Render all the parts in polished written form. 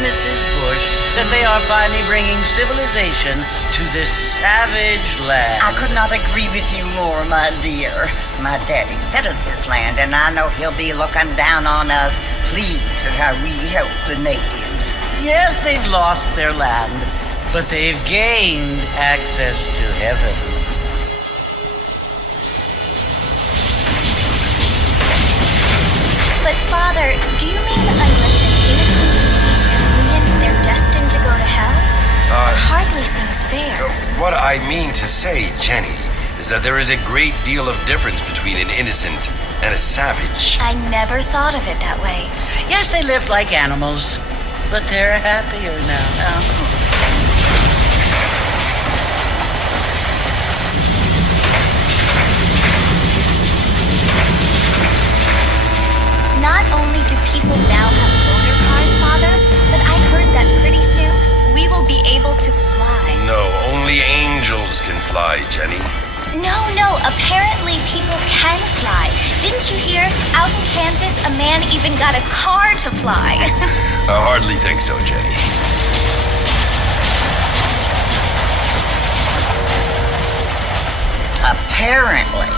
Mrs. Bush that they are finally bringing civilization to this savage land. I could not agree with you more, my dear. My daddy settled this land, and I know he'll be looking down on us, pleased at how we help the natives. Yes, they've lost their land, but they've gained access to heaven. But Father, do you mean unless an innocent receives communion, they're destined to go to hell? That hardly seems fair. What I mean to say, Jenny, is that there is a great deal of difference between an innocent and a savage. I never thought of it that way. Yes, they lived like animals, but they're happier now. Not only do people now have motor cars, Father, but I heard that pretty soon we will be able to fly. No, only angels can fly, Jenny. No, apparently people can fly. Didn't you hear? Out in Kansas, a man even got a car to fly. I hardly think so, Jenny. Apparently,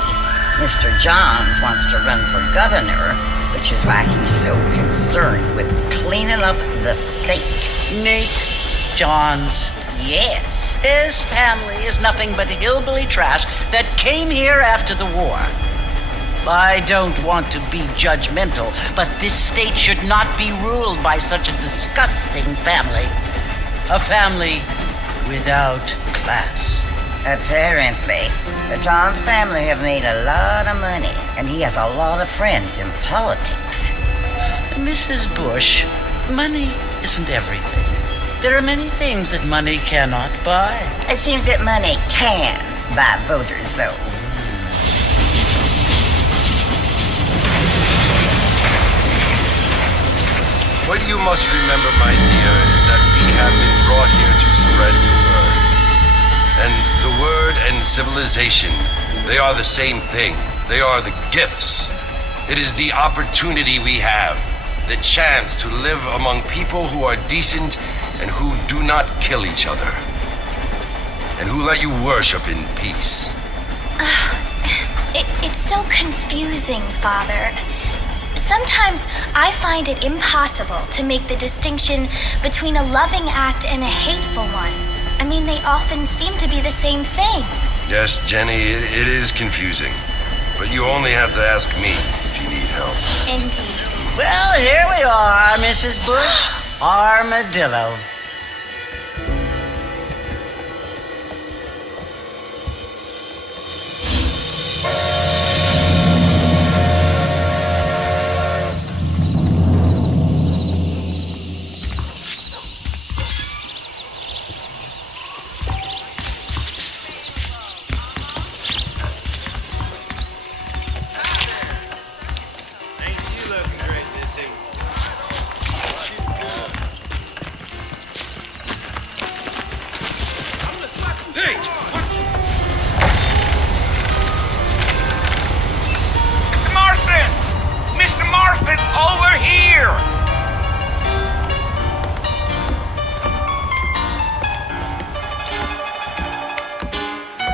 Mr. Johns wants to run for governor, which is why he's so concerned with cleaning up the state. Nate Johns. Yes. His family is nothing but hillbilly trash that came here after the war. I don't want to be judgmental, but this state should not be ruled by such a disgusting family. A family without class. Apparently, the Johns family have made a lot of money, and he has a lot of friends in politics. Mrs. Bush, money isn't everything. There are many things that money cannot buy. It seems that money can buy voters, though. What you must remember, my dear, is that we have been brought here to spread the word. And the word and civilization, they are the same thing. They are the gifts. It is the opportunity we have, the chance to live among people who are decent and who do not kill each other, and who let you worship in peace. It's so confusing, Father. Sometimes I find it impossible to make the distinction between a loving act and a hateful one. I mean, they often seem to be the same thing. Yes, Jenny, it is confusing. But you only have to ask me if you need help. Indeed. Well, here we are, Mrs. Bush. Armadillo.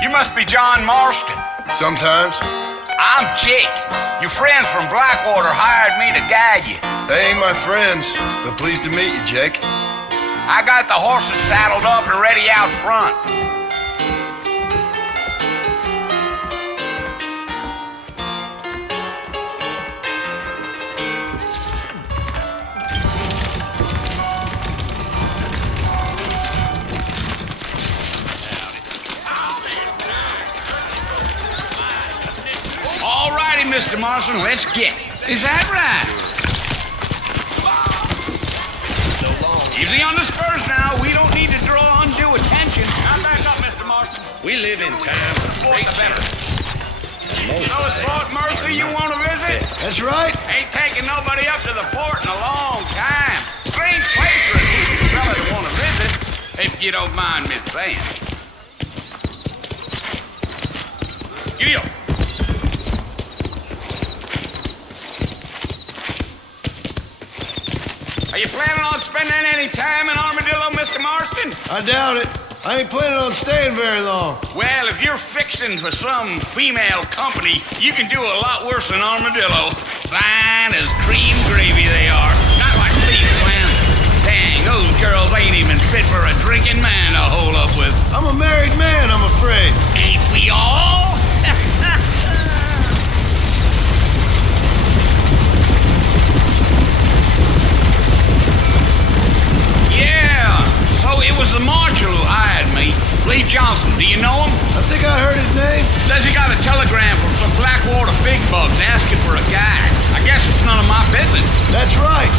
You must be John Marston. Sometimes. I'm Jake. Your friends from Blackwater hired me to guide you. They ain't my friends, but pleased to meet you, Jake. I got the horses saddled up and ready out front. All righty, Mr. Marston, let's get it. Is that right? Easy on the spurs now. We don't need to draw undue attention. I'm back up, Mr. Marston. We live in times of great change. You know it's Fort Mercy you want to visit? That's right. Ain't taking nobody up to the fort in a long time. Strange place for a decent fella to want to visit, if you don't mind Miss Van. Gil. Are you planning on spending any time in Armadillo, Mr. Marston? I doubt it. I ain't planning on staying very long. Well, if you're fixing for some female company, you can do a lot worse than Armadillo. Fine as cream gravy they are. Not like these plans. Dang, those girls ain't even fit for a drinking man to hole up with. I'm a married man, I'm afraid. Ain't we all? Yeah, so it was the marshal who hired me. Lee Johnson, do you know him? I think I heard his name. Says he got a telegram from some Blackwater big bugs asking for a guide. I guess it's none of my business. That's right.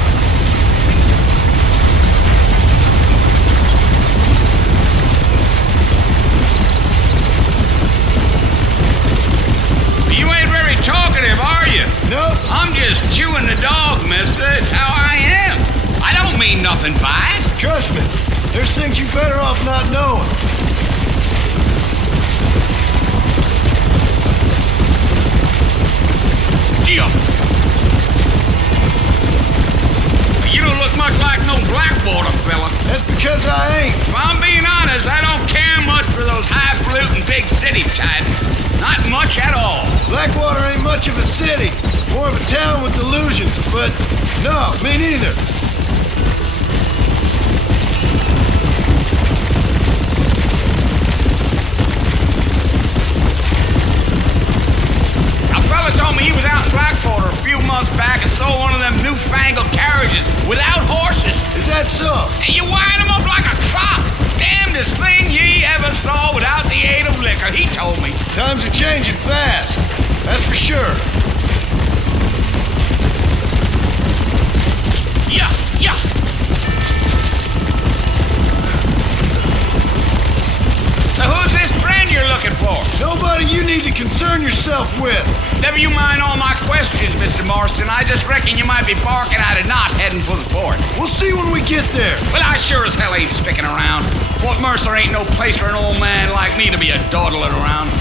You ain't very talkative, are you? Nope. I'm just chewing the dog, mister. It's how I am. I don't mean nothing by it. Trust me. There's things you better off not knowing. Gee, you don't look much like no Blackwater fella. That's because I ain't. If I'm being honest, I don't care much for those highfalutin big city types. Not much at all. Blackwater ain't much of a city. More of a town with illusions, but no, me neither. A fella told me he was out in Blackwater a few months back and saw one of them newfangled carriages without horses. Is that so? And you wind them up like a trot. Damnedest thing ye ever saw without the aid of liquor, he told me. Times are changing fast. That's for sure. Yeah, yeah. So who's this friend you're looking for? Nobody you need to concern yourself with. Never you mind all my questions, Mr. Marston. I just reckon you might be barking at a knot heading for the fort. We'll see when we get there. Well, I sure as hell ain't sticking around. Fort Mercer ain't no place for an old man like me to be a dawdling around.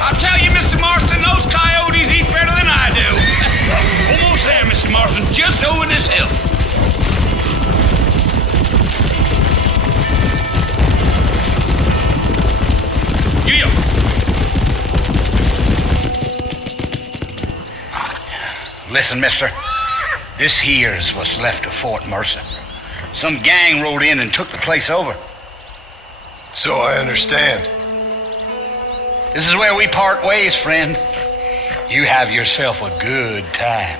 I'll tell you, Mr. Marston, those coyotes eat better than I do. Almost there, Mr. Marston, just over this hill. Yeah. Listen, mister. This here's what's left of Fort Mercer. Some gang rode in and took the place over. So I understand. This is where we part ways, friend. You have yourself a good time.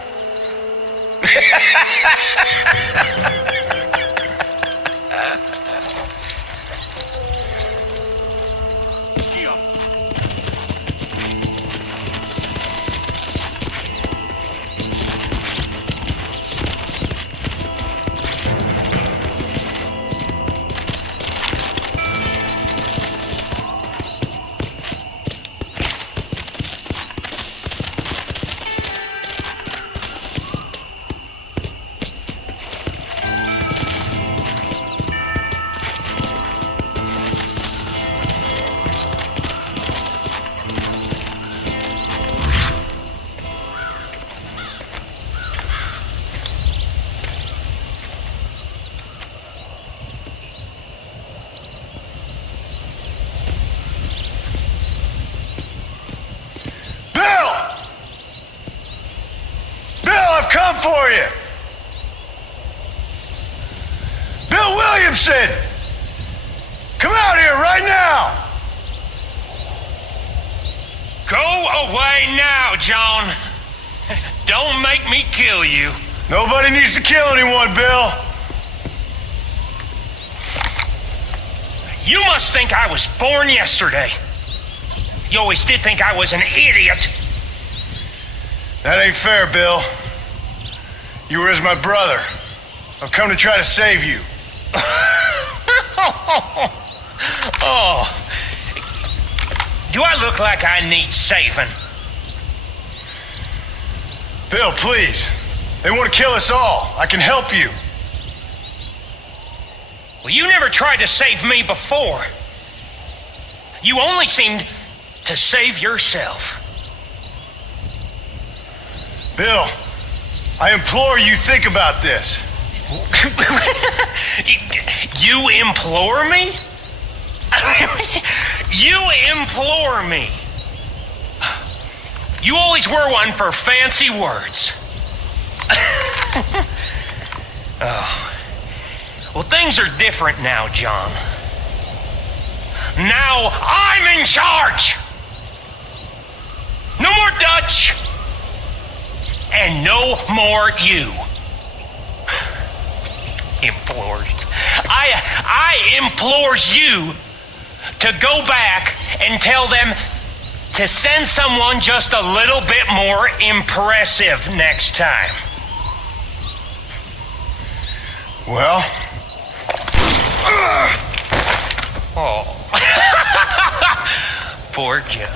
Come for you! Bill Williamson! Come out here right now! Go away now, John. Don't make me kill you. Nobody needs to kill anyone, Bill. You must think I was born yesterday. You always did think I was an idiot. That ain't fair, Bill. You were as my brother. I've come to try to save you. Oh. Do I look like I need saving? Bill, please. They want to kill us all. I can help you. Well, you never tried to save me before. You only seemed to save yourself. Bill, I implore you think about this. You implore me? You implore me. You always were one for fancy words. Oh. Well, things are different now, John. Now I'm in charge! No more Dutch! And no more you. Implores. I implores you to go back and tell them to send someone just a little bit more impressive next time. Well? Oh. Poor John.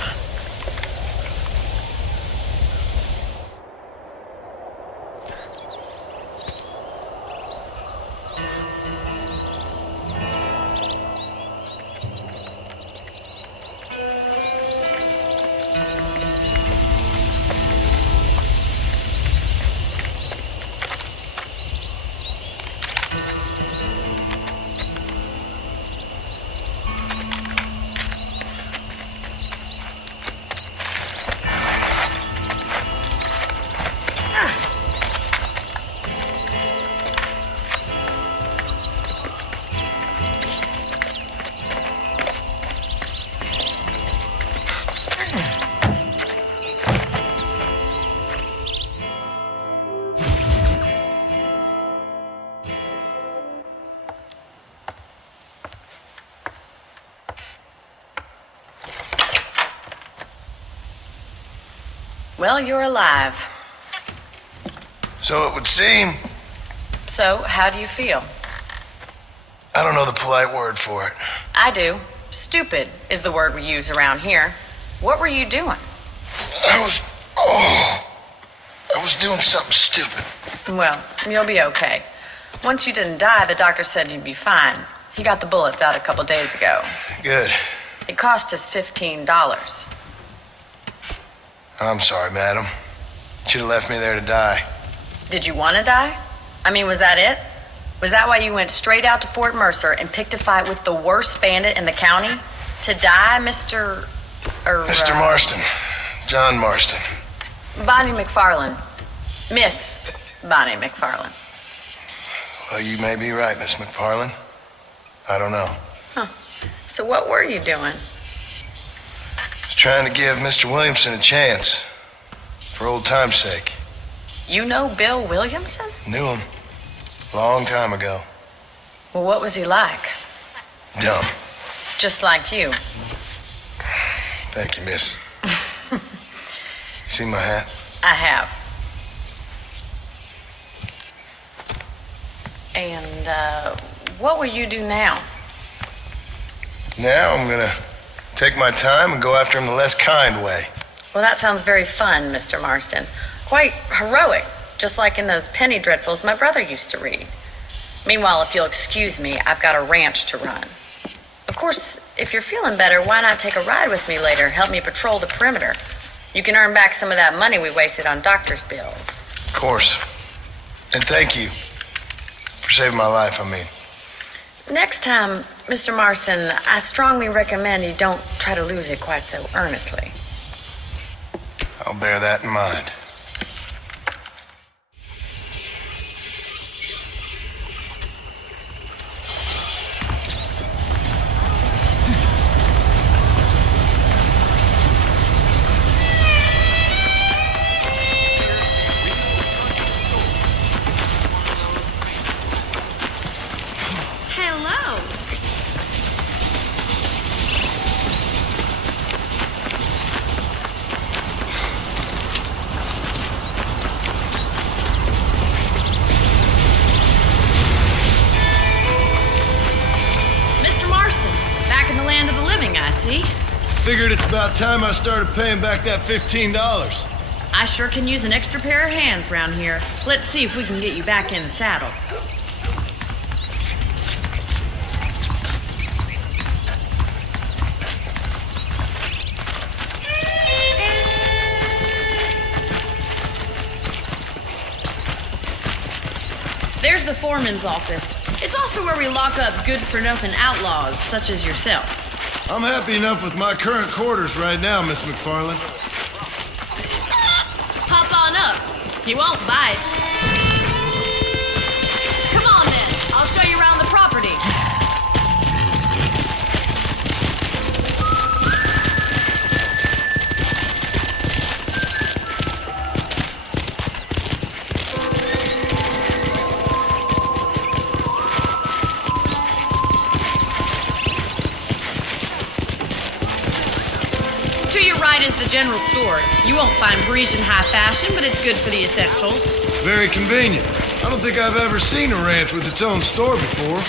Well, you're alive. So it would seem. So, how do you feel? I don't know the polite word for it. I do. Stupid is the word we use around here. What were you doing? I was doing something stupid. Well, you'll be okay. Once you didn't die, the doctor said you'd be fine. He got the bullets out a couple days ago. Good. It cost us $15. I'm sorry, madam. Should have left me there to die. Did you want to die? I mean, was that it? Was that why you went straight out to Fort Mercer and picked a fight with the worst bandit in the county? To die, Mr. Mr. Marston. John Marston. Bonnie McFarland. Miss Bonnie McFarland. Well, you may be right, Miss McFarland. I don't know. Huh. So what were you doing? I was trying to give Mr. Williamson a chance. For old time's sake. You know Bill Williamson? Knew him. Long time ago. Well, what was he like? Dumb. Just like you. Thank you, miss. You see my hat? I have. And, what will you do now? Now I'm gonna take my time and go after him the less kind way. Well, that sounds very fun, Mr. Marston. Quite heroic, just like in those penny dreadfuls my brother used to read. Meanwhile, if you'll excuse me, I've got a ranch to run. Of course, if you're feeling better, why not take a ride with me later? Help me patrol the perimeter. You can earn back some of that money we wasted on doctor's bills. Of course. And thank you for saving my life, I mean. Next time, Mr. Marston, I strongly recommend you don't try to lose it quite so earnestly. I'll bear that in mind. Hello. Mr. Marston, back in the land of the living, I see. Figured it's about time I started paying back that $15. I sure can use an extra pair of hands round here. Let's see if we can get you back in the saddle. There's the foreman's office. It's also where we lock up good-for-nothing outlaws, such as yourself. I'm happy enough with my current quarters right now, Miss McFarland. Hop on up. He won't bite. Come on, then. I'll show you around the property. To your right is the general store. You won't find Parisian high fashion, but it's good for the essentials. Very convenient. I don't think I've ever seen a ranch with its own store before.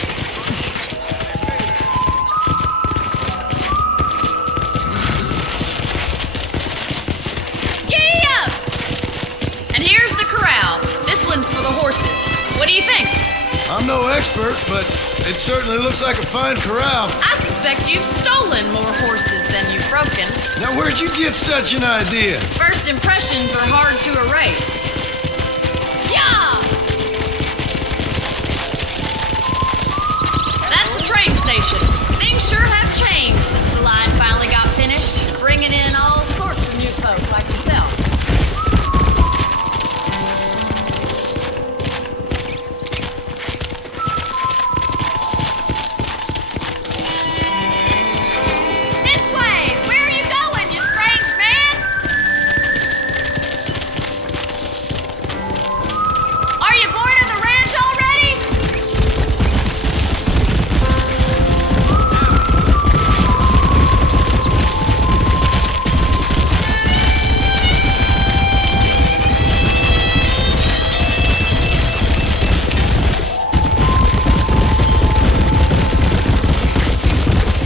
Yeah! And here's the corral. This one's for the horses. What do you think? I'm no expert, but it certainly looks like a fine corral. I suspect you've stolen more horses than you've broken. Now, where'd you get such an idea? First impressions are hard to erase. Yeah! That's the train station. Things sure have changed since the line finally got finished, bringing in all sorts of new folks like yourself. This way! Where are you going, you strange man? Are you bored of the ranch already?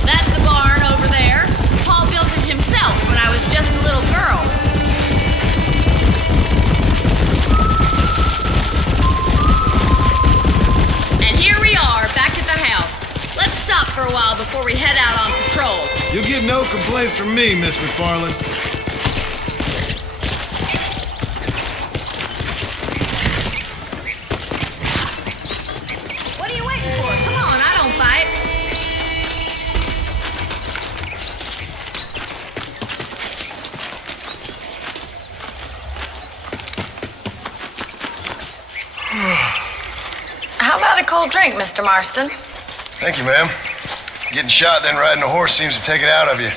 That's the barn over there. Paul built it himself when I was just a little girl. And here we are, back at the house. Let's stop for a while before we head out on patrol. You'll get no complaints from me, Miss McFarland. What are you waiting for? Come on, I don't fight. How about a cold drink, Mr. Marston? Thank you, ma'am. Getting shot, then riding a horse seems to take it out of you.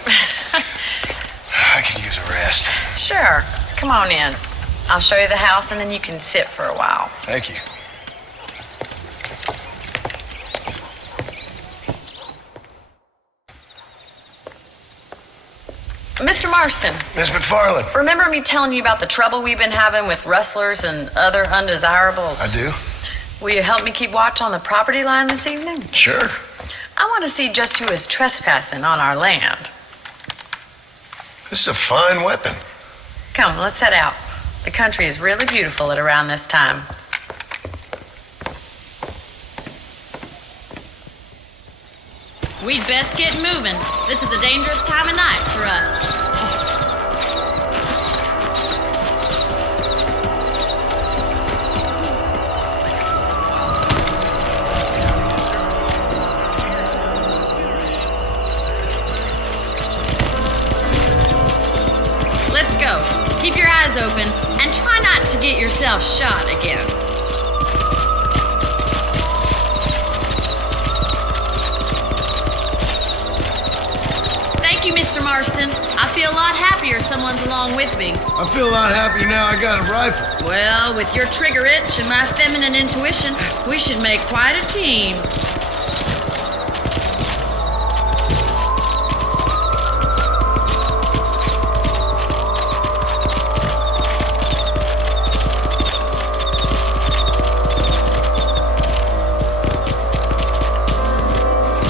I could use a rest. Sure. Come on in. I'll show you the house and then you can sit for a while. Thank you. Mr. Marston, Miss McFarland. remember me telling you about the trouble we've been having with rustlers and other undesirables? I do? Will you help me keep watch on the property line this evening? Sure. I want to see just who is trespassing on our land. This is a fine weapon. Come, let's head out. The country is really beautiful at around this time. We'd best get moving. This is a dangerous time of night for us. Let's go. Keep your eyes open and try not to get yourself shot again. Thank you, Mr. Marston. I feel a lot happier someone's along with me. I feel a lot happier now I got a rifle. Well, with your trigger itch and my feminine intuition, we should make quite a team.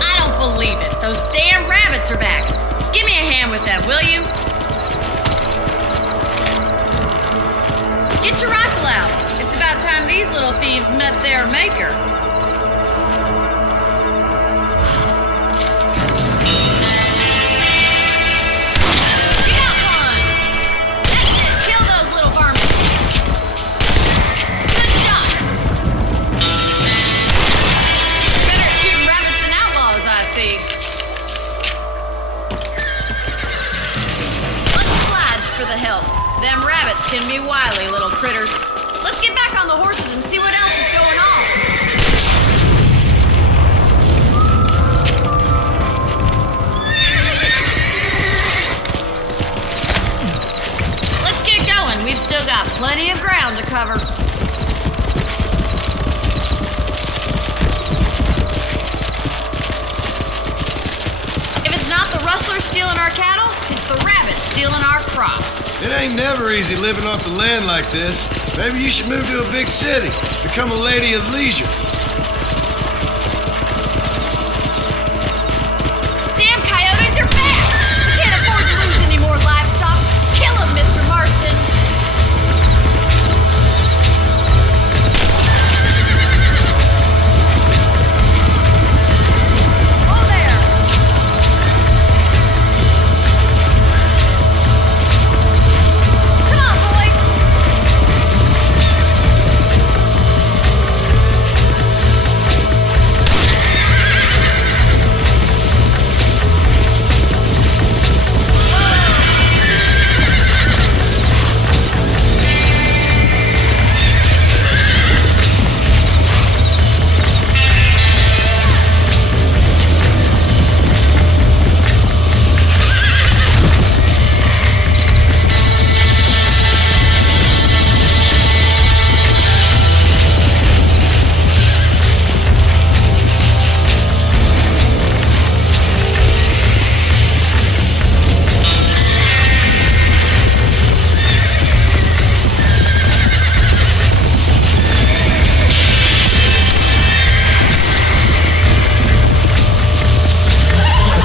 I don't believe it. Those damn rabbits are back. Give me a hand with them, will you? the help. Them rabbits can be wily little critters. Let's get back on the horses and see what else is going on. Let's get going. We've still got plenty of ground to cover. If it's not the rustlers stealing our cattle, it's the rabbits stealing our crops. It ain't never easy living off the land like this. Maybe you should move to a big city, become a lady of leisure. Damn coyotes are back! We can't afford to lose any more livestock. Kill them, Mr. Marston. Oh, there! Come on, boys!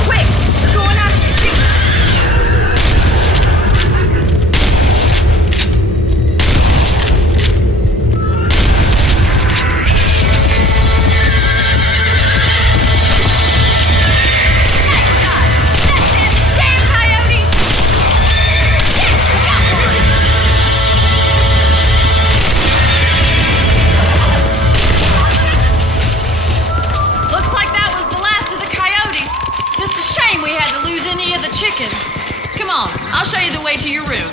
Quick! They're going after the chickens! Damn coyotes! Yes, we got one! Looks like that was the last of the coyotes. Just a shame we had to lose any of the chickens. Come on, I'll show you the way to your room.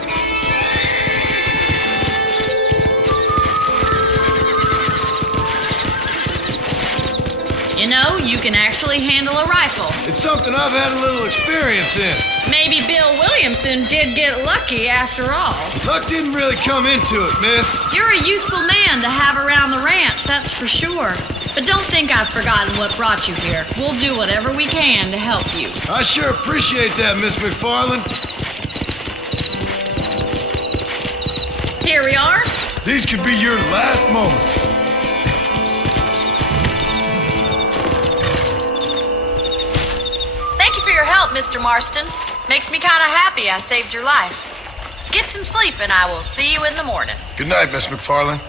You know, you can actually handle a rifle. It's something I've had a little experience in. Maybe Bill Williamson did get lucky after all. Luck didn't really come into it, miss. You're a useful man to have around the ranch, that's for sure. But don't think I've forgotten what brought you here. We'll do whatever we can to help you. I sure appreciate that, Miss McFarland. Here we are. These could be your last moments. Thank you for your help, Mr. Marston. Makes me kind of happy I saved your life. Get some sleep and I will see you in the morning. Good night, Miss McFarland.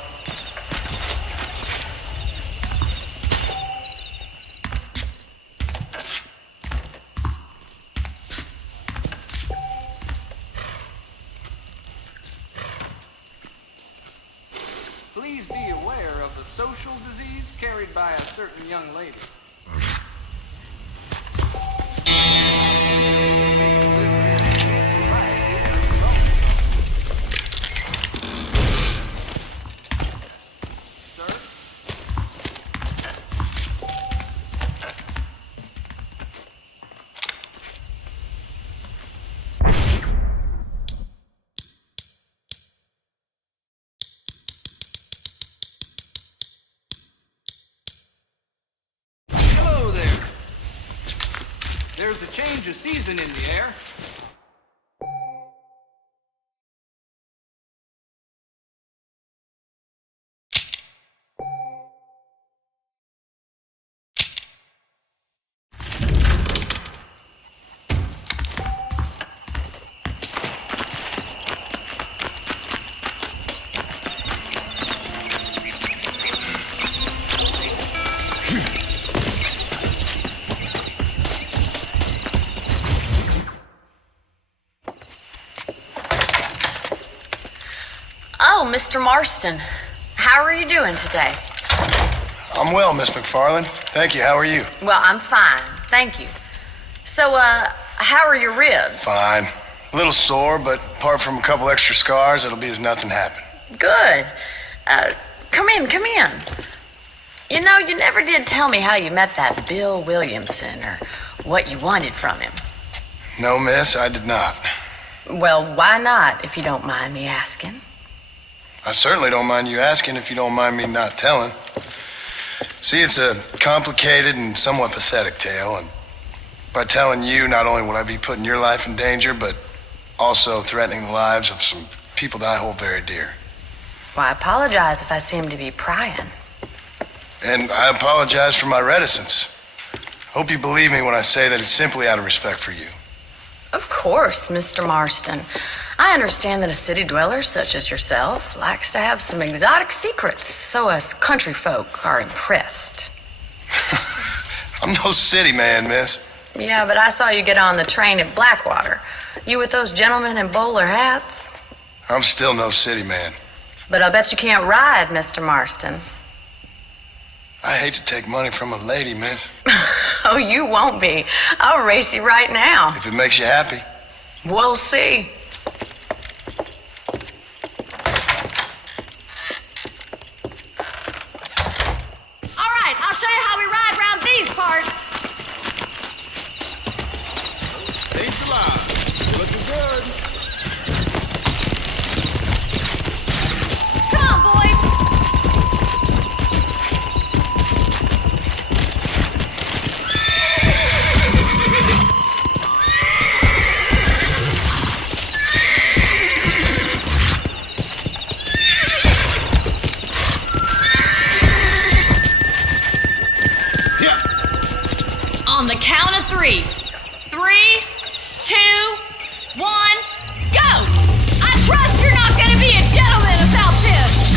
Please be aware of the social disease carried by a certain young lady. Sir? Hello there. There's a change of season in the air. Oh, Mr. Marston. How are you doing today? I'm well, Miss McFarland. Thank you. How are you? Well, I'm fine. Thank you. So, how are your ribs? Fine. A little sore, but apart from a couple extra scars, it'll be as nothing happened. Good. Come in, come in. You know, you never did tell me how you met that Bill Williamson or what you wanted from him. No, miss, I did not. Well, why not, if you don't mind me asking? I certainly don't mind you asking if you don't mind me not telling. See, it's a complicated and somewhat pathetic tale, and by telling you, not only would I be putting your life in danger, but also threatening the lives of some people that I hold very dear. Well, I apologize if I seem to be prying. And I apologize for my reticence. Hope you believe me when I say that it's simply out of respect for you. Of course, Mr. Marston. I understand that a city dweller such as yourself likes to have some exotic secrets, so us country folk are impressed. I'm no city man, miss. Yeah, but I saw you get on the train at Blackwater. You with those gentlemen in bowler hats? I'm still no city man. But I'll bet you can't ride, Mr. Marston. I hate to take money from a lady, miss. Oh, you won't be. I'll race you right now. If it makes you happy. We'll see. All right, I'll show you how we ride around these parts. Thanks a lot. Looking good. Come on, boys. On the count of three. 3, 2, 1, go! I trust you're not gonna be a gentleman about this!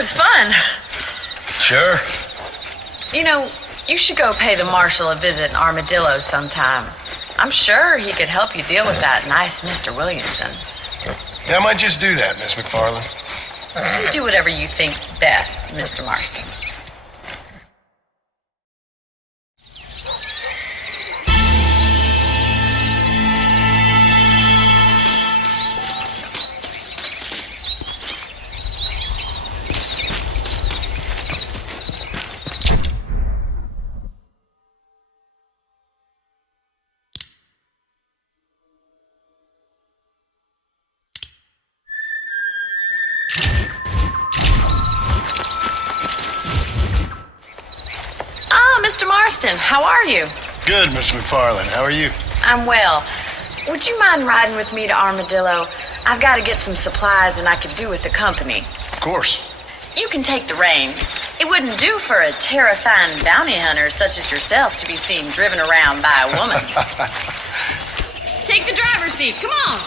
was fun. Sure. You know, you should go pay the marshal a visit in Armadillo sometime. I'm sure he could help you deal with that nice Mr. Williamson. Yeah, I might just do that, Miss McFarland. You do whatever you think's best, Mr. Marston. Mr. Marston, how are you? Good, Miss McFarland. How are you? I'm well. Would you mind riding with me to Armadillo? I've got to get some supplies and I could do with the company. Of course. You can take the reins. It wouldn't do for a terrifying bounty hunter such as yourself to be seen driven around by a woman. Take the driver's seat. Come on.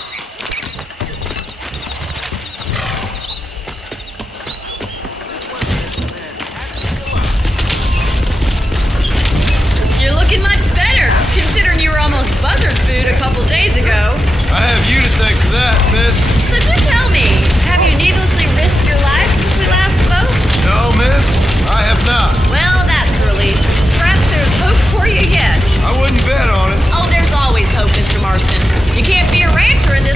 You're looking much better, considering you were almost buzzard food a couple days ago. I have you to thank for that, miss. So do tell me, have you needlessly risked your life since we last spoke? No, miss. I have not. Well, that's a relief. Perhaps there's hope for you yet. I wouldn't bet on it. Oh, there's always hope, Mr. Marston. You can't be a rancher in this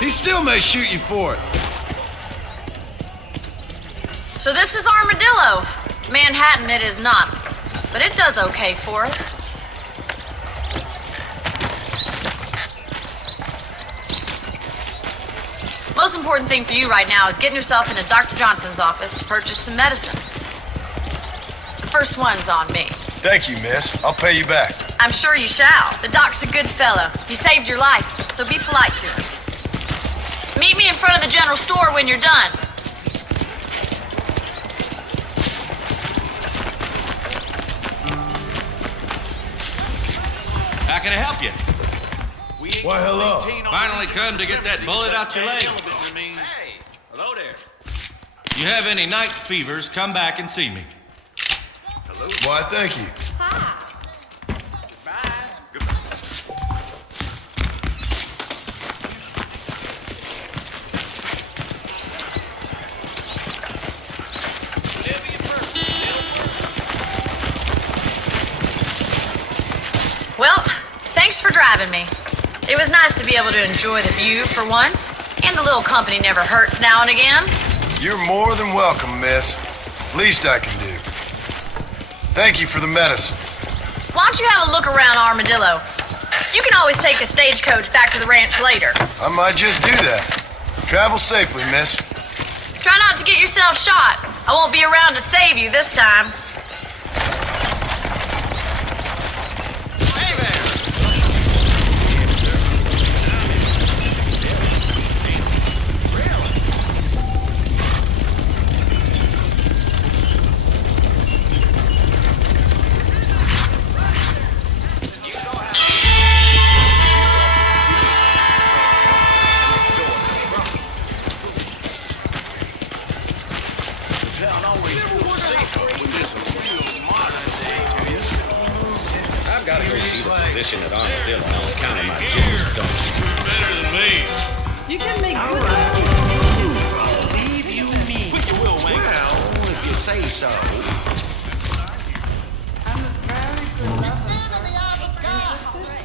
He still may shoot you for it. So this is Armadillo. Manhattan it is not, but it does okay for us. Most important thing for you right now is getting yourself into Dr. Johnson's office to purchase some medicine. The first one's on me. Thank you, miss. I'll pay you back. I'm sure you shall. The doc's a good fellow. He saved your life, so be polite to him. Meet me in front of the general store when you're done. How can I help you? Why, hello. Finally come to get that bullet out your leg. Hey, hello there. You have any night fevers, come back and see me. Why, thank you. Well, thanks for driving me. It was nice to be able to enjoy the view for once, and a little company never hurts now and again. You're more than welcome, miss. Least I can do. Thank you for the medicine. Why don't you have a look around Armadillo? You can always take a stagecoach back to the ranch later. I might just do that. Travel safely, miss. Try not to get yourself shot. I won't be around to save you this time. I've got to go see the physician at Armadillo on account of my gym stumps. Better than me. You can make good Believe you me. Put your will, Wayne. Well, if you say so.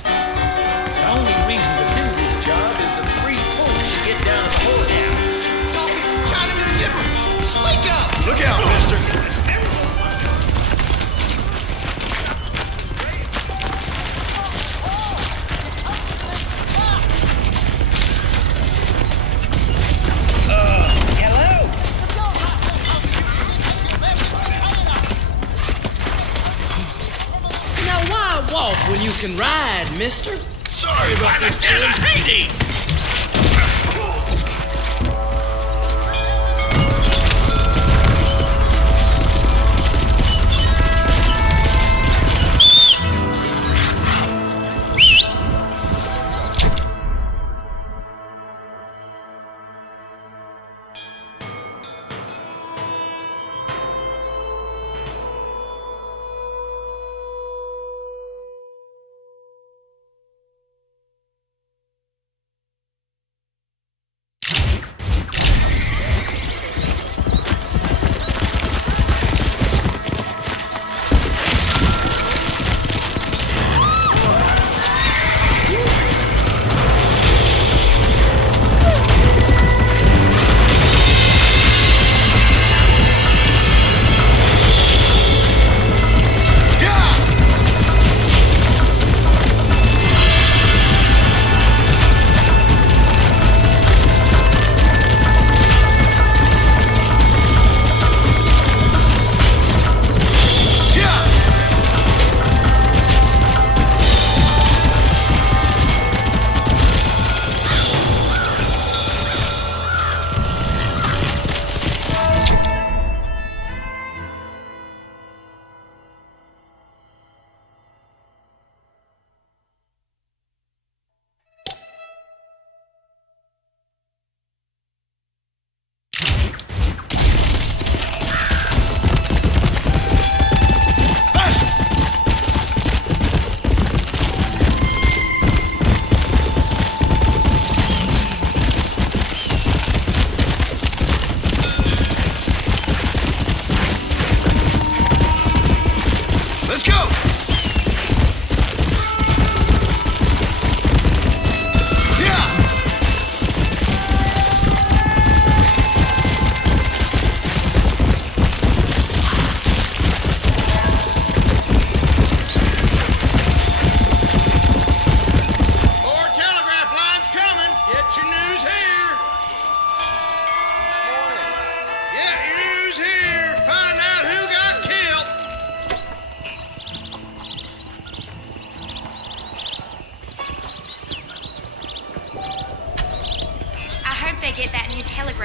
The only reason to do this job is the free folks you get down the road now. Talking some Chinaman gibberish. Speak up! Look out, mister. Now why walk when you can ride, mister? Sorry about this, Understand Jim. I hate these.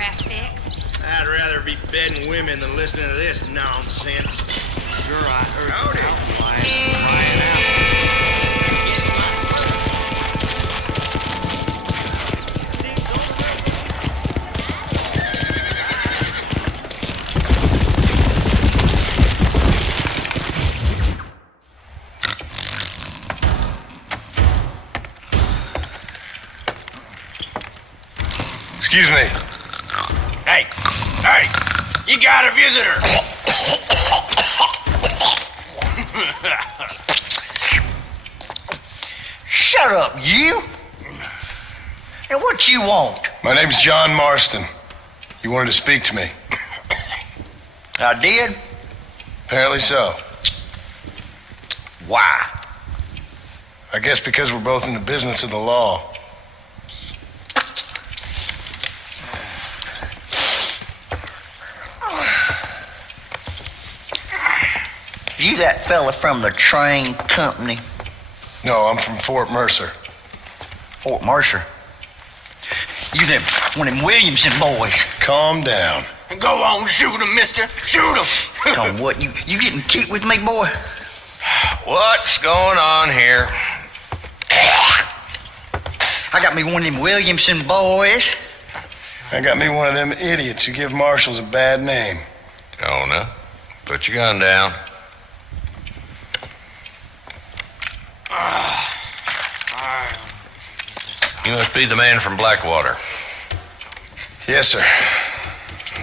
crap fixed? I'd rather be bedding women than listening to this nonsense. Sure, I heard crying out. Excuse me. Hey, you got a visitor. Shut up, you! And what you want? My name's John Marston. You wanted to speak to me. I did? Apparently so. Why? I guess because we're both in the business of the law. You that fella from the train company? No, I'm from Fort Mercer. Fort Mercer? You them one of them Williamson boys. Calm down. Go on, shoot him, mister. Shoot him. Come what, you getting cute with me, boy? What's going on here? I got me one of them Williamson boys. I got me one of them idiots who give marshals a bad name. Jonah, put your gun down. You must be the man from Blackwater. Yes, sir.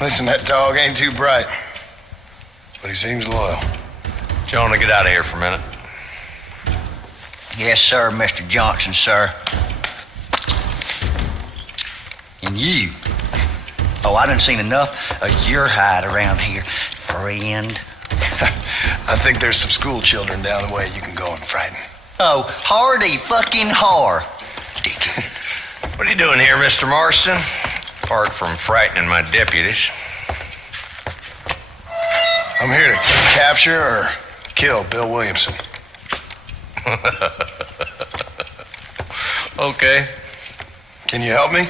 Listen, that dog ain't too bright, but he seems loyal. Jonah, get out of here for a minute. Yes, sir, Mr. Johnson, sir. And you. Oh, I done seen enough of your hide around here, friend. I think there's some school children down the way you can go and frighten. Oh, hardy fucking har. Dickhead. What are you doing here, Mr. Marston? Apart from frightening my deputies. I'm here to capture or kill Bill Williamson. Okay. Can you help me?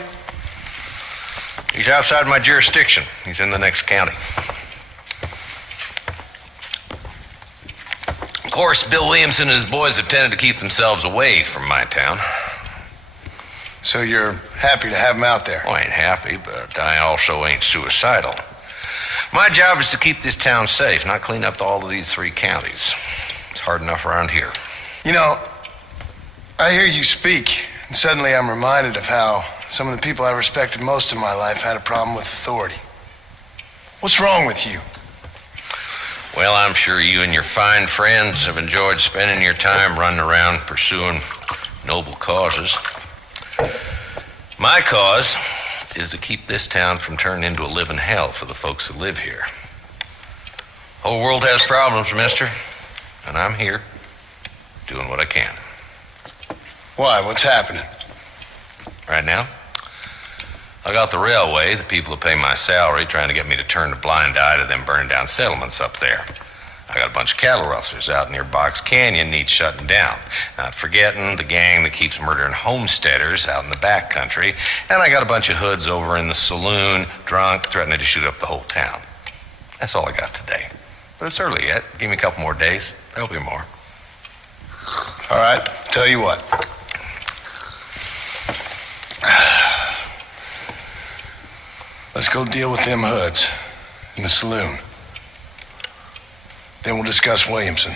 He's outside my jurisdiction. He's in the next county. Of course, Bill Williamson and his boys have tended to keep themselves away from my town. So you're happy to have him out there? Well, I ain't happy, but I also ain't suicidal. My job is to keep this town safe, not clean up all of these 3 counties. It's hard enough around here. You know, I hear you speak, and suddenly I'm reminded of how some of the people I respected most in my life had a problem with authority. What's wrong with you? Well, I'm sure you and your fine friends have enjoyed spending your time running around pursuing noble causes. My cause is to keep this town from turning into a living hell for the folks who live here. Whole world has problems, mister, and I'm here doing what I can. Why? What's happening? Right now, I got the railway, the people who pay my salary, trying to get me to turn a blind eye to them burning down settlements up there. I got a bunch of cattle rustlers out near Box Canyon needs shutting down. Not forgetting the gang that keeps murdering homesteaders out in the back country. And I got a bunch of hoods over in the saloon, drunk, threatening to shoot up the whole town. That's all I got today. But it's early yet. Give me a couple more days. There'll be more. All right, tell you what. Let's go deal with them hoods in the saloon. Then we'll discuss Williamson.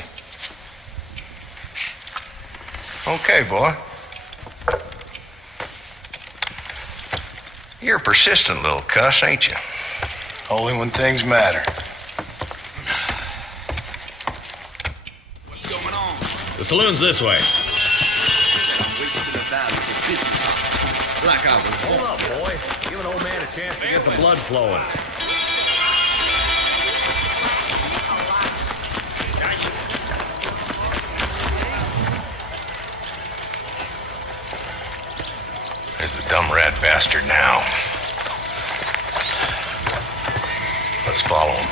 Okay, boy. You're a persistent little cuss, ain't you? Only when things matter. What's going on? The saloon's this way. Black out. Hold up, boy. Give an old man a chance to get the blood flowing. There's the dumb rat bastard now. Let's follow him.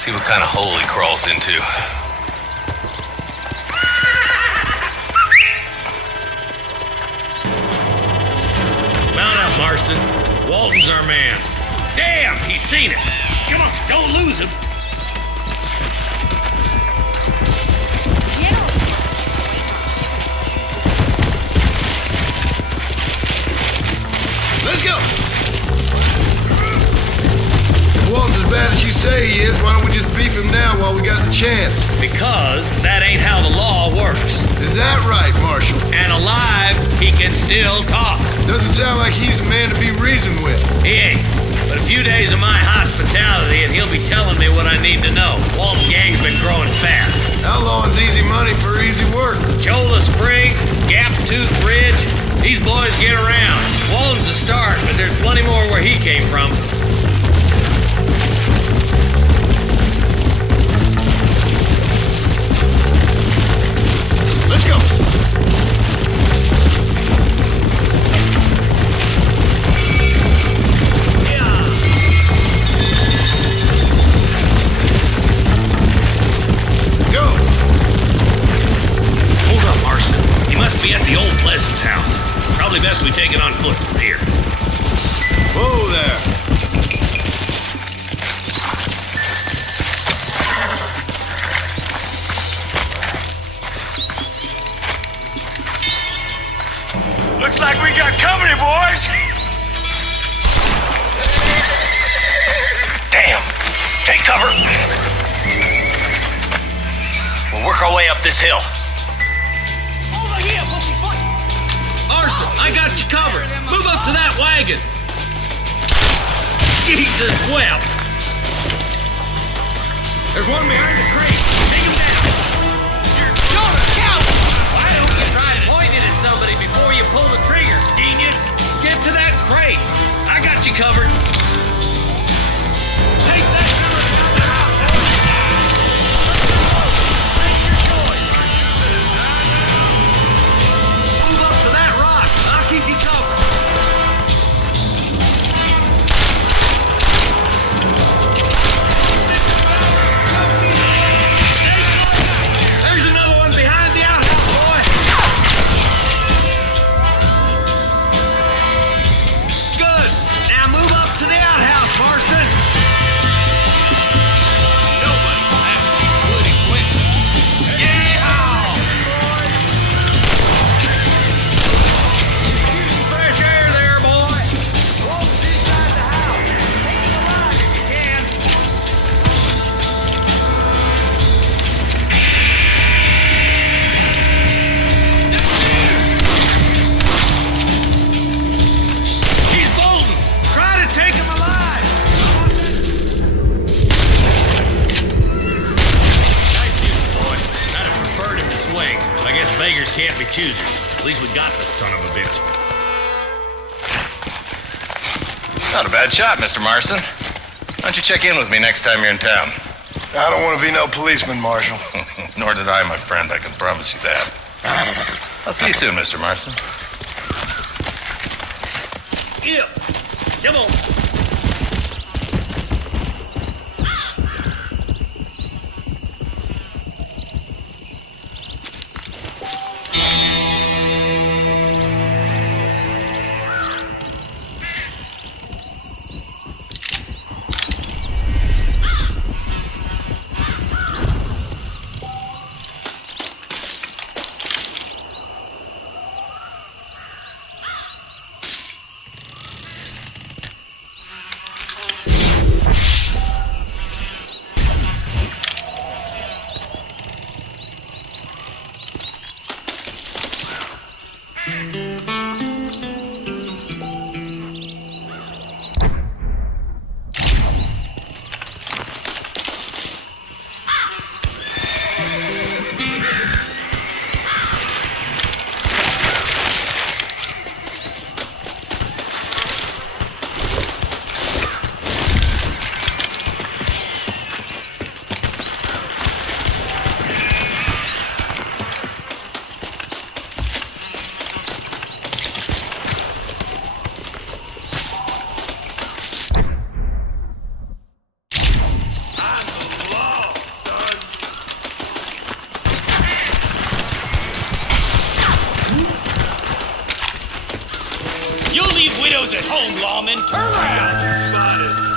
See what kind of hole he crawls into. Mount up, Marston. Walton's our man. Damn, he's seen us. Come on, don't lose him. Let's go! If Walton's as bad as you say he is, why don't we just beef him now while we got the chance? Because that ain't how the law works. Is that right, Marshal? And alive, he can still talk. Doesn't sound like he's a man to be reasoned with. He ain't. But a few days of my hospitality and he'll be telling me what I need to know. Walt's gang's been growing fast. Outlawing's easy money for easy work. Chola Springs, Gap Tooth Ridge, these boys get around. Walton's a start, but there's plenty more where he came from. Let's go! Go! Hold up, Marston. He must be at the old Pleasance house. Probably best we take it on foot from here. Whoa there! Looks like we got company, boys! Damn! Take cover! We'll work our way up this hill. Over here, Pussyfoot! Marston, I got you covered. Move up to that wagon. Jesus, well. There's one behind the crate. Take him down. You're a coward! Why don't you try pointing at somebody before you pull the trigger, genius? Get to that crate. I got you covered. Take that cover down the house. Make your choice. Move up to that rock. I'll keep you covered. There's another one behind the outhouse, boy. Good. Now move up to the outhouse, Marston. Nobody has to be good equipped. Yeehaw! Fresh air there, boy. Walt's inside the house. Take him alive if you can. He's Bolton. Try to take him alive. Nice shooting, boy. I'd have preferred him to swing. I guess beggars can't be choosers. At least we got the son of a bitch. Not a bad shot, Mr. Marston. Why don't you check in with me next time you're in town? I don't want to be no policeman, Marshal. Nor did I, my friend. I can promise you that. I'll see you soon, Mr. Marston. Yeah. Come on. You'll leave widows at home, lawmen. Turn around. Spotted.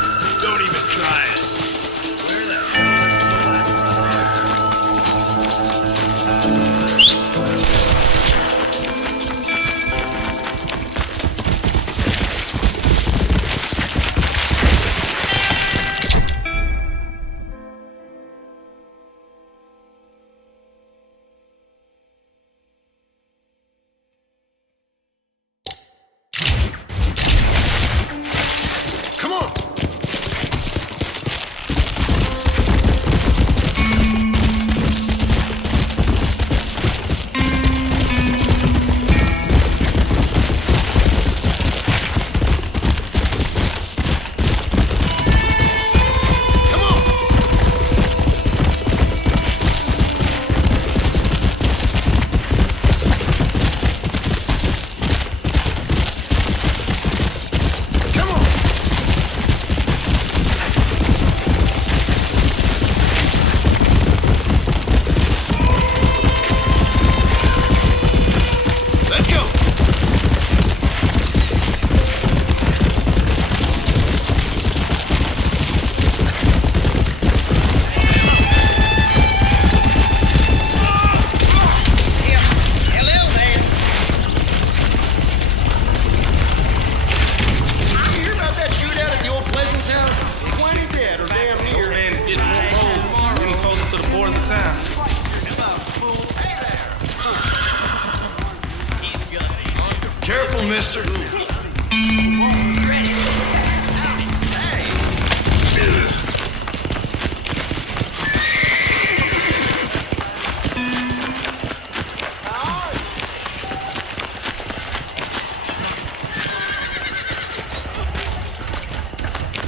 bastard!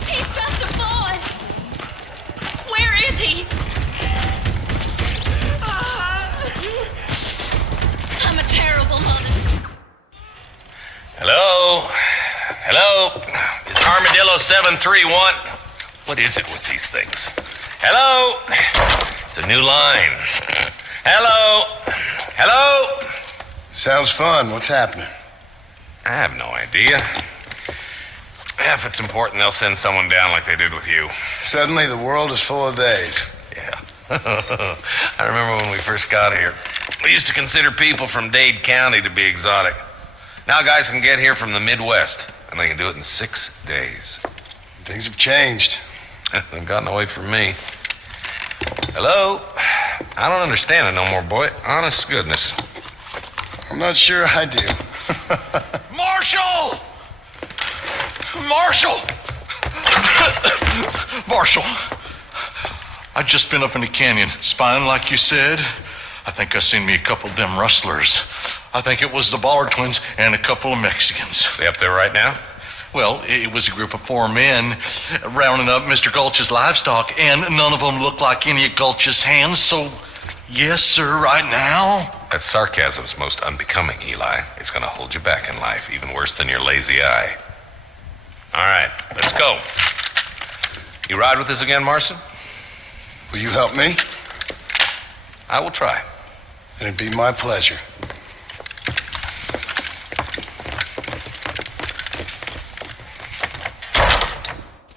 He's just a boy. Where is he? I'm a terrible mother. Hello? Hello? It's Armadillo 731. What is it with these things? Hello? It's a new line. Hello? Hello? Sounds fun. What's happening? I have no idea. If it's important, they'll send someone down like they did with you. Suddenly the world is full of theys. Yeah. I remember when we first got here. We used to consider people from Dade County to be exotic. Now guys can get here from the Midwest, and they can do it in 6 days. Things have changed. They've gotten away from me. Hello? I don't understand it no more, boy. Honest to goodness. I'm not sure I do. Marshall! Marshall! Marshall! I just been up in the canyon, spying like you said. I think I seen me a couple of them rustlers. I think it was the Ballard twins and a couple of Mexicans. They up there right now? Well, it was a group of 4 men rounding up Mr. Gulch's livestock, and none of them looked like any of Gulch's hands, so yes, sir, right now. That sarcasm's most unbecoming, Eli. It's gonna hold you back in life, even worse than your lazy eye. All right, let's go. You ride with us again, Marston? Will you help me? I will try. And it'd be my pleasure.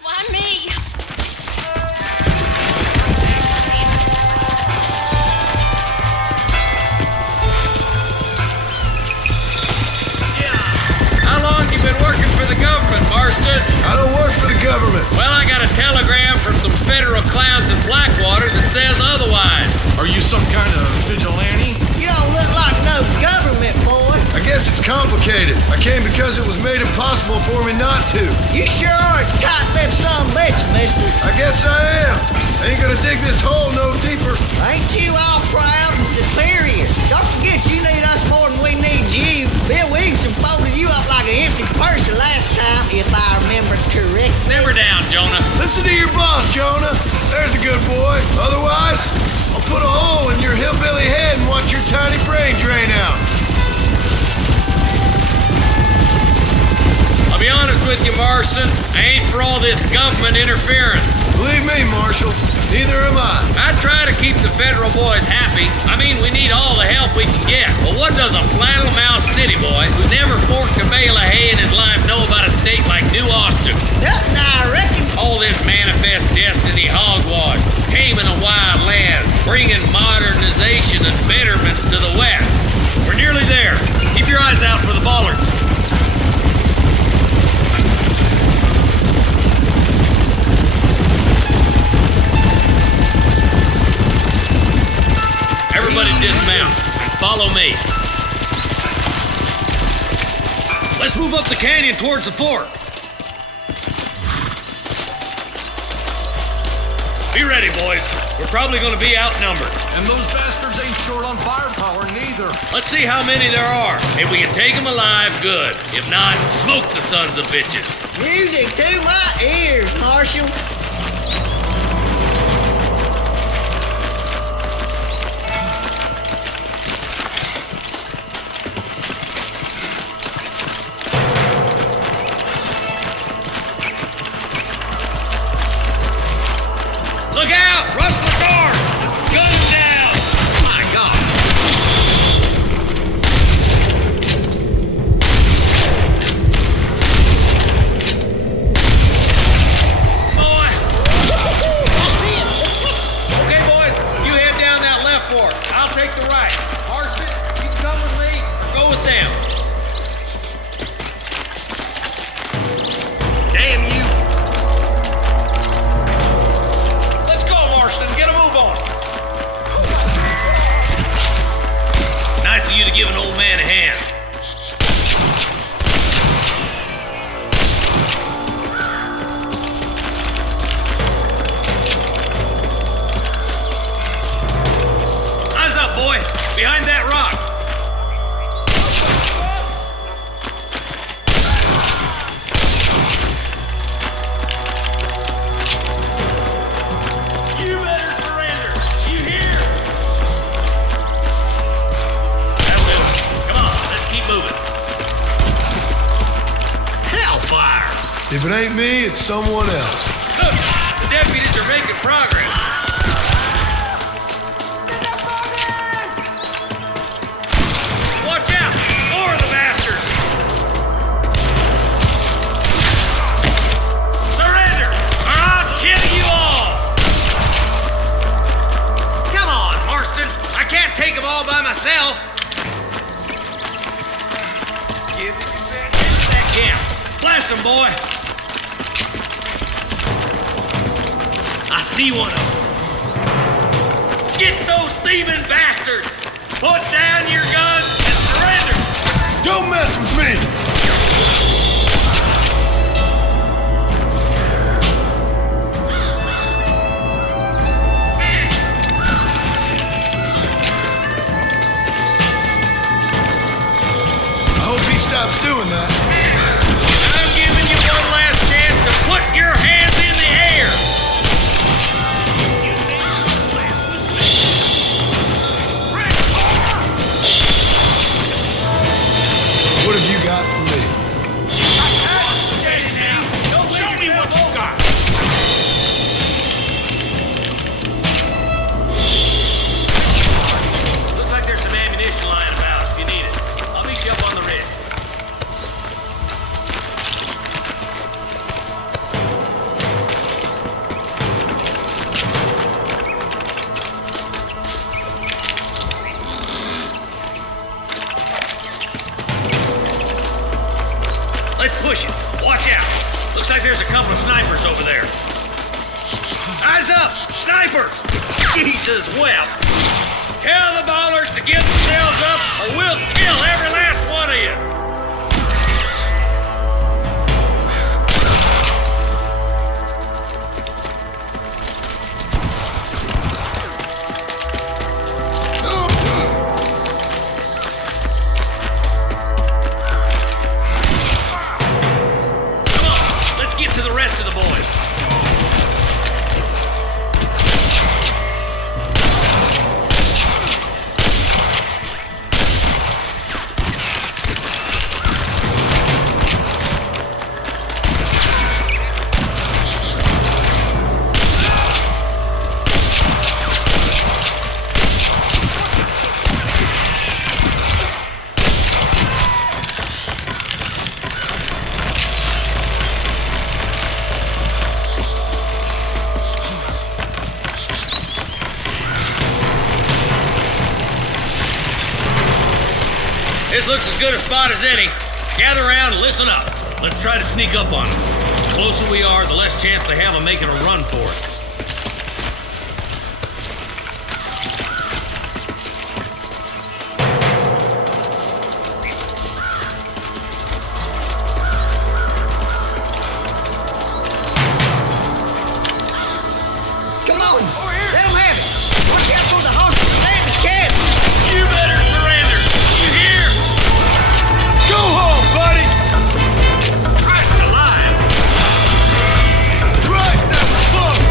Why me? How long you been working for the government, Marston? I don't work for the government. Well, I got a telegram from some federal clowns in Blackwater that says otherwise. Are you some kind of vigilante? You don't look like no government, boy. I guess it's complicated. I came because it was made impossible for me not to. You sure are a tight-lipped son of a bitch, mister. I guess I am. I ain't gonna dig this hole no deeper. Ain't you all proud and superior? Don't forget you need us more than we need you. Bill Williamson folded you up like an empty purse the last time, if I remember correctly. Simmer down, Jonah. Listen to your boss, Jonah. There's a good boy. Otherwise, I'll put a hole in your hillbilly head and watch your tiny brain drain out. I'll be honest with you, Marston. I ain't for all this government interference. Believe me, Marshal, neither am I. I try to keep the federal boys happy. I mean, we need all the help we can get. But what does a flannel-mouthed city boy who never forked a bale of hay in his life know about a state like New Austin? Nothing, I reckon. All this manifest destiny hogwash, taming a wild land, bringing modernization and betterments to the West. We're nearly there. Keep your eyes out for the Ballards. Everybody dismount. Follow me. Let's move up the canyon towards the fort. Be ready, boys. We're probably going to be outnumbered. And those bastards ain't short on firepower neither. Let's see how many there are. If we can take them alive, good. If not, smoke the sons of bitches. Music to my ears, Marshal. Look out! Rustler guard! Guns down! My God! Boy! Okay, boys, you head down that left fork. I'll take the right. Marston, you come with me or go with them. Damn you! Let's go, Marston. Get If it ain't me, it's someone else. Look, the deputies are making progress. Watch out! More of the bastards! Surrender, or I'll kill you all! Come on, Marston. I can't take them all by myself. Get into that camp. Blast them, boy. I see one of them. Get those thieving bastards! Put down your guns and surrender! Don't mess with me! I hope he stops doing that. I'm giving you one last chance to put your hands in the air! What have you got for me? Show me what you got! Looks like there's some ammunition lying about if you need it. I'll meet you up on the ridge. Let's push it. Watch out. Looks like there's a couple of snipers over there. Eyes up! Snipers! Jesus wept. Tell the ballers to get themselves up or we'll kill every last one of you. Come on, let's get to the rest of the boys. This looks as good a spot as any. Gather around and listen up. Let's try to sneak up on them. The closer we are, the less chance they have of making a run for it. Come on! Let them have it! Watch out for the hostage stand the cabin! You better surrender! You hear? Go home, buddy! Christ alive! Christ, that was close!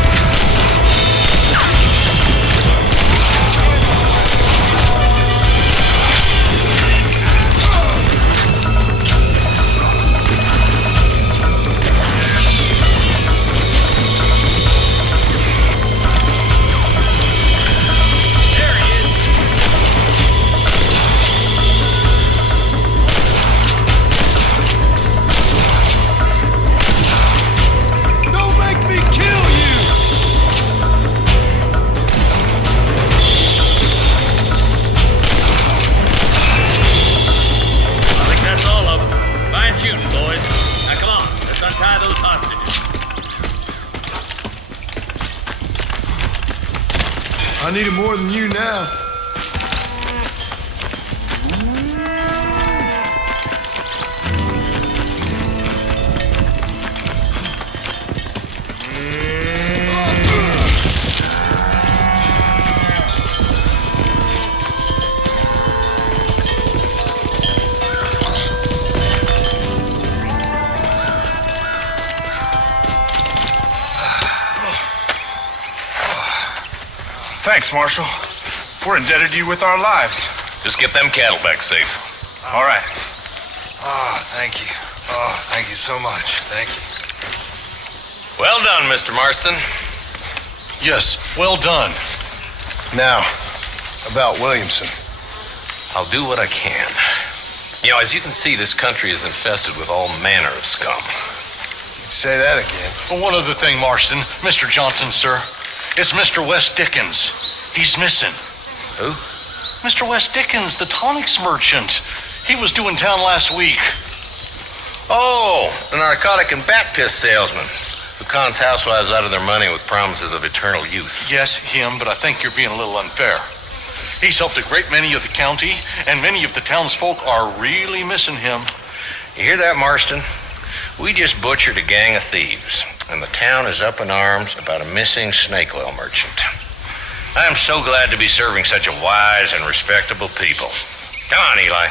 There he is. Don't make me kill you! I think that's all of them. Fine shooting, boys. Now come on, let's untie those hostages. I need it more than you now. Thanks, Marshal. We're indebted to you with our lives. Just get them cattle back safe. All right. Oh, thank you. Oh, thank you so much. Thank you. Well done, Mr. Marston. Yes, well done. Now, about Williamson. I'll do what I can. You know, as you can see, this country is infested with all manner of scum. Say that again. Well, one other thing, Marston. Mr. Johnson, sir. It's Mr. Wes Dickens. He's missing. Who? Mr. Wes Dickens, the tonics merchant. He was due in town last week. Oh, the narcotic and bat piss salesman who cons housewives out of their money with promises of eternal youth. Yes, him, but I think you're being a little unfair. He's helped a great many of the county, and many of the townsfolk are really missing him. You hear that, Marston? We just butchered a gang of thieves, and the town is up in arms about a missing snake oil merchant. I am so glad to be serving such a wise and respectable people. Come on, Eli.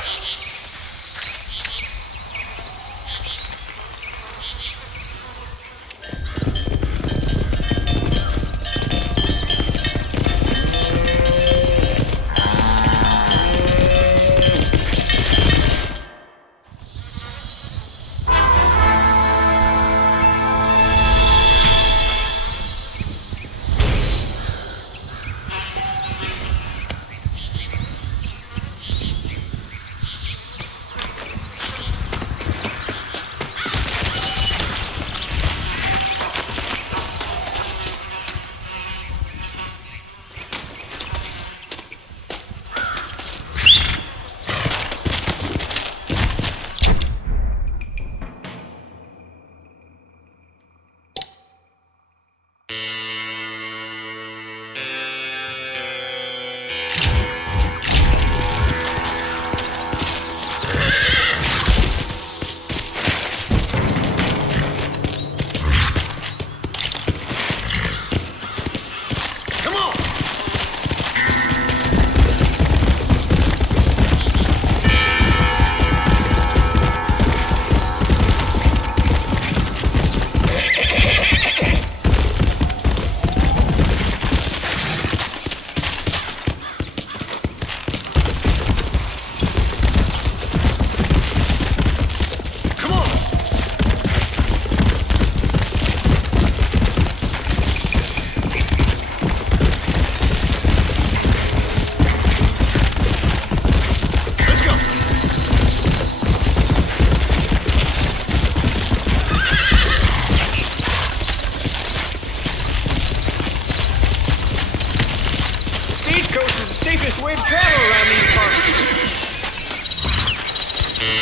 safest way to travel around these parts.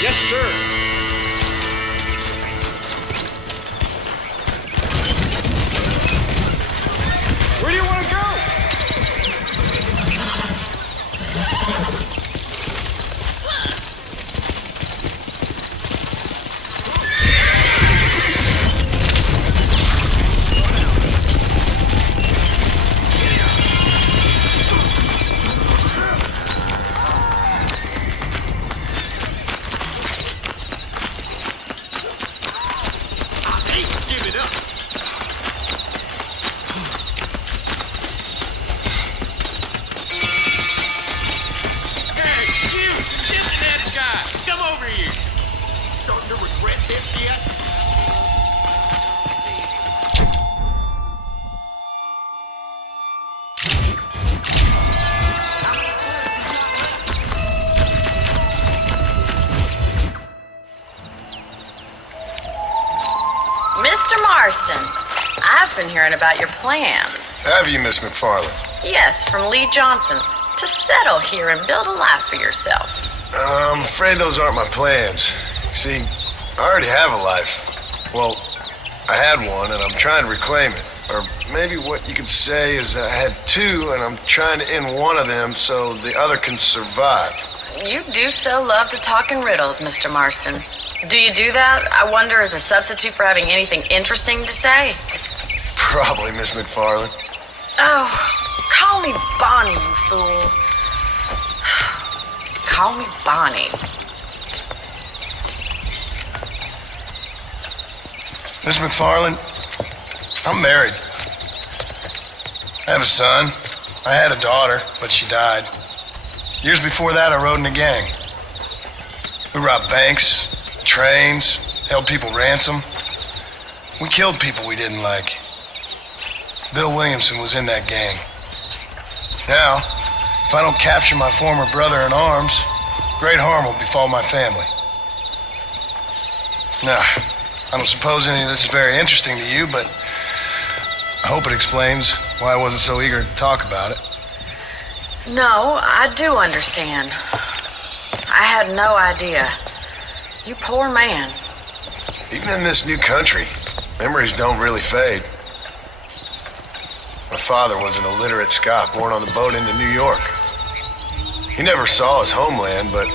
Yes, sir. Where do you want to go? Mr. Marston, I've been hearing about your plans. Have you, Miss McFarland? Yes, from Lee Johnson, to settle here and build a life for yourself. I'm afraid those aren't my plans. See, I already have a life. Well, I had one, and I'm trying to reclaim it. Or maybe what you could say is I had two, and I'm trying to end one of them so the other can survive. You do so love to talk in riddles, Mr. Marston. Do you do that, I wonder, as a substitute for having anything interesting to say? Probably, Miss McFarland. Oh, call me Bonnie, you fool. Call me Bonnie. Miss McFarland, I'm married. I have a son. I had a daughter, but she died. Years before that, I rode in a gang. We robbed banks, trains, held people ransom. We killed people we didn't like. Bill Williamson was in that gang. Now, if I don't capture my former brother in arms, great harm will befall my family. Now, I don't suppose any of this is very interesting to you, but I hope it explains why I wasn't so eager to talk about it. No, I do understand. I had no idea. You poor man. Even in this new country, memories don't really fade. My father was an illiterate Scot born on the boat into New York. He never saw his homeland, but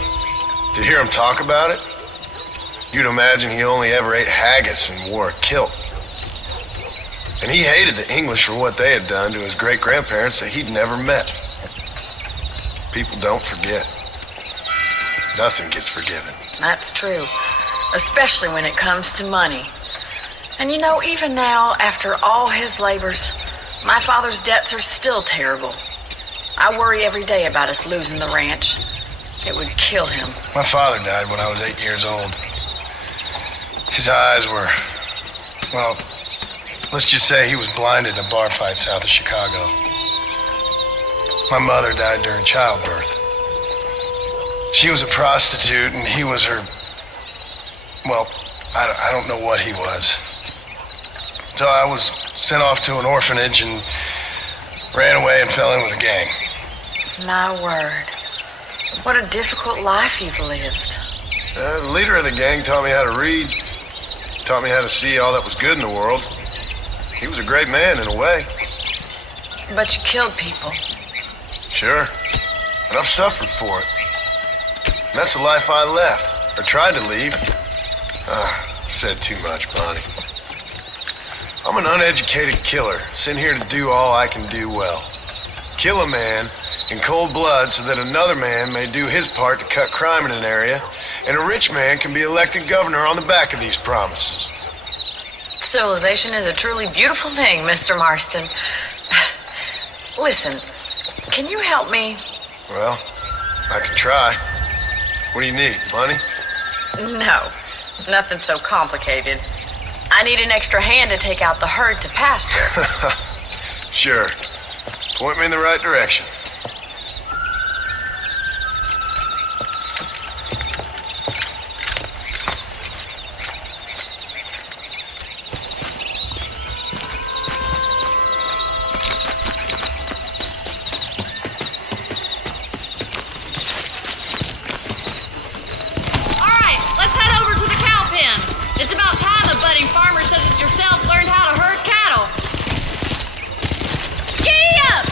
to hear him talk about it, you'd imagine he only ever ate haggis and wore a kilt. And he hated the English for what they had done to his great-grandparents that he'd never met. People don't forget. Nothing gets forgiven. That's true. Especially when it comes to money. And you know, even now, after all his labors, my father's debts are still terrible. I worry every day about us losing the ranch. It would kill him. My father died when I was 8 years old. His eyes were, well, let's just say he was blinded in a bar fight south of Chicago. My mother died during childbirth. She was a prostitute and he was her, well, I don't know what he was. So I was sent off to an orphanage and ran away and fell in with a gang. My word. What a difficult life you've lived. The leader of the gang taught me how to read, taught me how to see all that was good in the world. He was a great man in a way. But you killed people. Sure. And I've suffered for it. And that's the life I left, or tried to leave. Said too much, Bonnie. I'm an uneducated killer, sent here to do all I can do well. Kill a man in cold blood so that another man may do his part to cut crime in an area, and a rich man can be elected governor on the back of these promises. Civilization is a truly beautiful thing, Mr. Marston. Listen, can you help me? Well, I can try. What do you need, money? No, nothing so complicated. I need an extra hand to take out the herd to pasture. Sure. Point me in the right direction. Farmers such as yourself learned how to herd cattle. Giddy up!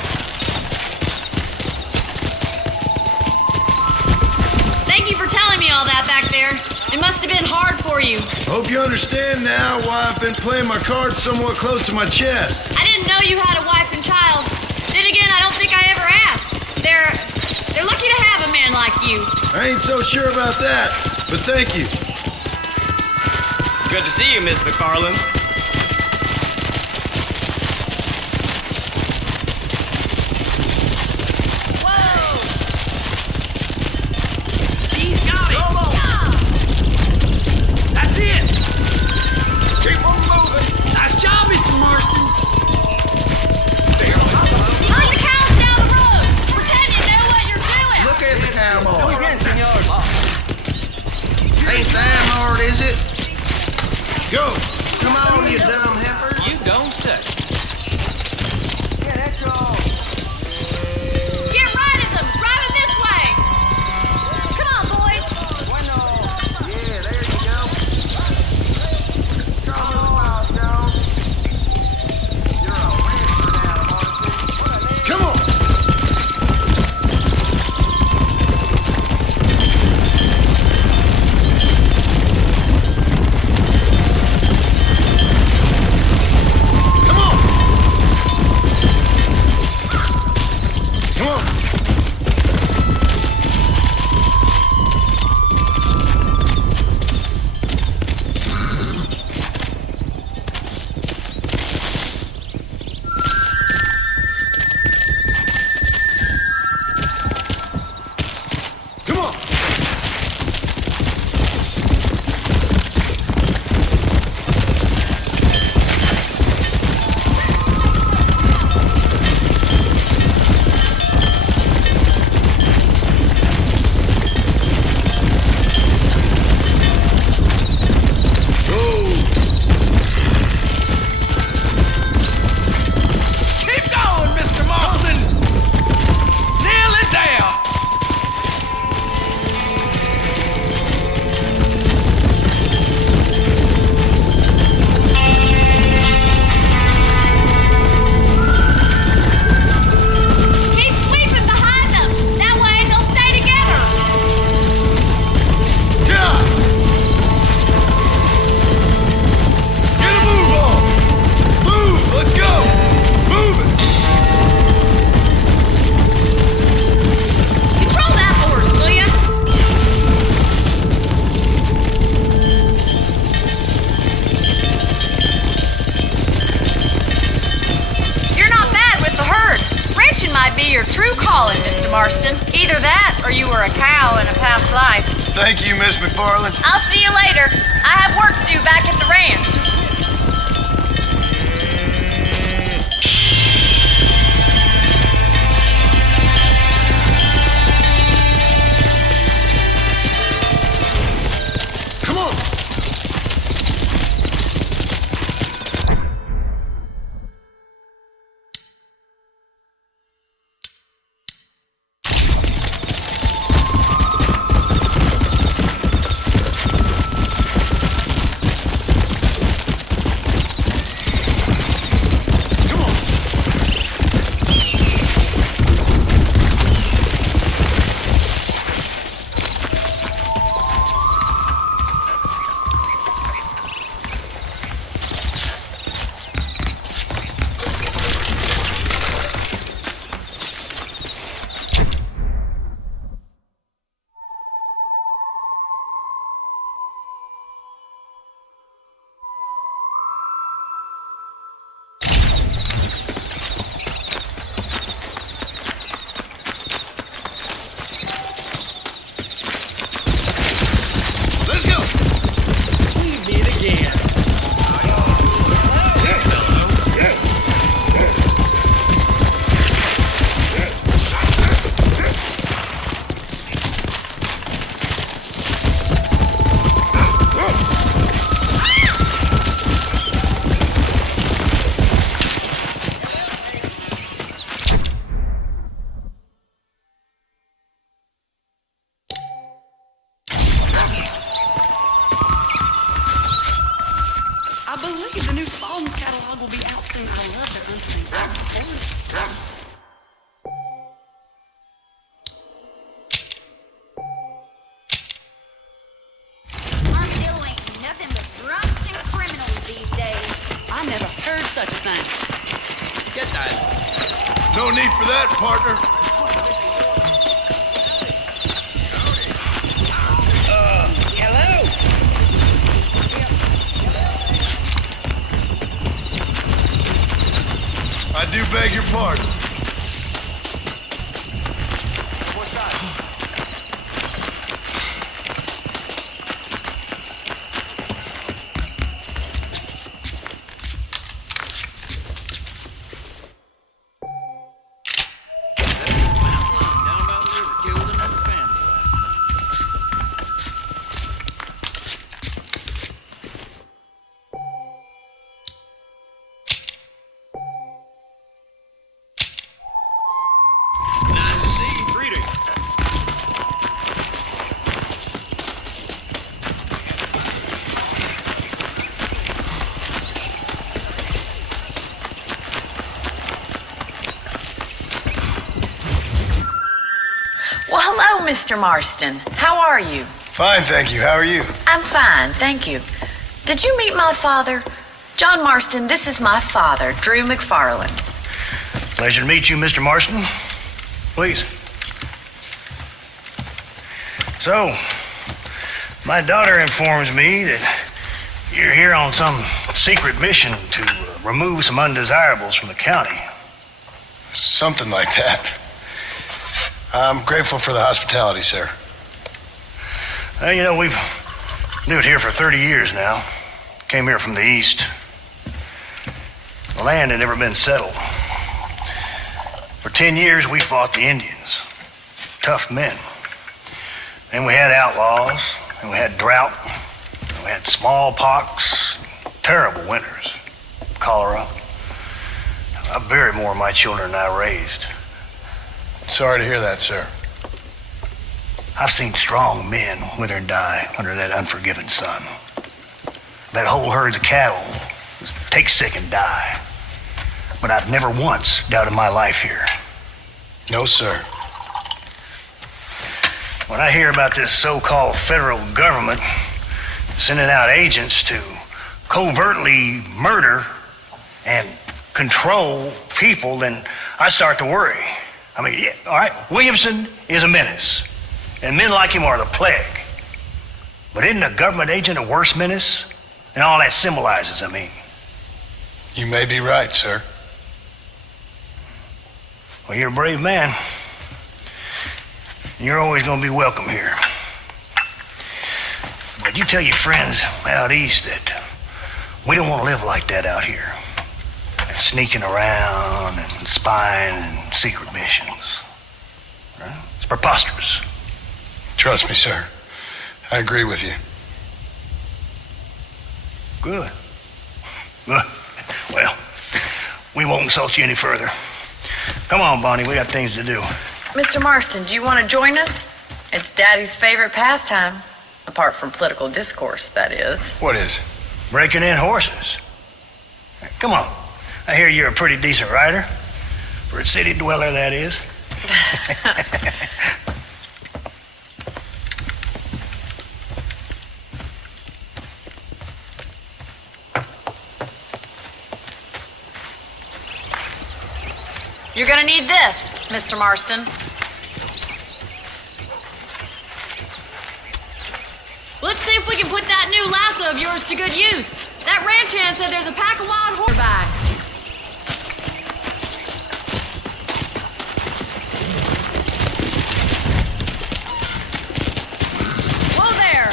Thank you for telling me all that back there. It must have been hard for you. Hope you understand now why I've been playing my cards somewhat close to my chest. I didn't know you had a wife and child. Then again, I don't think I ever asked. They're lucky to have a man like you. I ain't so sure about that, but thank you. Good to see you, Miss McFarland. Whoa! He's got it! That's it! Keep on moving! Nice job, Mr. Marston! Herd the cows down the road! Pretend you know what you're doing! Look at the cowboy. Muy bien, senor. Ain't that hard, is it? Go. Come on be your true calling, Mr. Marston. Either that or you were a cow in a past life. Thank you, Miss McFarland. I'll see you later. I have work to do back at the ranch. Come on. Let's go. We did again. I believe the new Spalding's catalog will be out soon. I love their opening support. Armadillo ain't nothing but drunks and criminals these days. I never heard such a thing. Get that. No need for that, partner. Hello? I do beg your pardon. Down by the river, killed another family last night. Nice to see you. Greetings. Well, hello, Mr. Marston. How are you? Fine, thank you. How are you? I'm fine, thank you. Did you meet my father? John Marston, this is my father, Drew McFarland. Pleasure to meet you, Mr. Marston. Please. So, my daughter informs me that you're here on some secret mission to remove some undesirables from the county. Something like that. I'm grateful for the hospitality, sir. Well, you know, we've lived here for 30 years now. Came here from the east. The land had never been settled. For 10 years, we fought the Indians. Tough men. Then we had outlaws, and we had drought, and we had smallpox, terrible winters, cholera. I buried more of my children than I raised. Sorry to hear that, sir. I've seen strong men wither and die under that unforgiving sun. That whole herds of cattle just take sick and die. But I've never once doubted my life here. No, sir. When I hear about this so-called federal government sending out agents to covertly murder and control people, then I start to worry. I mean, yeah, all right, Williamson is a menace, and men like him are the plague. But isn't a government agent a worse menace? And all that symbolizes, I mean. You may be right, sir. Well, you're a brave man. You're always gonna be welcome here. But you tell your friends out east that we don't want to live like that out here. Sneaking around and spying and secret missions. Right? It's preposterous. Trust me, sir. I agree with you. Good. Good. Well, we won't insult you any further. Come on, Bonnie, we got things to do. Mr. Marston, do you want to join us? It's Daddy's favorite pastime. Apart from political discourse, that is. What is? Breaking in horses. Come on. I hear you're a pretty decent rider. For a city dweller, that is. You're gonna need this, Mr. Marston. Let's see if we can put that new lasso of yours to good use. That ranch hand said there's a pack of wild horses nearby. Whoa there!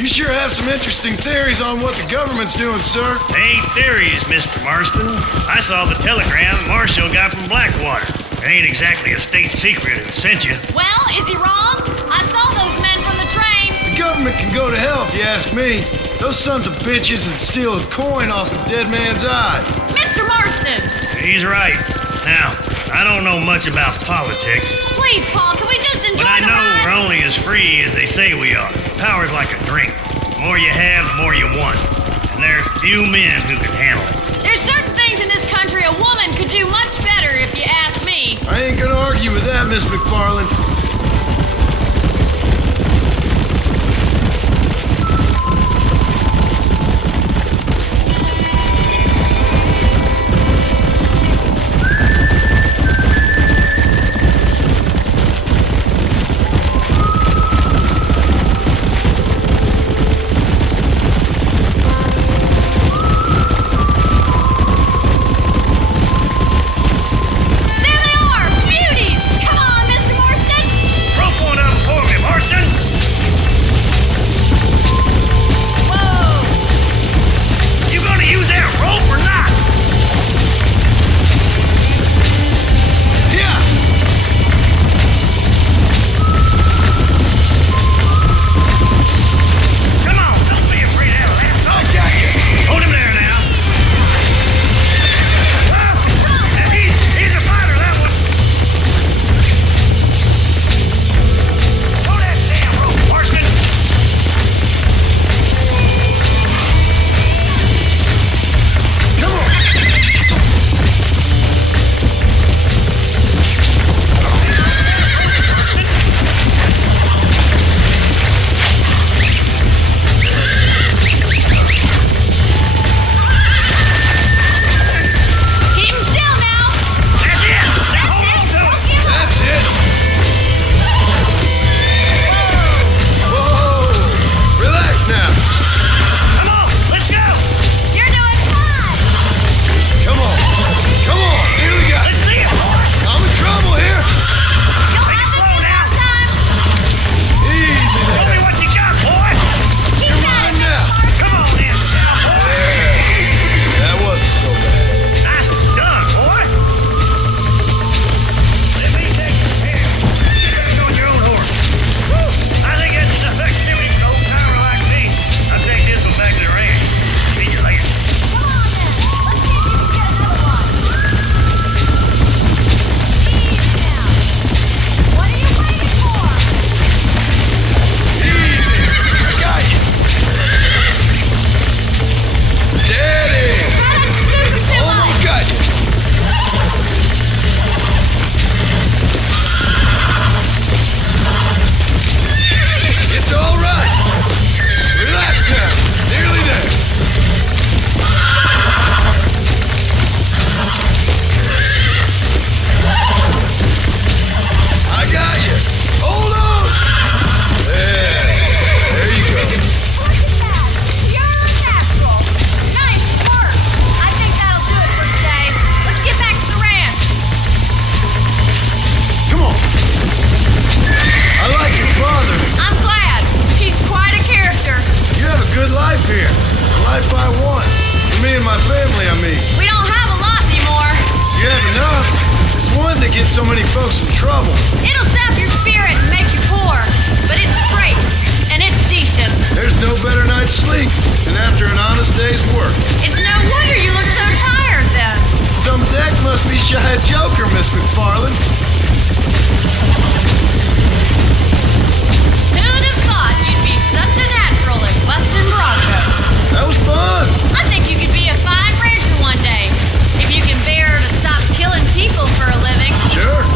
You sure have some interesting theories on what the government's doing, sir. They ain't theories, Mr. Marston. I saw the telegram Marshall got from Blackwater. It ain't exactly a state secret who sent you. Well, is he wrong? I saw those men from the train. The government can go to hell if you ask me. Those sons of bitches would steal a coin off a dead man's eye. Mr. Marston! He's right. Now, I don't know much about politics, Please, Paul, can we just enjoy but I the know ride? we're only as free as they say we are. Power's like a drink. The more you have, the more you want. And there's few men who can handle it. There's certain things in this country a woman could do much better if you ask me. I ain't gonna argue with that, Miss McFarland. There they are! Beauties! Come on, Mr. Marston! get so many folks in trouble. It'll sap your spirit and make you poor, but it's straight and it's decent. There's no better night's sleep than after an honest day's work. It's no wonder you look so tired then. Some deck must be shy of Joker, Miss McFarland. Who'd have thought you'd be such a natural at busting Broncos? That was fun. I think you could be a fine rancher one day, if you can bear to stop killing people for a living. Sure.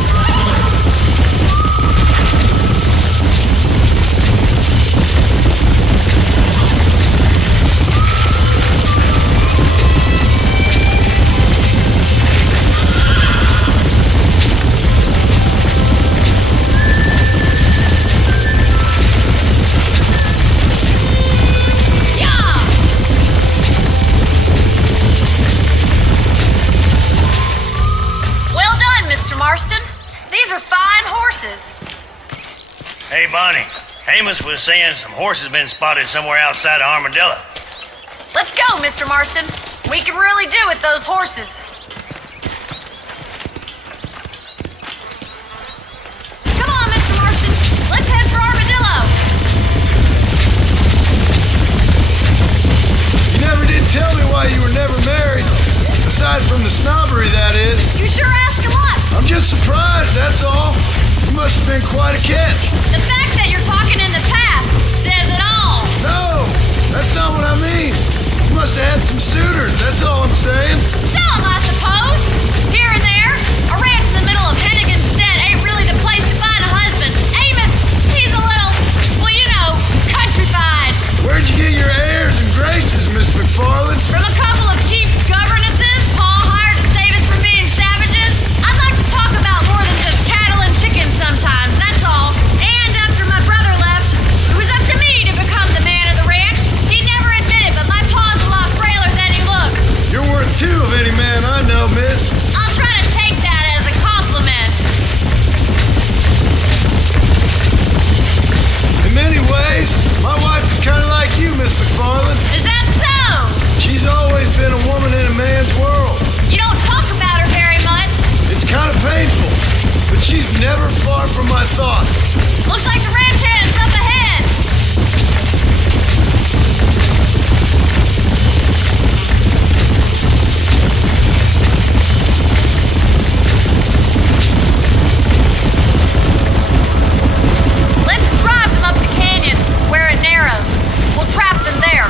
Hey, Bonnie. Amos was saying some horses been spotted somewhere outside of Armadillo. Let's go, Mr. Marston. We can really do with those horses. Come on, Mr. Marston. Let's head for Armadillo. You never did tell me why you were never married. Aside from the snobbery, that is. You sure ask a lot. I'm just surprised, that's all. You must have been quite a catch. The fact that you're talking in the past says it all. No, that's not what I mean. You must have had some suitors, that's all I'm saying. Some, I suppose. Here and there. A ranch in the middle of Hennigan's Stead ain't really the place to find a husband. Amos, he's a little, well, you know, countrified. Where'd you get your airs and graces, Miss McFarland? From a couple of cheap governesses Paul hired to save us from being savages. I'd like to talk about more than just cattle and chickens sometimes, that's all. And after my brother left, it was up to me to become the man of the ranch. He never admitted, but my paw's a lot frailer than he looks. You're worth two of any man I know, miss. I'll try to take that as a compliment. In many ways, my wife is kind of like you, Miss McFarland. Is that so? She's always been a woman in a man's world. You don't talk about her very much. It's kind of painful, but she's never far from my thoughts. Looks like the ranch hand's up ahead. Let's drive them up the canyon where it narrows. We'll trap them there.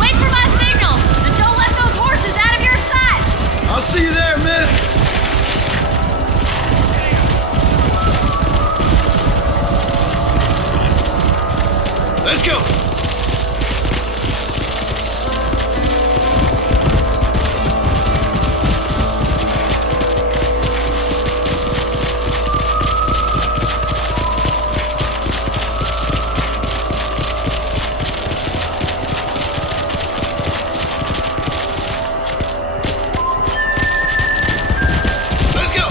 Wait for my signal, and don't let those horses out of your sight. I'll see you there, miss. Let's go. Let's go.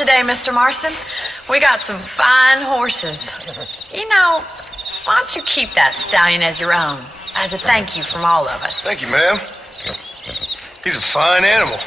today, Mr. Marston. We got some fine horses. You know, why don't you keep that stallion as your own, as a thank you from all of us? Thank you, ma'am. He's a fine animal.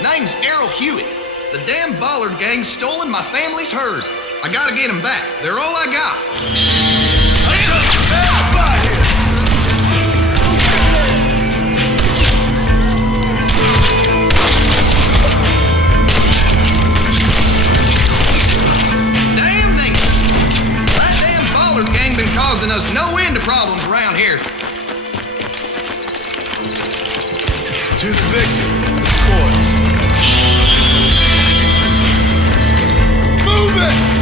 Name's Errol Hewitt. The damn Ballard gang's stolen my family's herd. I gotta get them back. They're all I got. Damn nation. That damn Ballard gang been causing us no end of problems around here. To the victor, the spoils. Move it!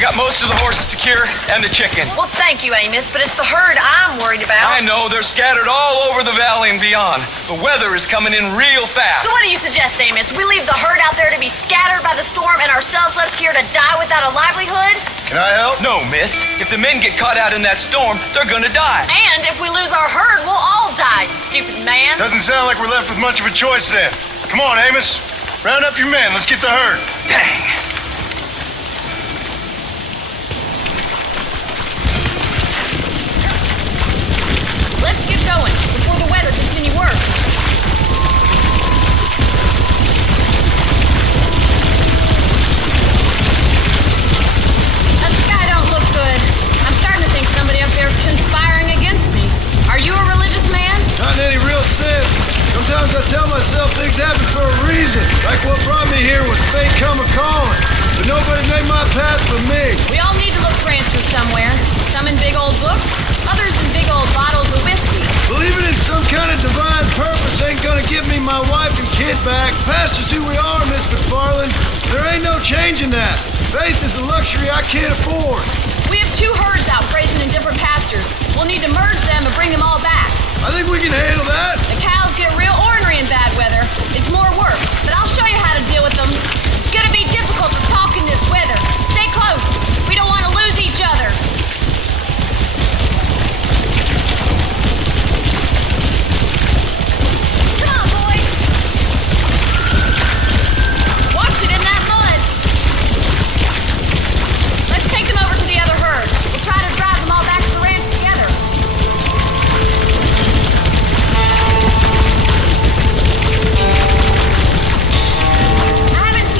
got most of the horses secure and the chicken. Well, thank you, Amos, but it's the herd I'm worried about. I know, they're scattered all over the valley and beyond. The weather is coming in real fast. So what do you suggest, Amos? We leave the herd out there to be scattered by the storm and ourselves left here to die without a livelihood? Can I help? No, miss. If the men get caught out in that storm, they're gonna die. And if we lose our herd, we'll all die, you stupid man. Doesn't sound like we're left with much of a choice then. Come on, Amos. Round up your men. Let's get the herd. Dang. Let's get going before the weather gets any worse. That sky don't look good. I'm starting to think somebody up there's conspiring against me. Are you a religious man? Not in any real sense. Sometimes I tell myself things happen for a reason. Like what brought me here was fate come a-calling. But nobody made my path for me. We all need to look for answers somewhere. Some in big old books, others in big old bottles of whiskey. Believing in some kind of divine purpose ain't gonna give me my wife and kid back. Past is who we are, Miss McFarland. There ain't no changing that. Faith is a luxury I can't afford. We have 2 herds out grazing in different pastures. We'll need to merge them and bring them all back. I think we can handle that. The cows get real ornery in bad weather. It's more work, but I'll show you how to deal with them. It's gonna be difficult to talk in this weather. Stay close. We don't want to lose each other. Come on, boys. Watch it in that mud. Let's take them over to the other herd. We'll try to drive them all back to the ranch together. I haven't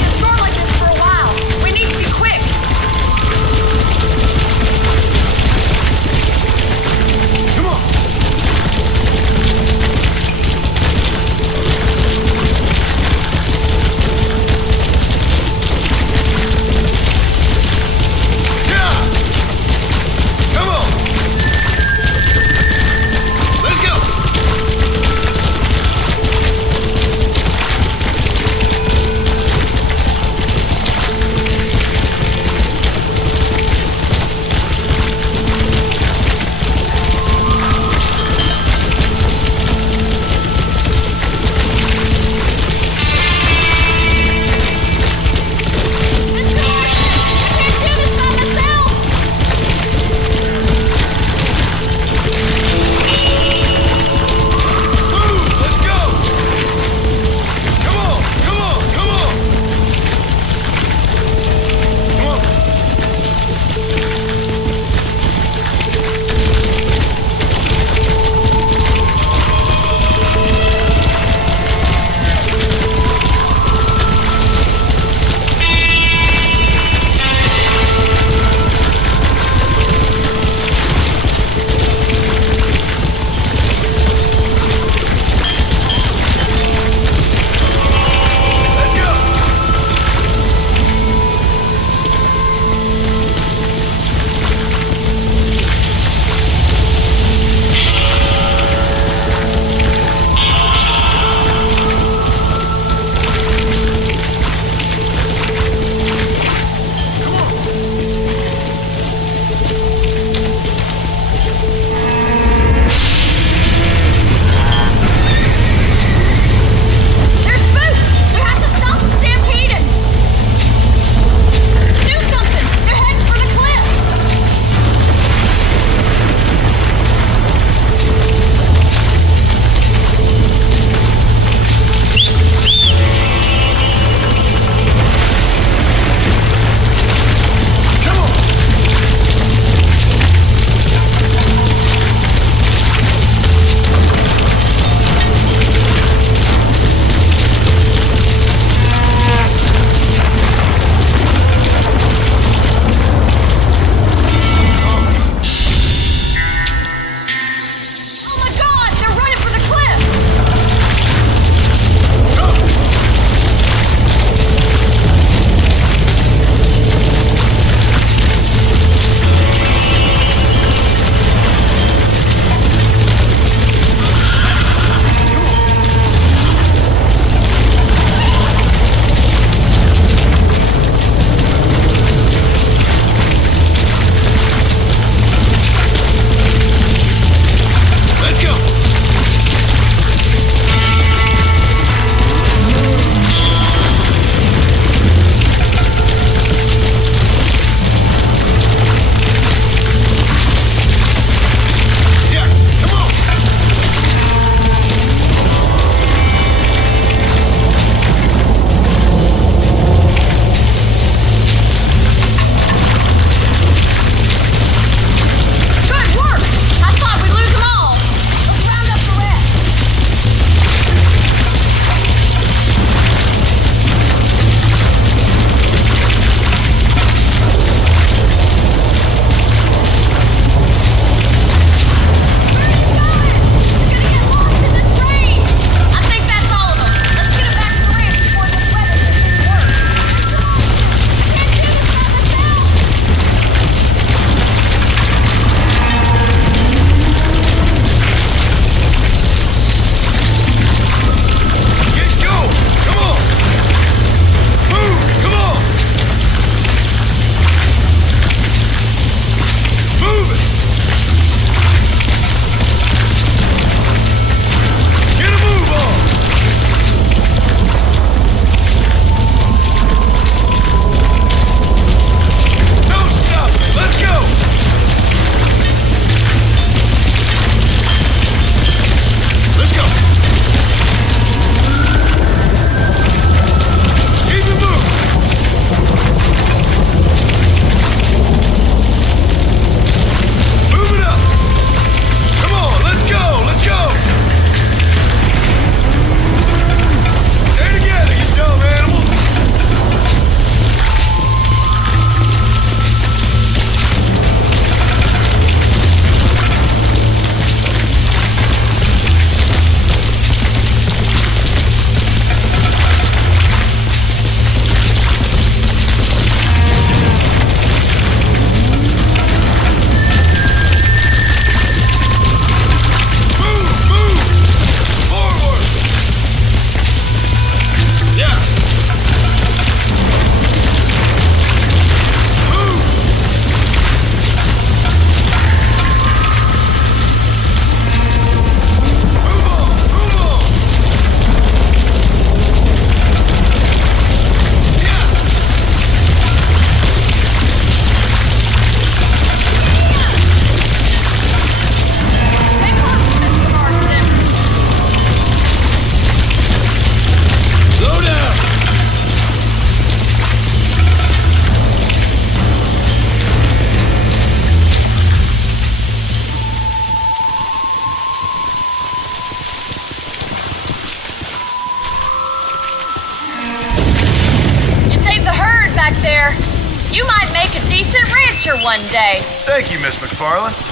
decent rancher one day. Thank you, Miss McFarland.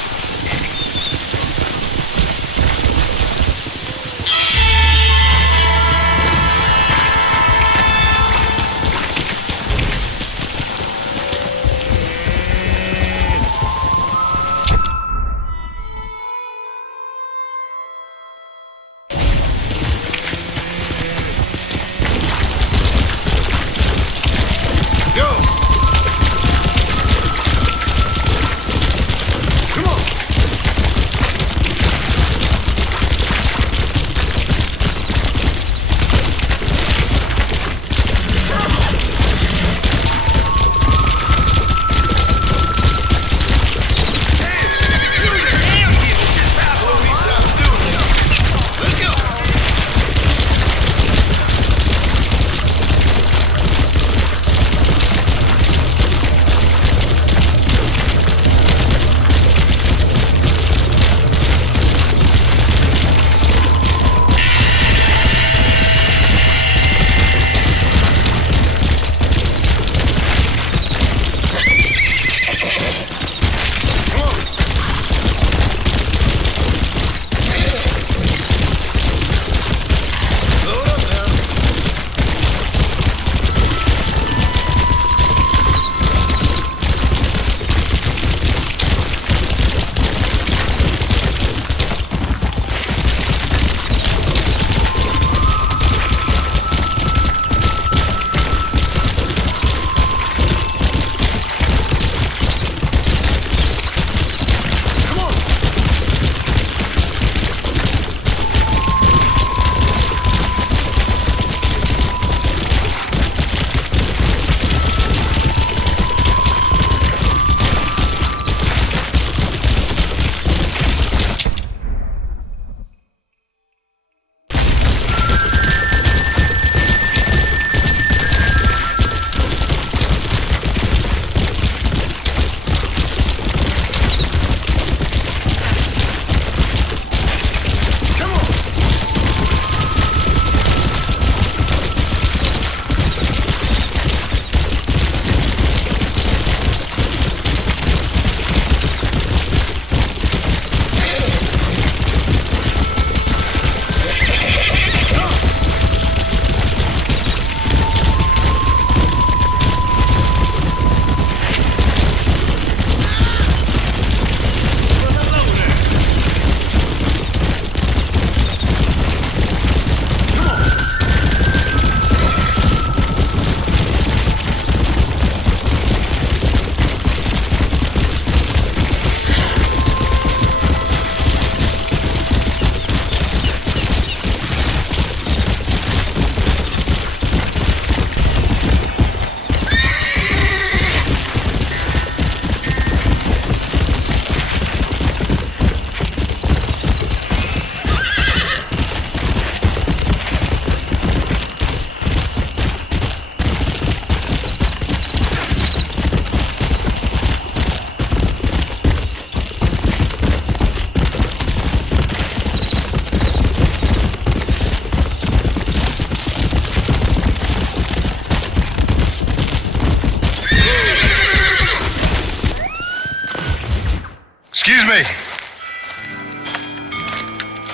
Excuse me.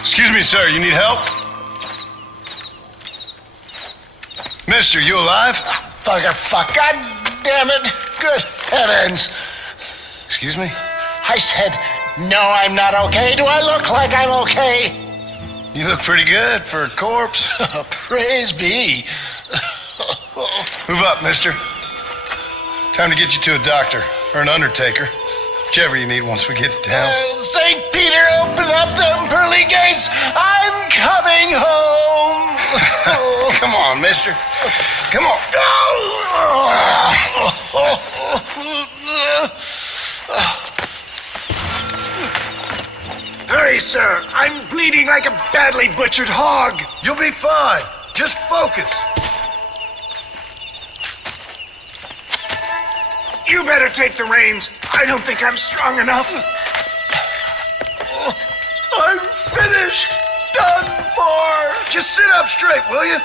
Excuse me, sir. You need help? Mister, you alive? Fuck. God damn it. Good heavens. Excuse me? I said, no, I'm not okay. Do I look like I'm okay? You look pretty good for a corpse. Praise be. Move up, mister. Time to get you to a doctor or an undertaker. Whichever you need once we get to town. St. Peter, open up them pearly gates. I'm coming home. Come on, mister. Come on. Hurry, sir. I'm bleeding like a badly butchered hog. You'll be fine. Just focus. You better take the reins. I don't think I'm strong enough. I'm finished. Done for. Just sit up straight, will you?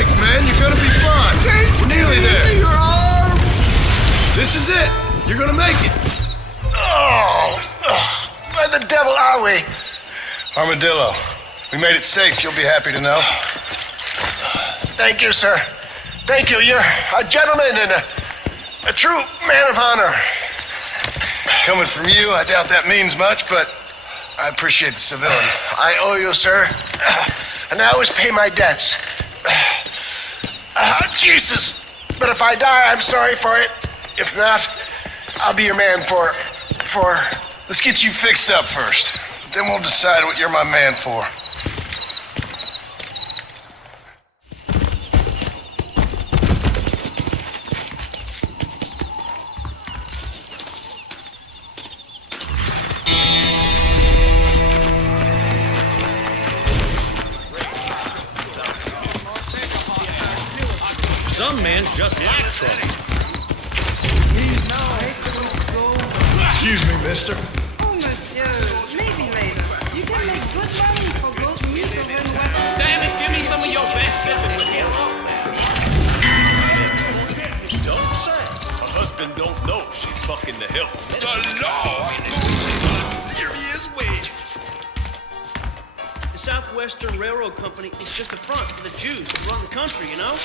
legs, man. You're gonna be fine. We're nearly there. This is it. You're gonna make it. Where the devil are we? Armadillo. We made it safe, you'll be happy to know. Thank you, sir. Thank you. You're a gentleman and a true man of honor. Coming from you, I doubt that means much, but I appreciate the civility. I owe you, sir. And I always pay my debts. Jesus. But if I die, I'm sorry for it. If not, I'll be your man for... Let's get you fixed up first. Then we'll decide what you're my man for. Some men just like trouble. Excuse me, mister. Oh, monsieur, maybe later. You can make good money for goat meat over in West. Damn it, give me some of your best sipping. Don't say. My husband don't know she's fucking the help. The law is serious way. The Southwestern Railroad Company is just a front for the Jews to run the country, you know?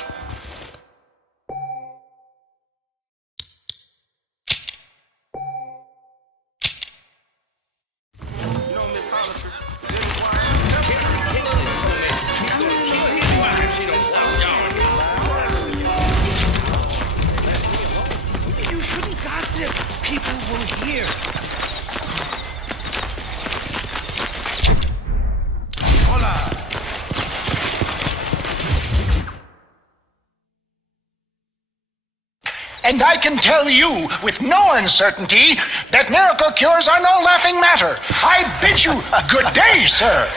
You shouldn't gossip. People will hear. Hola. And I can tell you with no uncertainty that miracle cures are no laughing matter. I bid you good day, sir.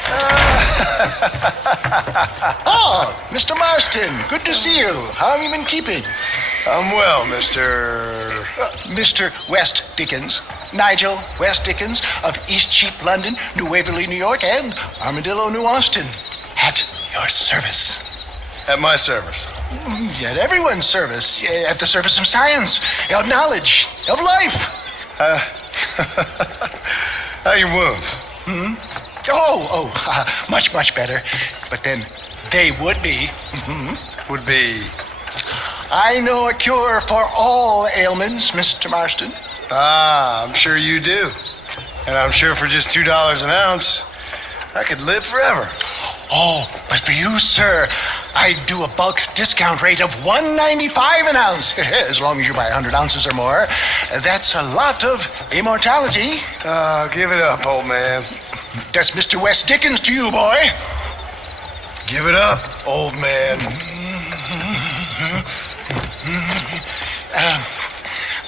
Oh, Mr. Marston, good to see you. How have you been keeping? I'm well, Mr. Mr. West Dickens. Nigel West Dickens of Eastcheap, London, New Waverly, New York, and Armadillo, New Austin. At your service. At my service. At everyone's service. At the service of science, of knowledge, of life. How are your wounds? Much, much better. But then they would be. Would be? I know a cure for all ailments, Mr. Marston. Ah, I'm sure you do. And I'm sure for just $2 an ounce, I could live forever. Oh, but for you, sir, I do a bulk discount rate of $1.95 an ounce, as long as you buy 100 ounces or more. That's a lot of immortality. Give it up, old man. That's Mr. West Dickens to you, boy. Give it up, old man.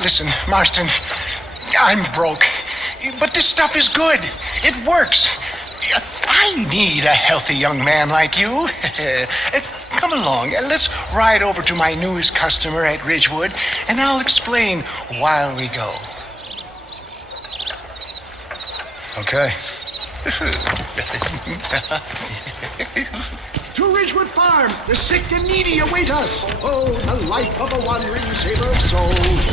Listen, Marston, I'm broke, but this stuff is good. It works. I need a healthy young man like you. Come along, let's ride over to my newest customer at Ridgewood, and I'll explain while we go. Okay. To Ridgewood Farm, the sick and needy await us. Oh, the life of a wandering sailor of souls.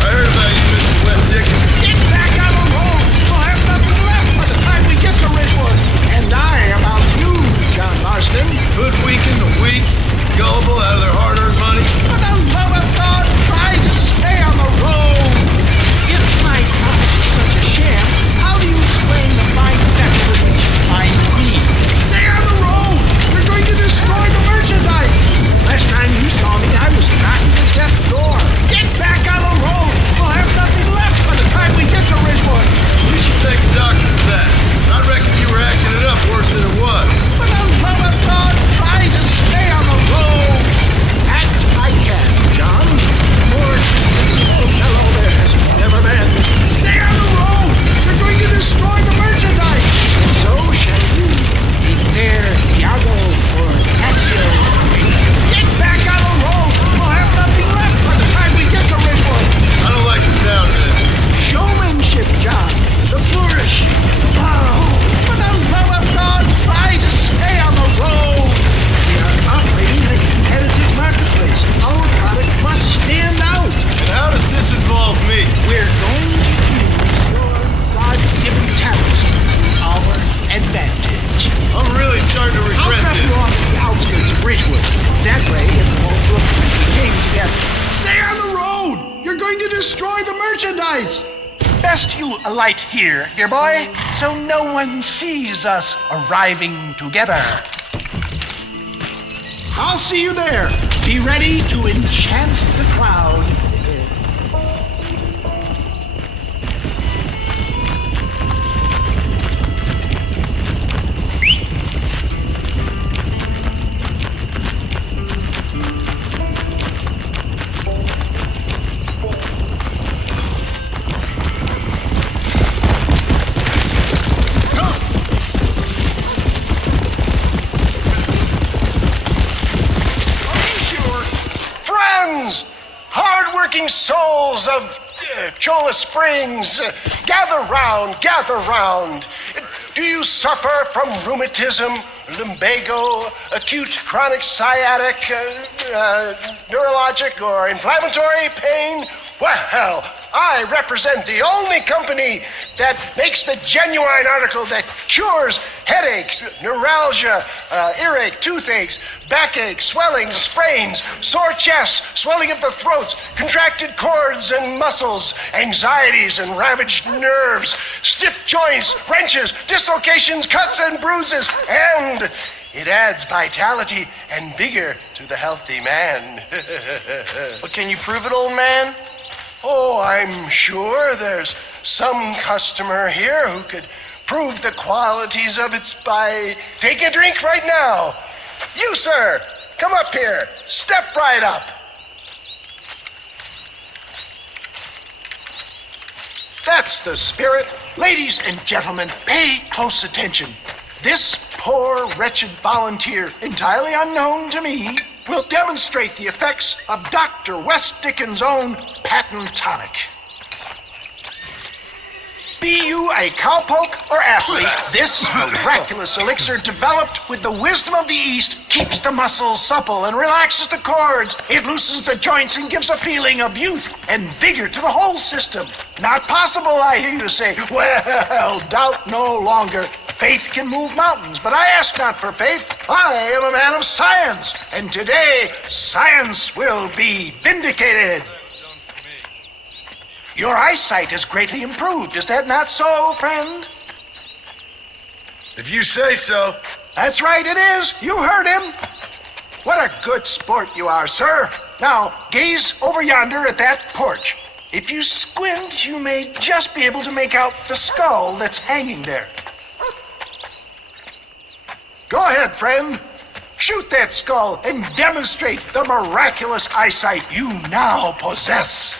I heard about you, Mr. West Dickens. Get back out on the road. We'll have nothing left by the time we get to Ridgewood. And I am about you, John Marston. Hoodwinking the weak, gullible out of their hard-earned money. For the love of God, try to stay on the road. If my product is such a sham, how do you explain the fine factor which I need? Stay on the guys? Best you alight here, dear boy, so no one sees us arriving together. I'll see you there. Be ready to enchant the crowd. Hard-working souls of Cholla Springs, gather round. Do you suffer from rheumatism, lumbago, acute chronic sciatic, neurologic, or inflammatory pain? Well, I represent the only company that makes the genuine article that cures headaches, neuralgia, earache, toothaches, backache, swelling, sprains, sore chests, swelling of the throats, contracted cords and muscles, anxieties and ravaged nerves, stiff joints, wrenches, dislocations, cuts and bruises, and it adds vitality and vigor to the healthy man. But can you prove it, old man? Oh, I'm sure there's some customer here who could prove the qualities of it by taking a drink right now. You, sir, come up here. Step right up. That's the spirit. Ladies and gentlemen, pay close attention. This poor, wretched volunteer, entirely unknown to me, will demonstrate the effects of Dr. West Dickens' own patent tonic. Be you a cowpoke or athlete, this miraculous elixir developed with the wisdom of the East keeps the muscles supple and relaxes the cords. It loosens the joints and gives a feeling of youth and vigor to the whole system. Not possible, I hear you say. Well, doubt no longer. Faith can move mountains, but I ask not for faith. I am a man of science, and today science will be vindicated. Your eyesight has greatly improved. Is that not so, friend? If you say so. That's right, it is. You heard him. What a good sport you are, sir. Now, gaze over yonder at that porch. If you squint, you may just be able to make out the skull that's hanging there. Go ahead, friend. Shoot that skull and demonstrate the miraculous eyesight you now possess.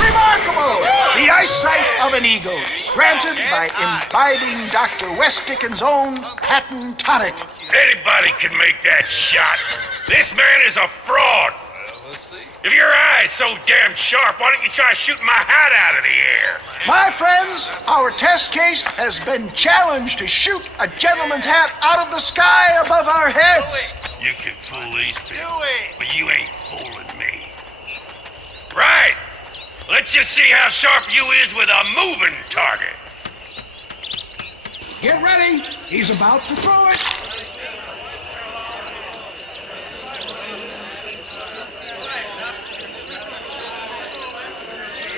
Remarkable! The eyesight of an eagle, granted by imbibing Dr. West Dickens' own patent tonic. Anybody can make that shot. This man is a fraud. If your eye's so damn sharp, why don't you try shooting my hat out of the air? My friends, our test case has been challenged to shoot a gentleman's hat out of the sky above our heads. You can fool these people, but you ain't fooling me. Right. Let's just see how sharp you is with a moving target. Get ready. He's about to throw it.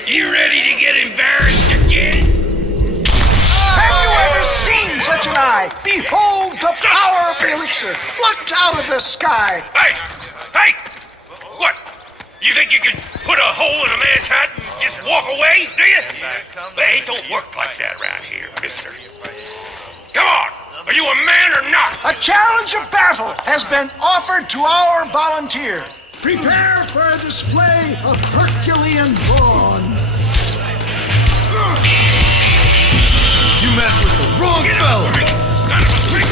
You ready to get embarrassed again? Have you ever seen such an eye? Behold the power of the elixir, plucked out of the sky. Hey! What? You think you can put a hole in a man's hat and just walk away, do you? Hey, it don't work like that around here, mister. Come on! Are you a man or not? A challenge of battle has been offered to our volunteer. Prepare for a display of Herculean brawn. You mess with the wrong fella. Son of a freak.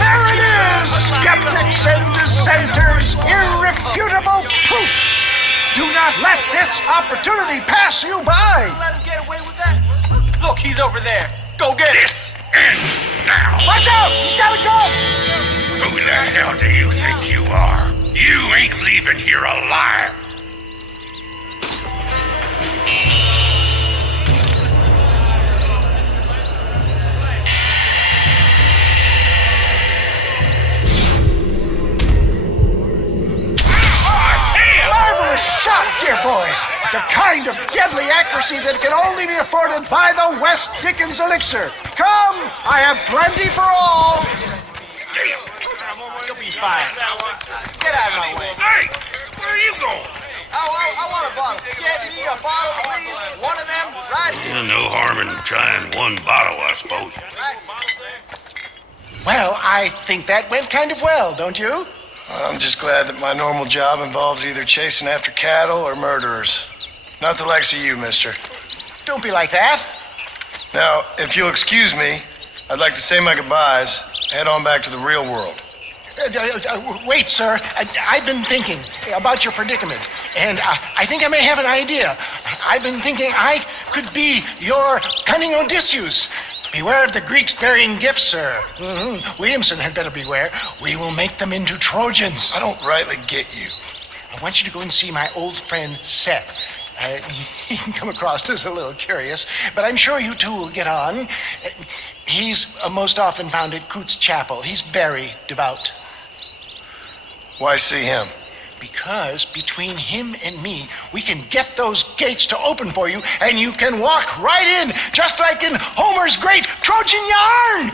There it is! Skeptics and dissenters, irrefutable proof. Do not let this opportunity pass you by. Let him get away with that? Look, he's over there. Go get it. This ends now. Watch out! He's got a gun! Who the hell do you think you are? You ain't leaving here alive. privacy that can only be afforded by the West Dickens elixir. Come, I have plenty for all. You'll be fine. Get out of my way. Hey, where are you going? I want a bottle. Get me a bottle, please. One of them right here. No harm in trying one bottle, I suppose. Well, I think that went kind of well, don't you? I'm just glad that my normal job involves either chasing after cattle or murderers. Not the likes of you, mister. Don't be like that. Now, if you'll excuse me, I'd like to say my goodbyes, head on back to the real world. Wait, sir. I've been thinking about your predicament, and I think I may have an idea. I've been thinking I could be your cunning Odysseus. Beware of the Greeks bearing gifts, sir. Williamson had better beware. We will make them into Trojans. I don't rightly get you. I want you to go and see my old friend Seth. He can come across as a little curious, but I'm sure you two will get on. He's most often found at Coots Chapel. He's very devout. Why see him? Because between him and me, we can get those gates to open for you, and you can walk right in, just like in Homer's great Trojan yarn!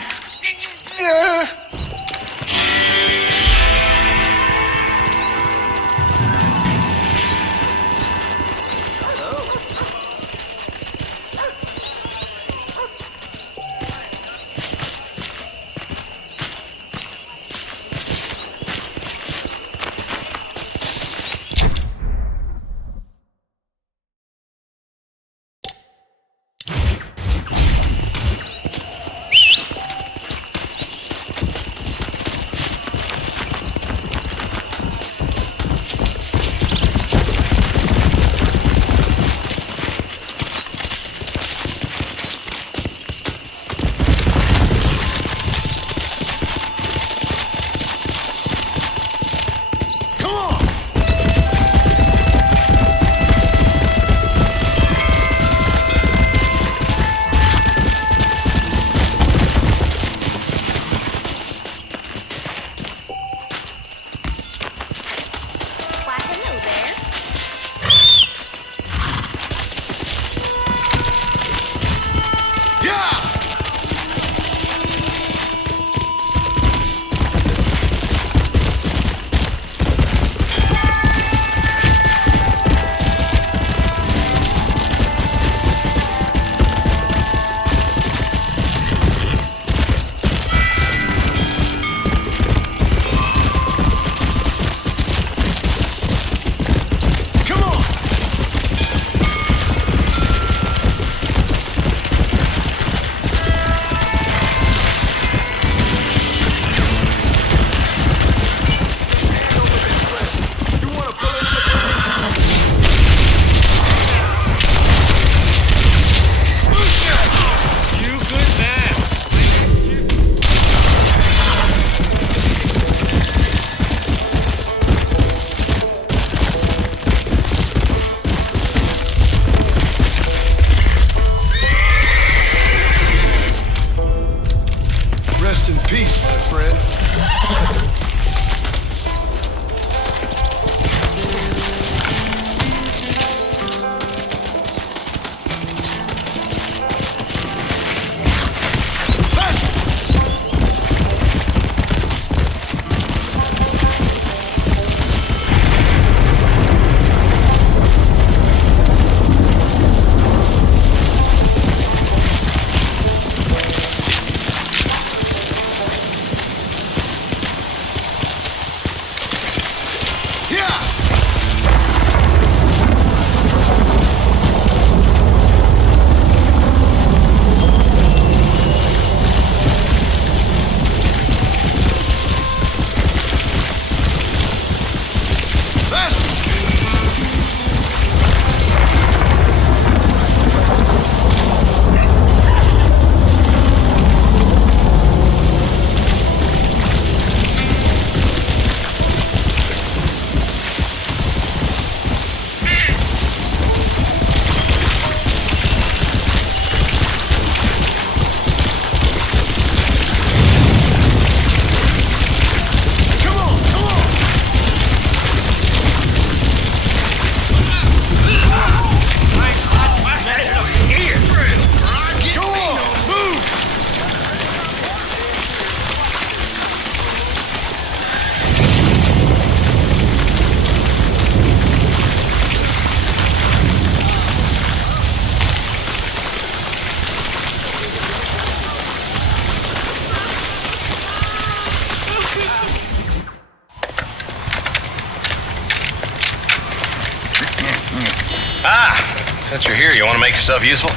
Since you're here, you want to make yourself useful?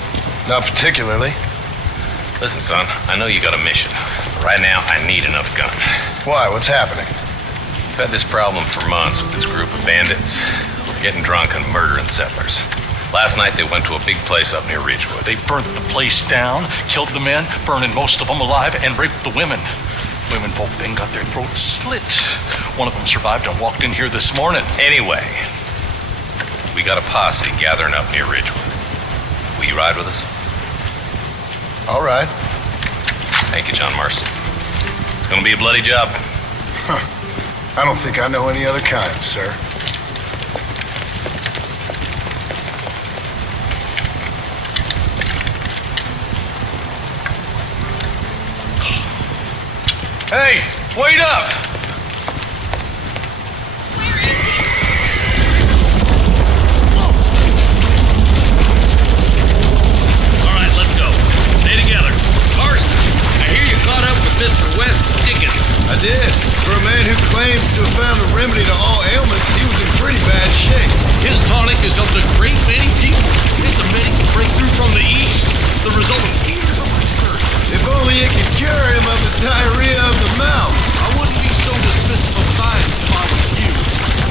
Not particularly. Listen, son, I know you got a mission. Right now, I need another gun. Why? What's happening? We've had this problem for months with this group of bandits. Getting drunk and murdering settlers. Last night, they went to a big place up near Ridgewood. They burnt the place down, killed the men, burning most of them alive, and raped the women. Women folk then got their throats slit. One of them survived and walked in here this morning. Anyway, we got a posse gathering up near Ridgewood. Will you ride with us? All right. Thank you, John Marston. It's gonna be a bloody job. Huh. I don't think I know any other kind, sir. Hey, wait up! All right, let's go. Stay together. Marston, I hear you caught up with Mr. West Dickens. I did. For a man who claims to have found a remedy to all ailments, he was in pretty bad shape. His tonic has helped a great many people. It's a medical breakthrough from the East. The result of years of research. If only it could cure him of his diarrhea of the mouth. I wouldn't be so dismissive of science if I was you.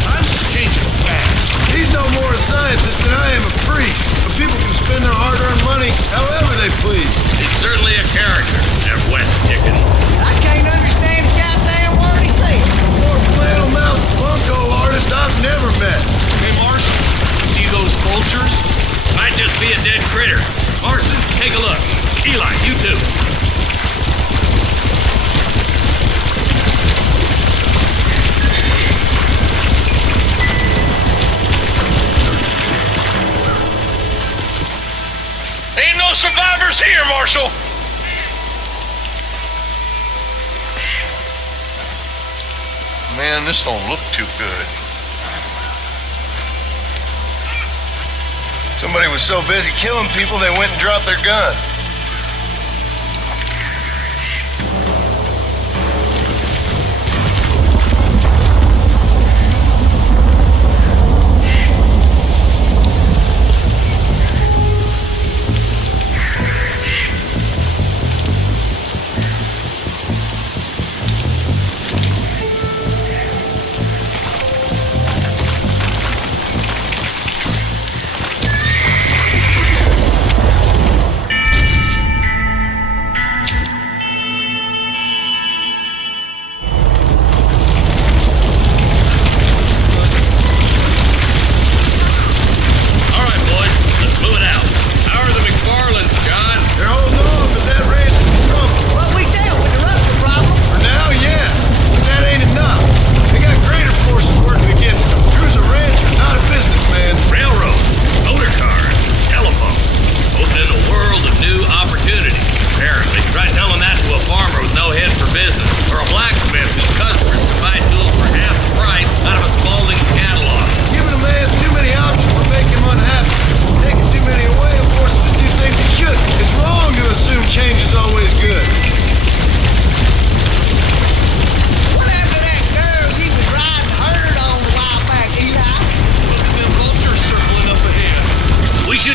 Times are changing fast. He's no more a scientist than I am a priest. But people can spend their hard-earned money however they please. He's certainly a character, that West Dickens. I can't understand a goddamn word he said. More flannel-mouthed bunko artist I've never met. Hey, Marston, see those vultures? Might just be a dead critter. Marston, take a look. Eli, you too. Ain't no survivors here, Marshal! Man, this don't look too good. Somebody was so busy killing people, they went and dropped their gun.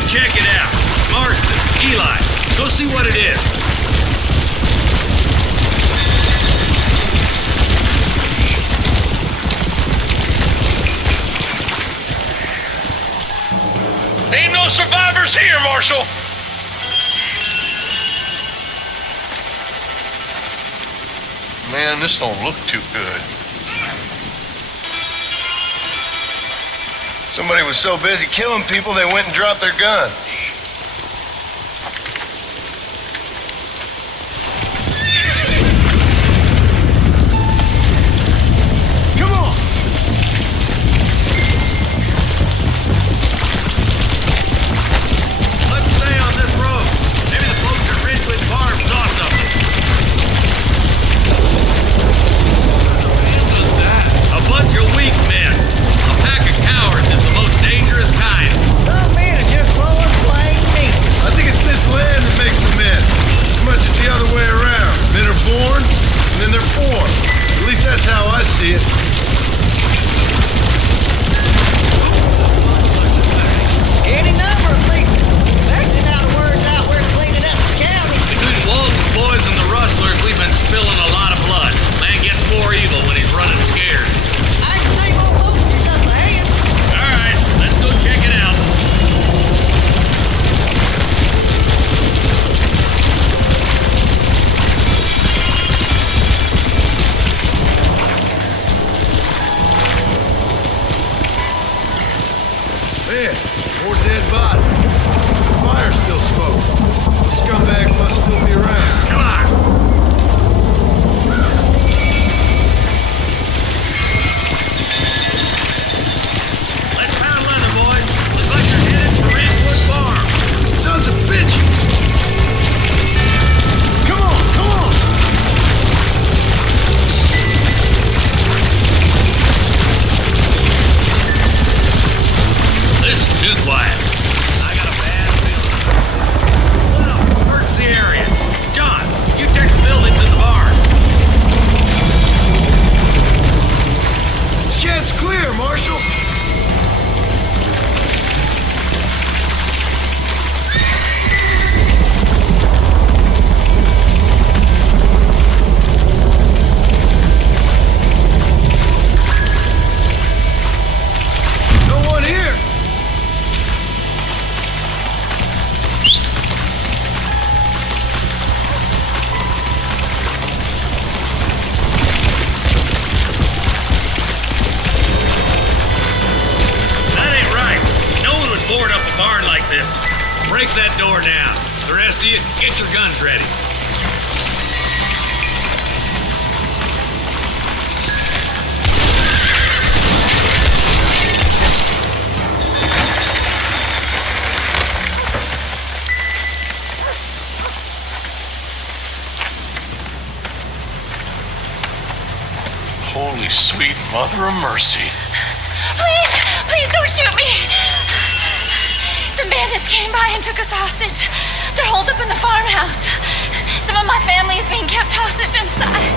Check it out. Marston, Eli, go see what it is. Ain't no survivors here, Marshal! Man, this don't look too good. Somebody was so busy killing people, they went and dropped their gun. Come on! Let's stay on this road. Maybe the folks at Ridgewood Farm saw something. What was that? A bunch of weak men. A pack of cowards is the most dangerous kind. Some men are just blowing break that door down. The rest of you, get your guns ready. Holy sweet mother of mercy. Please don't shoot me. Some bandits came by and took us hostage. They're holed up in the farmhouse. Some of my family is being kept hostage inside.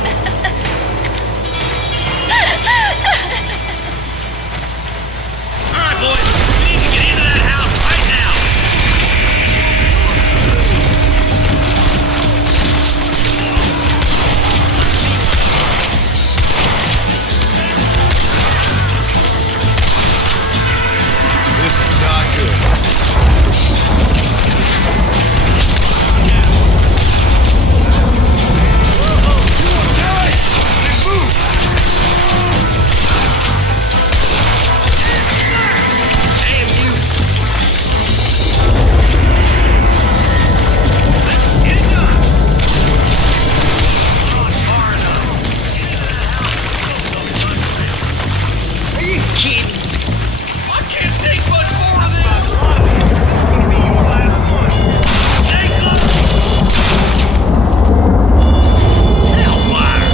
All right, boys, we need to get into that house right now. This is not good. Are you kidding? I can't take much more of this. It's gonna be your last one. Take up. Hellfire.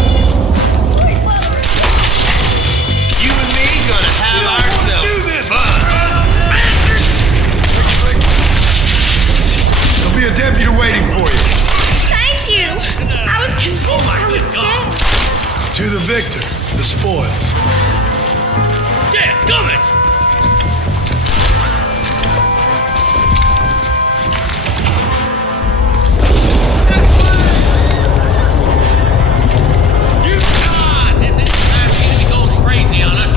You and me gonna have ourselves fun. There'll be a deputy waiting for you. Thank you. I was convinced I was dead. To the victor, the spoils. Dadgummit! God, this is time for you to be going crazy on us.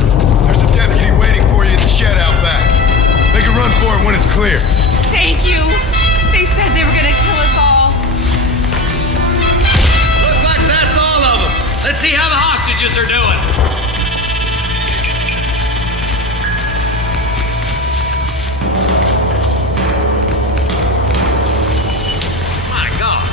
There's a deputy waiting for you in the shed out back. Make a run for it when it's clear. Thank you. They said they were gonna kill us all. Looks like that's all of them. Let's see how the hostages are doing. My God.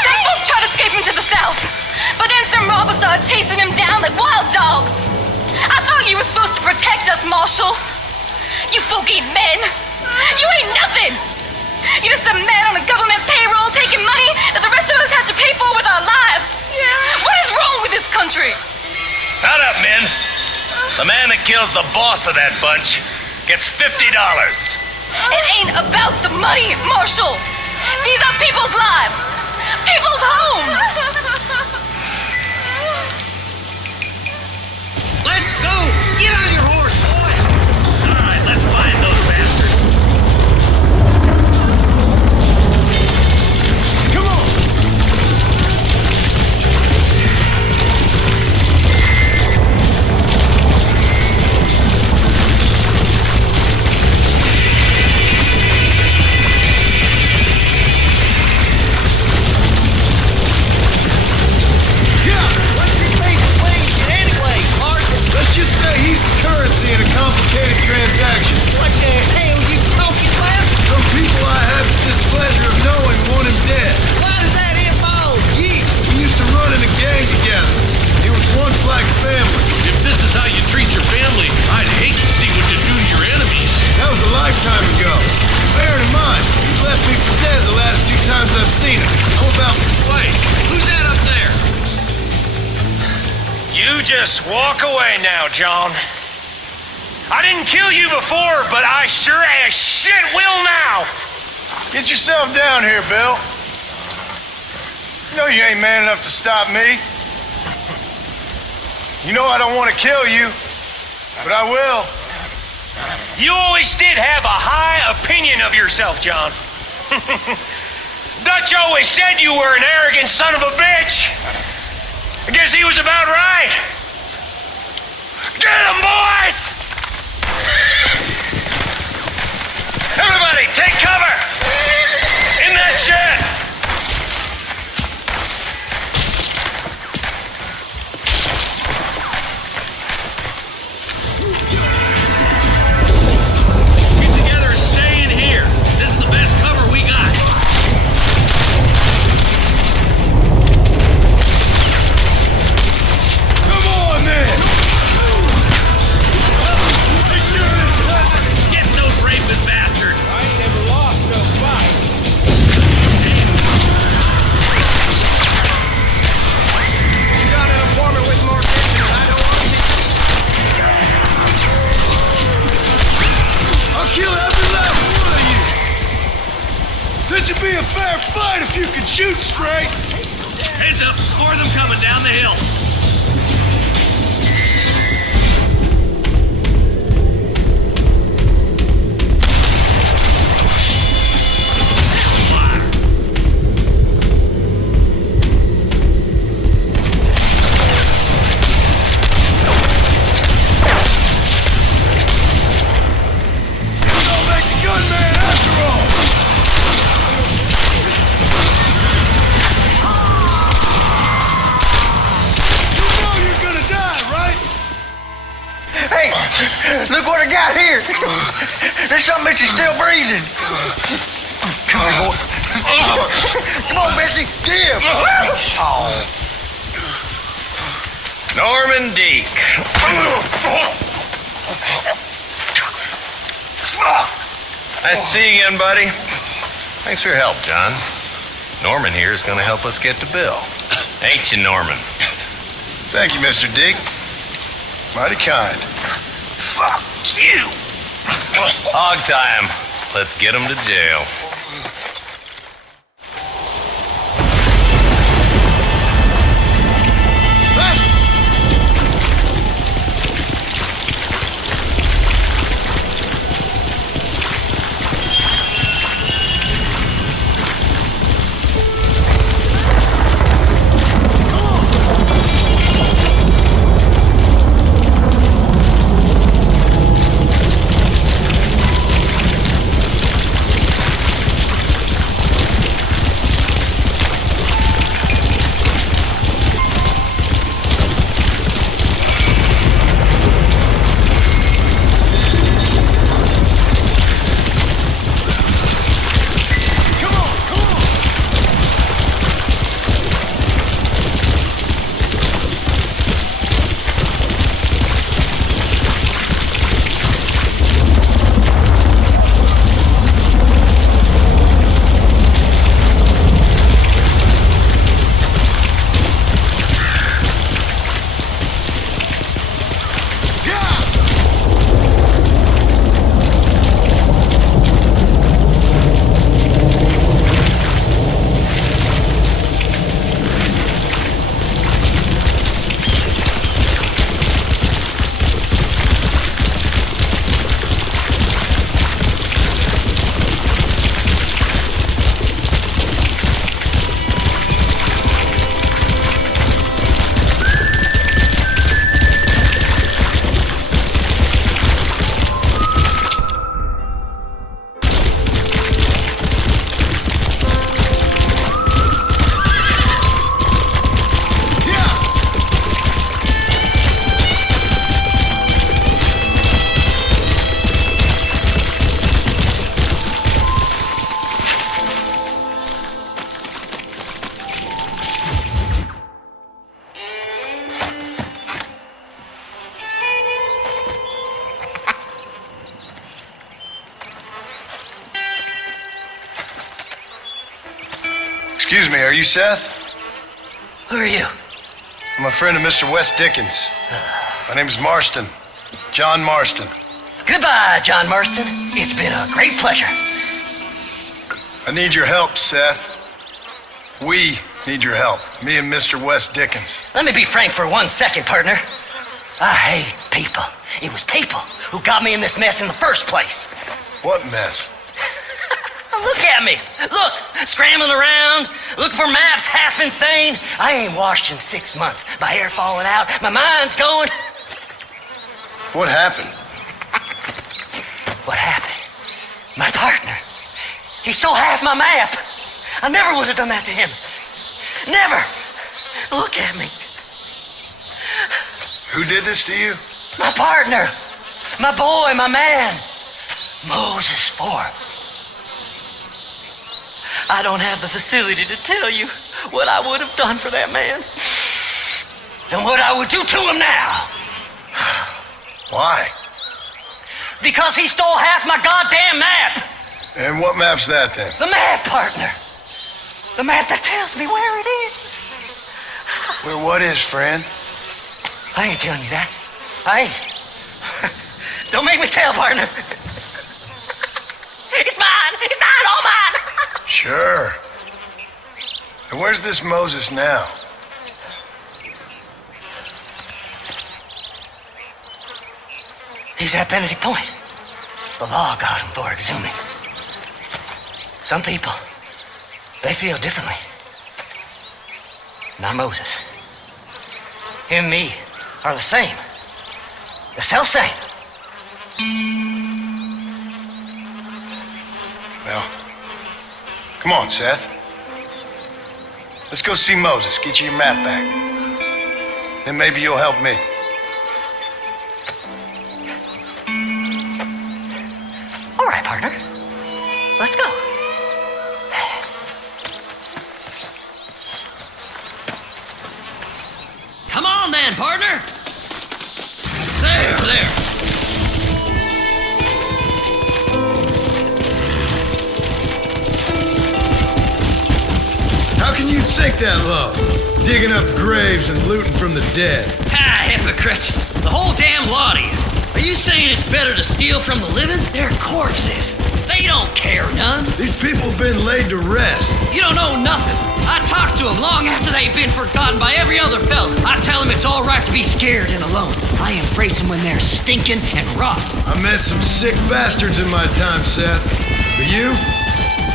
Some folks tried escaping to the south, but then some robbers started chasing them down like wild dogs. I thought you were supposed to protect us, Marshal. You folk-eating men. You ain't nothing. You're just some man on a government payroll taking money that the rest of us have to pay for with our lives. Yeah. What is wrong with this country? Shut up, men. The man that kills the boss of that bunch gets $50. It ain't about the money, Marshal. These are people's lives. People's homes. Let's go! Get on your horse, boy! All right, let's find those bastards. Come on! Let's just say he's the currency in a complicated transaction. What the hell you talking about? Some people I have the displeasure of knowing want him dead. Why does that involve you? We used to run in a gang together. It was once like family. If this is how you treat your family, I'd hate to see what you do to your enemies. That was a lifetime ago. Bearing in mind, he's left me for dead the last 2 times I've seen him. I'm about to Wait, who's that up there? You just walk away now, John. I didn't kill you before, but I sure as shit will now. Get yourself down here, Bill. You know you ain't man enough to stop me. You know I don't want to kill you, but I will. You always did have a high opinion of yourself, John. Dutch always said you were an arrogant son of a bitch. I guess he was about right. Get him, boys! Everybody, take cover! In that shed! Get together and stay in here. This is the best cover we got. Come on, then! Get those rapist bastards! I ain't never lost a fight. You got an informant with more attention than I don't want to see. I'll kill every last one of you. This should be a fair fight if you can shoot straight. Heads up, more of them coming down the hill. Don't make a gunman after all. You know you're gonna die, right? Hey, look what I got here. There's something that you're still breathing. Come here, boy. Come on, Bessie. Give. Oh. Norman Deek. Nice to see you again, buddy. Thanks for your help, John. Norman here is going to help us get to Bill. Ain't you, Norman? Thank you, Mr. Dick. Mighty kind. Fuck you! Hog time. Let's get him to jail. Excuse me, are you Seth? Who are you? I'm a friend of Mr. Wes Dickens. My name's Marston. John Marston. Goodbye, John Marston. It's been a great pleasure. I need your help, Seth. We need your help. Me and Mr. Wes Dickens. Let me be frank for 1 second, partner. I hate people. It was people who got me in this mess in the first place. What mess? Look at me. Look, scrambling around, looking for maps, half insane. I ain't washed in 6 months. My hair falling out, my mind's going. What happened? What happened? My partner. He stole half my map. I never would have done that to him. Never. Look at me. Who did this to you? My partner. My boy, my man. Moses Ford. I don't have the facility to tell you what I would have done for that man. And what I would do to him now. Why? Because he stole half my goddamn map. And what map's that then? The map, partner. The map that tells me where it is. Where what is, friend? I ain't telling you that. I ain't. Don't make me tell, partner. It's mine. It's mine. All mine. Sure. And where's this Moses now? He's at Benedict Point. The law got him for exhuming. Some people, they feel differently. Not Moses. Him and me are the same. The self-same. Well, come on, Seth. Let's go see Moses, get you your map back. Then maybe you'll help me. All right, partner. Let's go. Come on then, partner. There. How can you sink that low? Digging up graves and looting from the dead. Ah, hypocrites. The whole damn lot of you. Are you saying it's better to steal from the living? They're corpses. They don't care none. These people have been laid to rest. You don't know nothing. I talk to them long after they've been forgotten by every other fella. I tell them it's all right to be scared and alone. I embrace them when they're stinking and rotten. I met some sick bastards in my time, Seth. But you're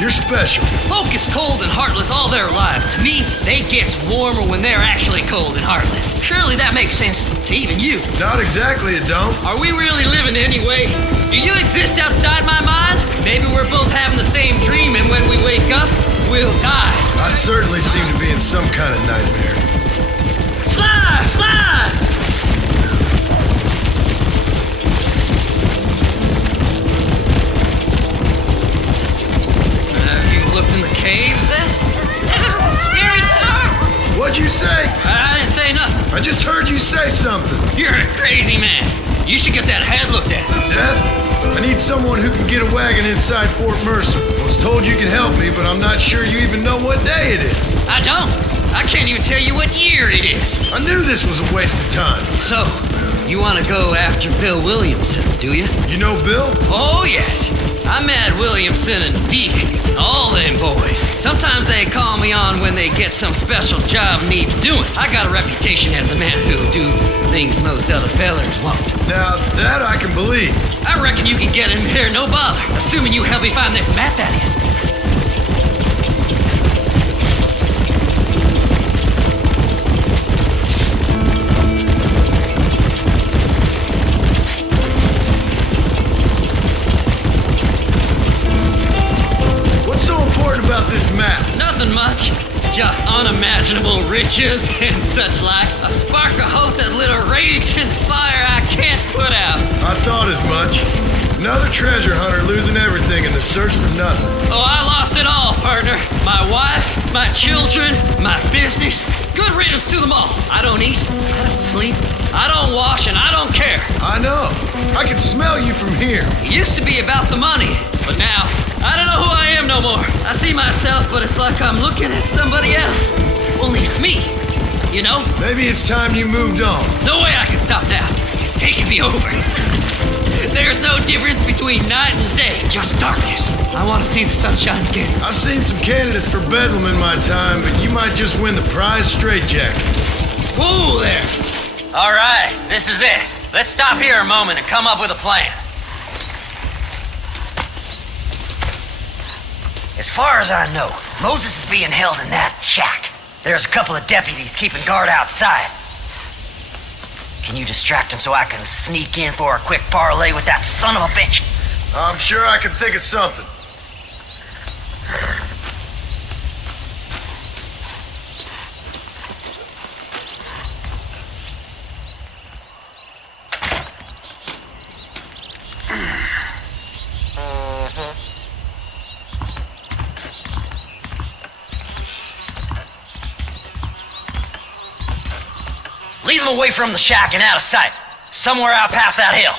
special. Folk is cold and heartless all their lives. To me, they gets warmer when they're actually cold and heartless. Surely that makes sense to even you. Not exactly, it don't. Are we really living anyway? Do you exist outside my mind? Maybe we're both having the same dream, and when we wake up, we'll die. I certainly seem to be in some kind of nightmare. Fly! Have you looked in the caves, then? It's very dark. What'd you say? I didn't say nothing. I just heard you say something. You're a crazy man. You should get that head looked at. Seth, I need someone who can get a wagon inside Fort Mercer. I was told you could help me, but I'm not sure you even know what day it is. I don't. I can't even tell you what year it is. I knew this was a waste of time. So, you want to go after Bill Williamson, do you? You know Bill? Oh, yes. I met Williamson and Deke, all them boys. Sometimes they call me on when they get some special job needs doing. I got a reputation as a man who'll do things most other fellers won't. Now, that I can believe. I reckon you can get in there no bother, assuming you help me find this map, that is. What's so important about this map? Nothing much. Just unimaginable riches and such like. A spark of hope that lit a raging fire I can't put out. I thought as much. Another treasure hunter losing everything in the search for nothing. Oh, I lost it all, partner. My wife, my children, my business. Good riddance to them all. I don't eat, I don't sleep, I don't wash, and I don't care. I know. I can smell you from here. It used to be about the money, but now, I don't know who I am no more. I see myself, but it's like I'm looking at somebody else. Only it's me, you know? Maybe it's time you moved on. No way I can stop now. It's taking me over. There's no difference between night and day, just darkness. I want to see the sunshine again. I've seen some candidates for Bedlam in my time, but you might just win the prize straitjacket. Whoa there. All right, this is it. Let's stop here a moment and come up with a plan. As far as I know, Moses is being held in that shack. There's a couple of deputies keeping guard outside. Can you distract him so I can sneak in for a quick parlay with that son of a bitch? I'm sure I can think of something. Lead them away from the shack and out of sight. Somewhere out past that hill.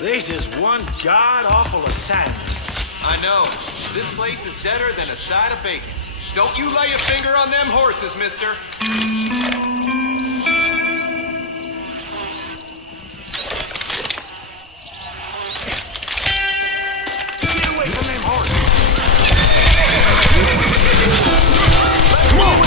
This is one god-awful assignment. I know. This place is deader than a side of bacon. Don't you lay a finger on them horses, mister. Get away from them horses. Come on!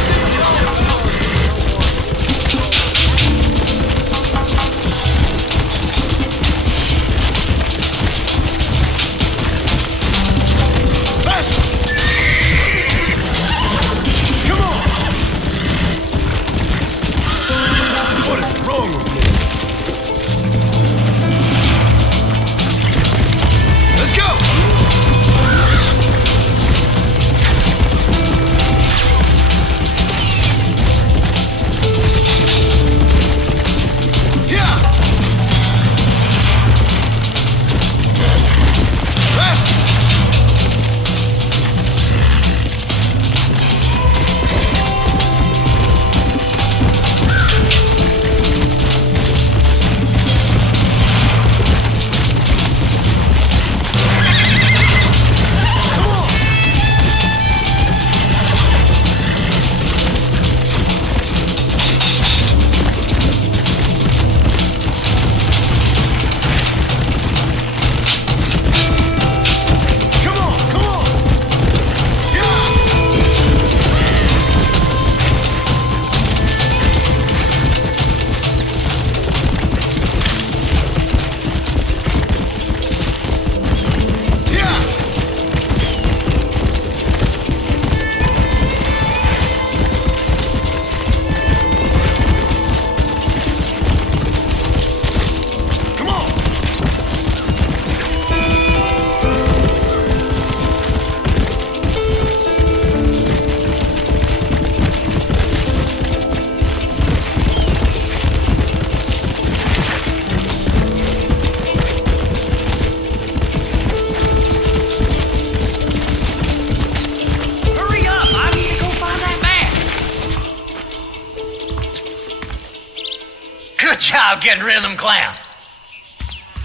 Good job getting rid of them clowns.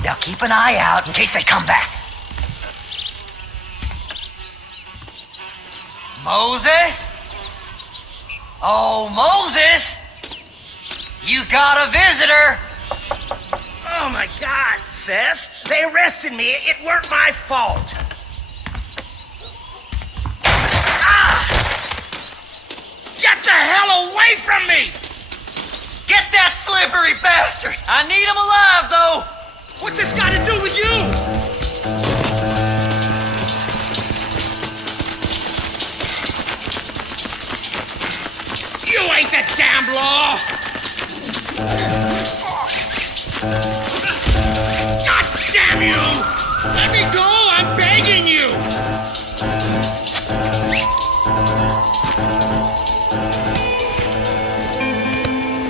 Now keep an eye out in case they come back. Moses? Oh, Moses! You got a visitor! Oh my God, Seth. They arrested me. It weren't my fault. Ah! Get the hell away from me! Get that slippery bastard! I need him alive, though! What's this got to do with you? You ain't the damn law! God damn you! Let me go! I'm begging you!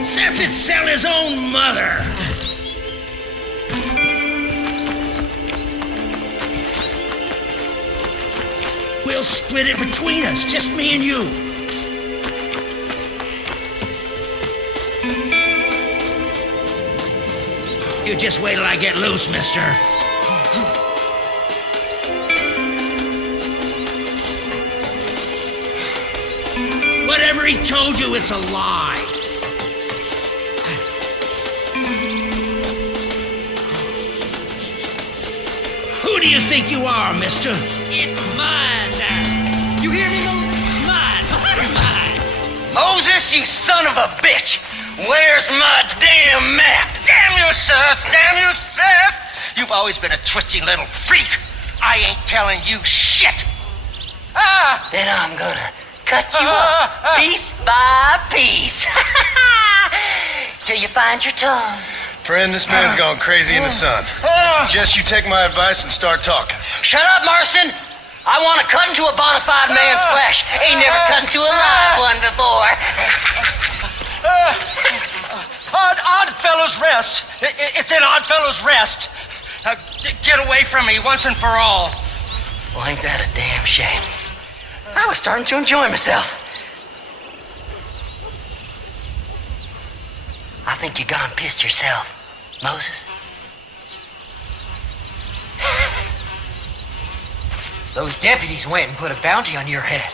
Seth would sell his own mother! We'll split it between us, just me and you. You just wait till I get loose, mister. Whatever he told you, it's a lie. Who do you think you are, mister? It's mine now. You hear me, Moses? Mine. Mine. Moses, you son of a bitch! Where's my damn map? Damn you, Seth! Damn you, Seth! You've always been a twisty little freak. I ain't telling you shit. Then I'm gonna cut you up piece by piece. Till you find your tongue. Friend, this man's gone crazy in the sun. I suggest you take my advice and start talking. Shut up, Marston. I want to cut into a bona fide man's flesh. Ain't never cut into a live one before. Oddfellows Rest. It's in Oddfellows Rest. Get away from me once and for all. Well, ain't that a damn shame? I was starting to enjoy myself. I think you gone pissed yourself, Moses. Those deputies went and put a bounty on your head.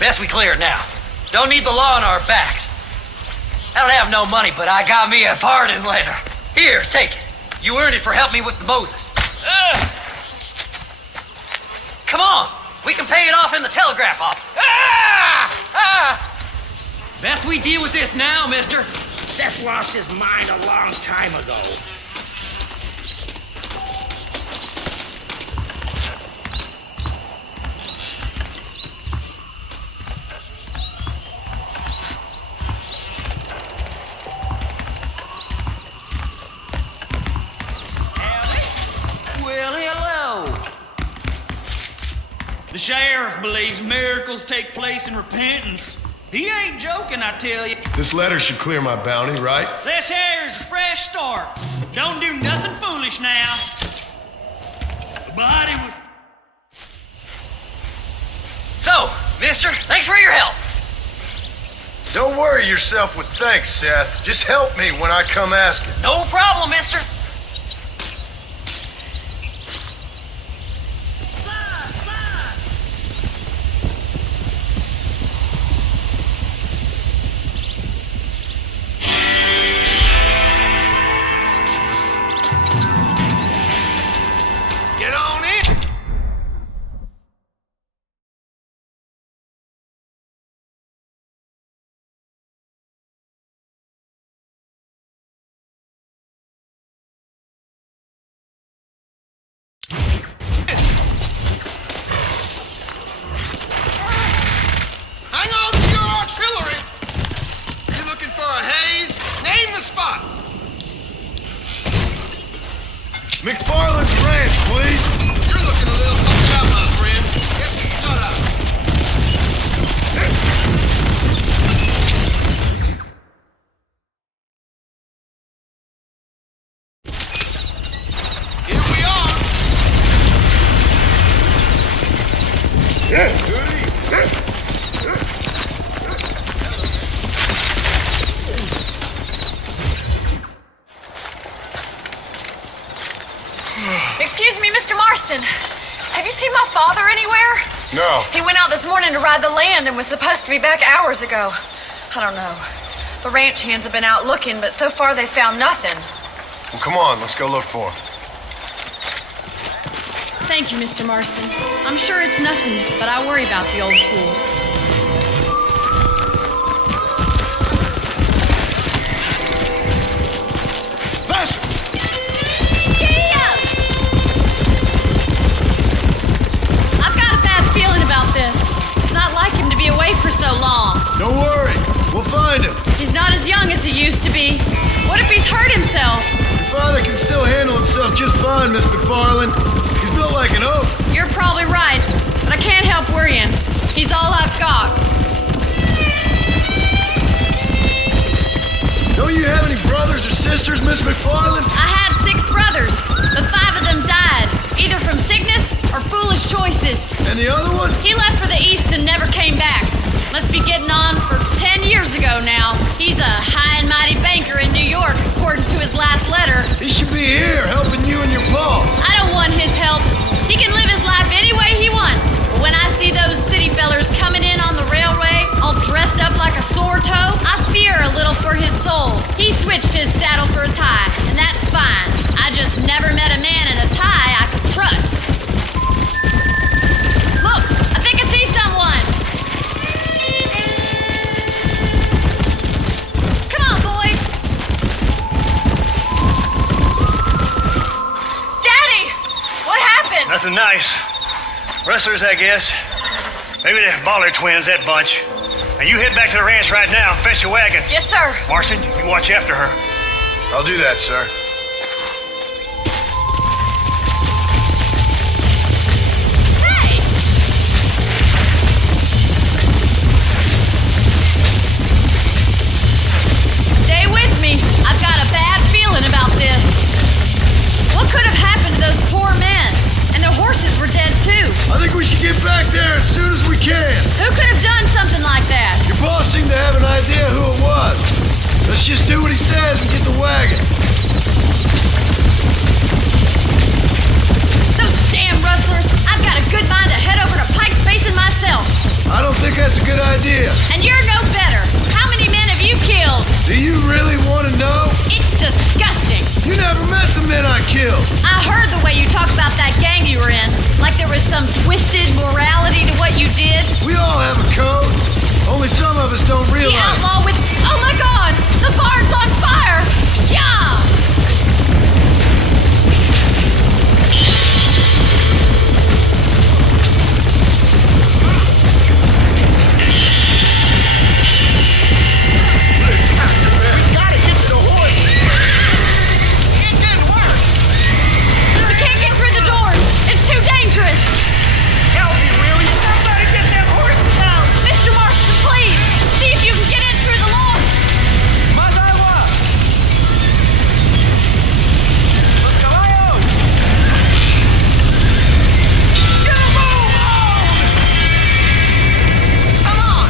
Best we clear it now. Don't need the law on our backs. I don't have no money, but I got me a pardon letter. Here, take it. You earned it for helping me with the Moses. Come on, we can pay it off in the telegraph office. Best we deal with this now, mister. Seth lost his mind a long time ago. Well, hello. The sheriff believes miracles take place in repentance. He ain't joking, I tell you. This letter should clear my bounty, right? This here is a fresh start. Don't do nothing foolish now. The body was... So, mister, thanks for your help. Don't worry yourself with thanks, Seth. Just help me when I come asking. No problem, mister. Get on in. Hang on to your artillery! You looking for a haze? Name the spot! McFarland's Ranch, please. You're looking a little fucked up, my friend. Guess you shut up. Here we are. Excuse me, Mr. Marston. Have you seen my father anywhere? No. He went out this morning to ride the land and was supposed to be back hours ago. I don't know. The ranch hands have been out looking, but so far they found nothing. Well, come on, let's go look for him. Thank you, Mr. Marston. I'm sure it's nothing, but I worry about the old fool. Faster! I've got a bad feeling about this. It's not like him to be away for so long. Don't worry, we'll find him. He's not as young as he used to be. What if he's hurt himself? Your father can still handle himself just fine, Miss McFarland. He's built like an oak. You're probably right, but I can't help worrying. He's all I've got. Don't you have any brothers or sisters, Miss McFarland? I had 6 brothers, but 5 of them died, either from sickness or foolish choices. And the other one? He left for the east and never came back. Must be getting on for 10 years ago now. He's a high and mighty banker in New York, according to his last letter. He should be here, helping you and your pa. I don't want his help. He can live his life any way he wants. But when I see those city fellers coming in on the railway, all dressed up like a sore toe, I fear a little for his soul. He switched his saddle for a tie, and that's fine. I just never met a man in a tie I could trust. Look, I think I see someone. Come on, boy. Daddy, what happened? Nothing nice. Rustlers, I guess. Maybe the Baller twins, that bunch. Now you head back to the ranch right now and fetch a wagon. Yes, sir. Marston, you watch after her. I'll do that, sir. Hey! Stay with me. I've got a bad feeling about this. What could have happened to those poor men? And their horses were dead too. I think we should get back there as soon as we can. Who could have done something like that? Your boss seemed to have an idea who it was. Let's just do what he says and get the wagon. Those damn rustlers! I've got a good mind to head over to Pike's Basin myself. I don't think that's a good idea. And you're no better. How many men have you killed? Do you really want to know? It's disgusting. You never met the men I killed. I heard the way you talk about that gang you were in. Like there was some twisted morality to what you did. We all have a code. Only some of us don't realize. The outlaw with... Oh my God! The barn's on fire! Yeah! We can't get through the doors. It's too dangerous. Help me, will you? Somebody get them horses down. Mr. Marston, please. See if you can get in through the lawn. Los caballos. Get a move on. Come on.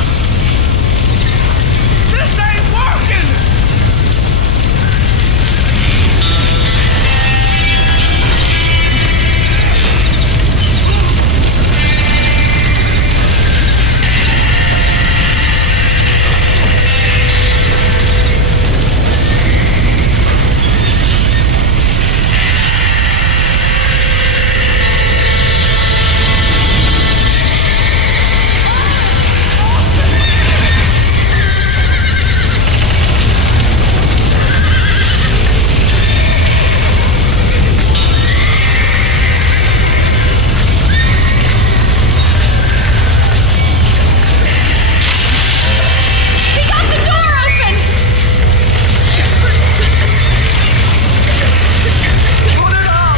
This ain't working. He got the door open. Put it on.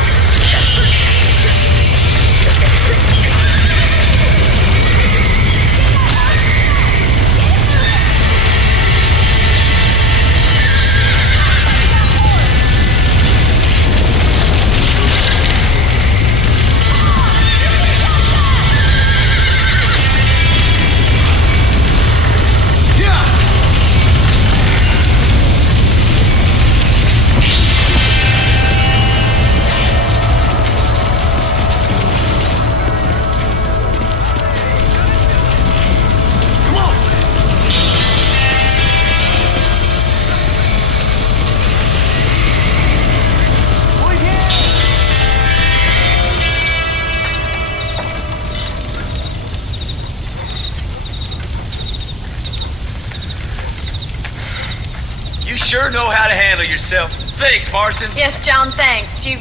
You sure know how to handle yourself. Thanks, Marston. Yes, John, thanks. You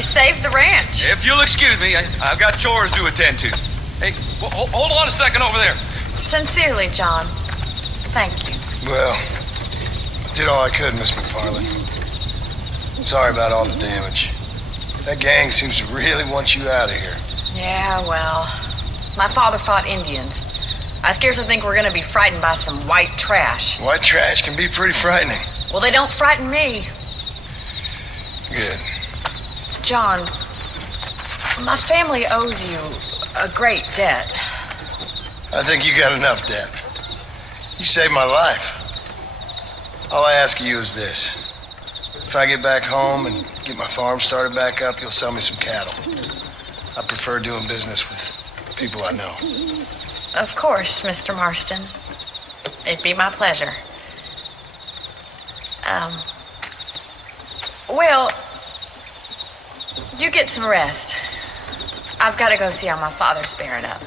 saved the ranch. If you'll excuse me, I've got chores to attend to. Hey, hold on a second over there. Sincerely, John. Thank you. Well, I did all I could, Miss McFarland. Sorry about all the damage. That gang seems to really want you out of here. Yeah, well, my father fought Indians. I scarcely think we're gonna be frightened by some white trash. White trash can be pretty frightening. Well, they don't frighten me. Good. John, my family owes you a great debt. I think you got enough debt. You saved my life. All I ask of you is this. If I get back home and get my farm started back up, you'll sell me some cattle. I prefer doing business with people I know. Of course, Mr. Marston. It'd be my pleasure. Well, you get some rest. I've got to go see how my father's bearing up.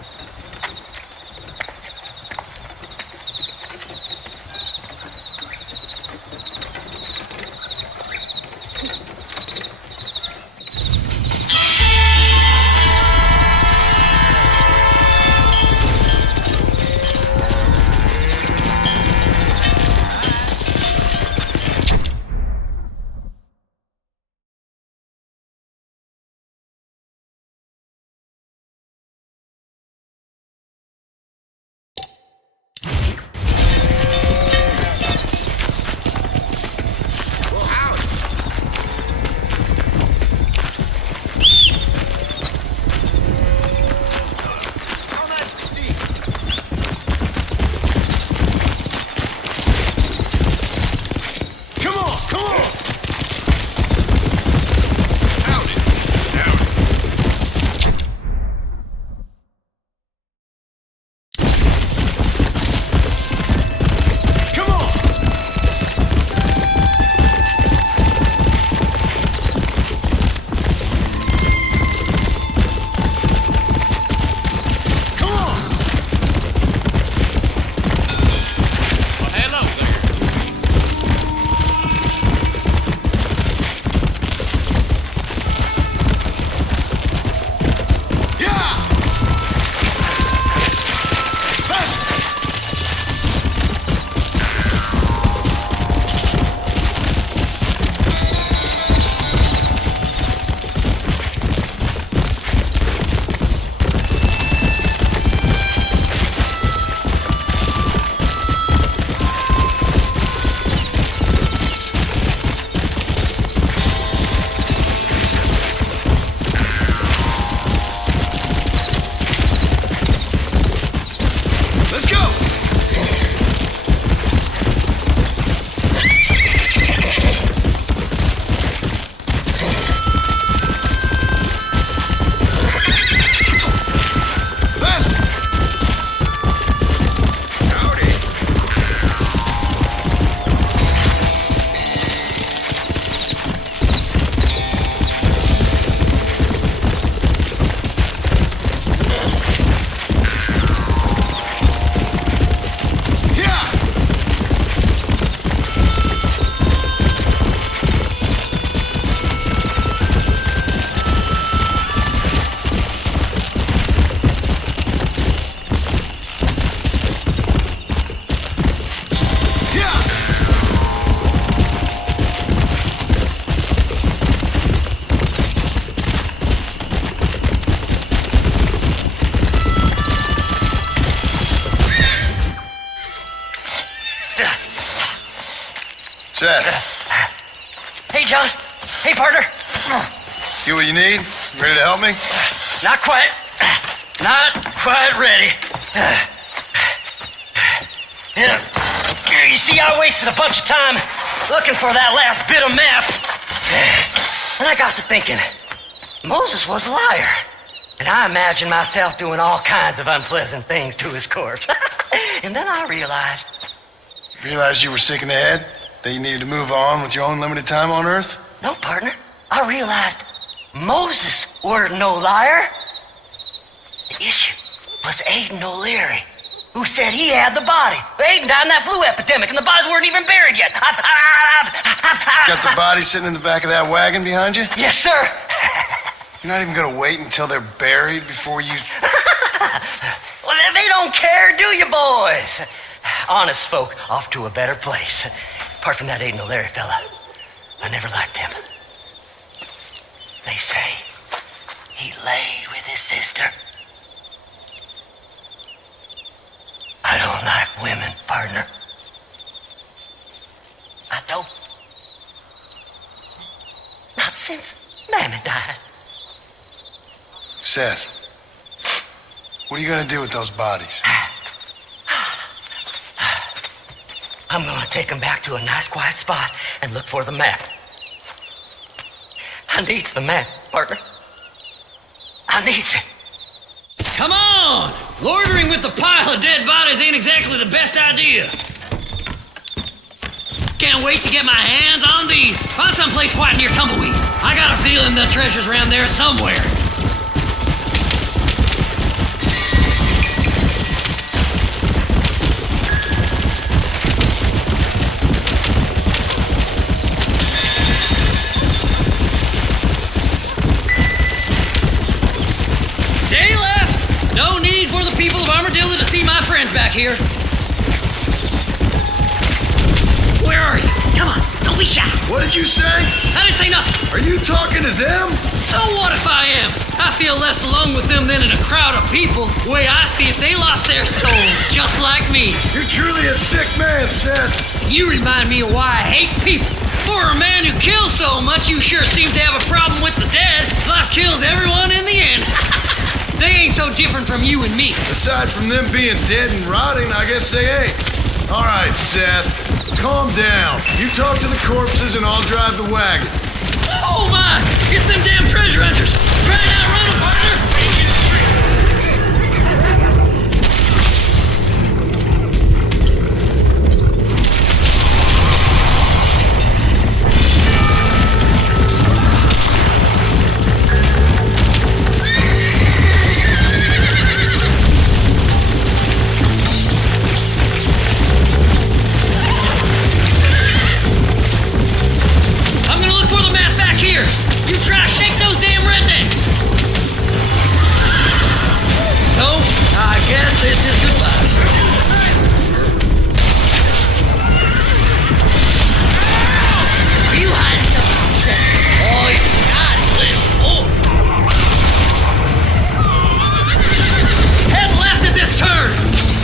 Seth, Hey, John. Hey, partner. get what you need? Ready to help me? Not quite. Not quite ready. You see, I wasted a bunch of time looking for that last bit of map. And I got to thinking, Moses was a liar. And I imagined myself doing all kinds of unpleasant things to his corpse. And then I realized... Realized you were sick in the head? That you needed to move on with your own limited time on Earth? No, partner. I realized Moses were no liar. The issue was Aiden O'Leary, who said he had the body. Aiden died in that flu epidemic, and the bodies weren't even buried yet. Got the body sitting in the back of that wagon behind you? Yes, sir. You're not even gonna wait until they're buried before you... Well, they don't care, do you, boys? Honest folk off to a better place. Apart from that Aiden O'Leary fella, I never liked him. They say he laid with his sister. I don't like women, partner. I don't. Not since Mammy died. Seth, what are you gonna do with those bodies? I'm gonna take them back to a nice quiet spot and look for the map. I needs the map, partner. I needs it. Come on! Loitering with the pile of dead bodies ain't exactly the best idea. Can't wait to get my hands on these. Find someplace quiet near Tumbleweed. I got a feeling the treasure's around there somewhere. Stay left! No need for the people of Armadillo to see my friends back here. Where are you? Come on, don't be shy. What did you say? I didn't say nothing. Are you talking to them? So what if I am? I feel less alone with them than in a crowd of people. The way I see it, they lost their souls, just like me. You're truly a sick man, Seth. You remind me of why I hate people. For a man who kills so much, you sure seem to have a problem with the dead. Life kills everyone in the end. They ain't so different from you and me. Aside from them being dead and rotting, I guess they ain't. All right, Seth, calm down. You talk to the corpses and I'll drive the wagon. Oh my! It's them damn treasure hunters! Try and outrun them, partner! I'm gonna look for the map back here! You try to shake those damn rednecks! So, I guess this is goodbye. Are you hiding something? Oh, you got it, little fool. Head left at this turn!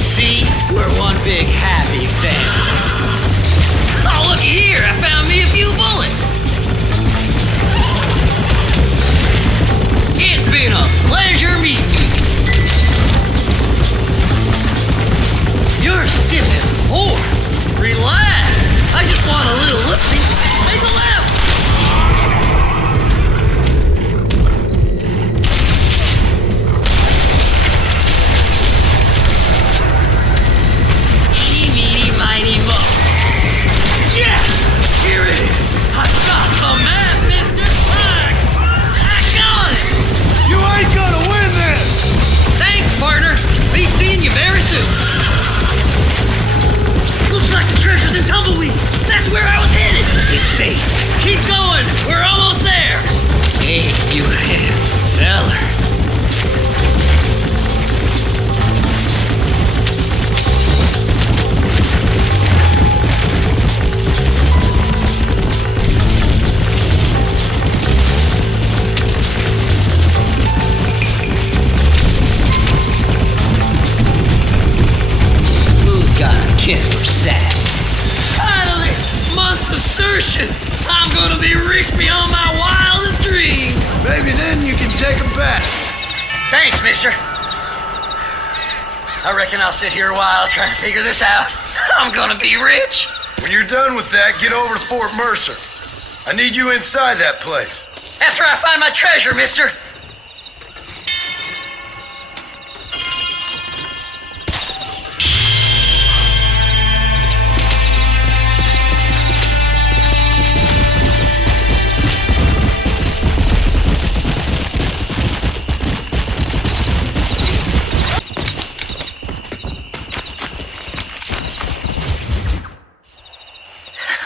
See? We're one big happy family. Oh, look here! I found me a few bullets! It's been a pleasure meeting you. You're stiff as a board. Relax. I just want a little look-see. Take a left. Meeny, miny, mo. Yes! Here it is. I got the map, mister. I got it. You ain't gonna win this! Thanks, partner. Be seeing you very soon. Looks like the treasure's in Tumbleweed. That's where I was headed. It's fate. Keep going. We're almost there. Hey, you handsome feller. Who's got a kiss for Seth? Finally! Months of exertion. I'm gonna be rich beyond my wildest dreams. Maybe then you can take them back. Thanks, mister. I reckon I'll sit here a while trying to figure this out. I'm gonna be rich. When you're done with that, get over to Fort Mercer. I need you inside that place. After I find my treasure, mister.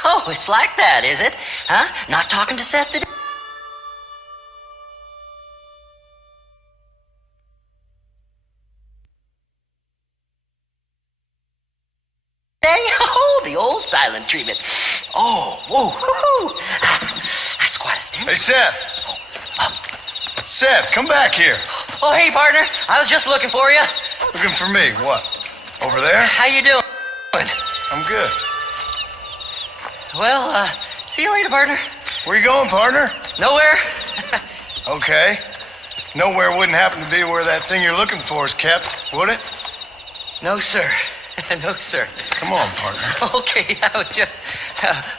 Oh, it's like that, is it? Huh? Not talking to Seth today? Oh, the old silent treatment. Oh, whoa, woo-hoo. That's quite a stench. Hey, Seth. Seth, come back here. Oh, hey, partner. I was just looking for you. Looking for me? What? Over there? How you doing? I'm good. Well, see you later, partner. Where you going, partner? Nowhere. Okay. Nowhere wouldn't happen to be where that thing you're looking for is kept, would it? No, sir. No, sir. Come on, partner. Okay, I was just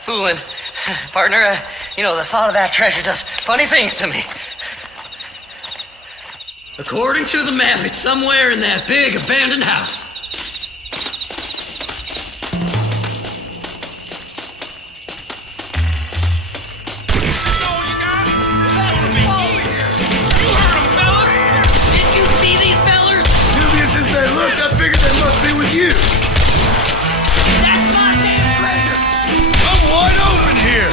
fooling. Partner, the thought of that treasure does funny things to me. According to the map, it's somewhere in that big abandoned house. Dubious as they look, I figured they must be with you. That's my damn treasure! I'm wide open here.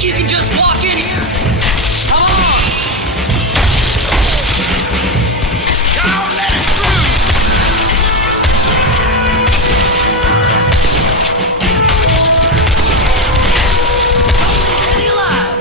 You can just walk in here. Come on. Don't let it through. Stay alive.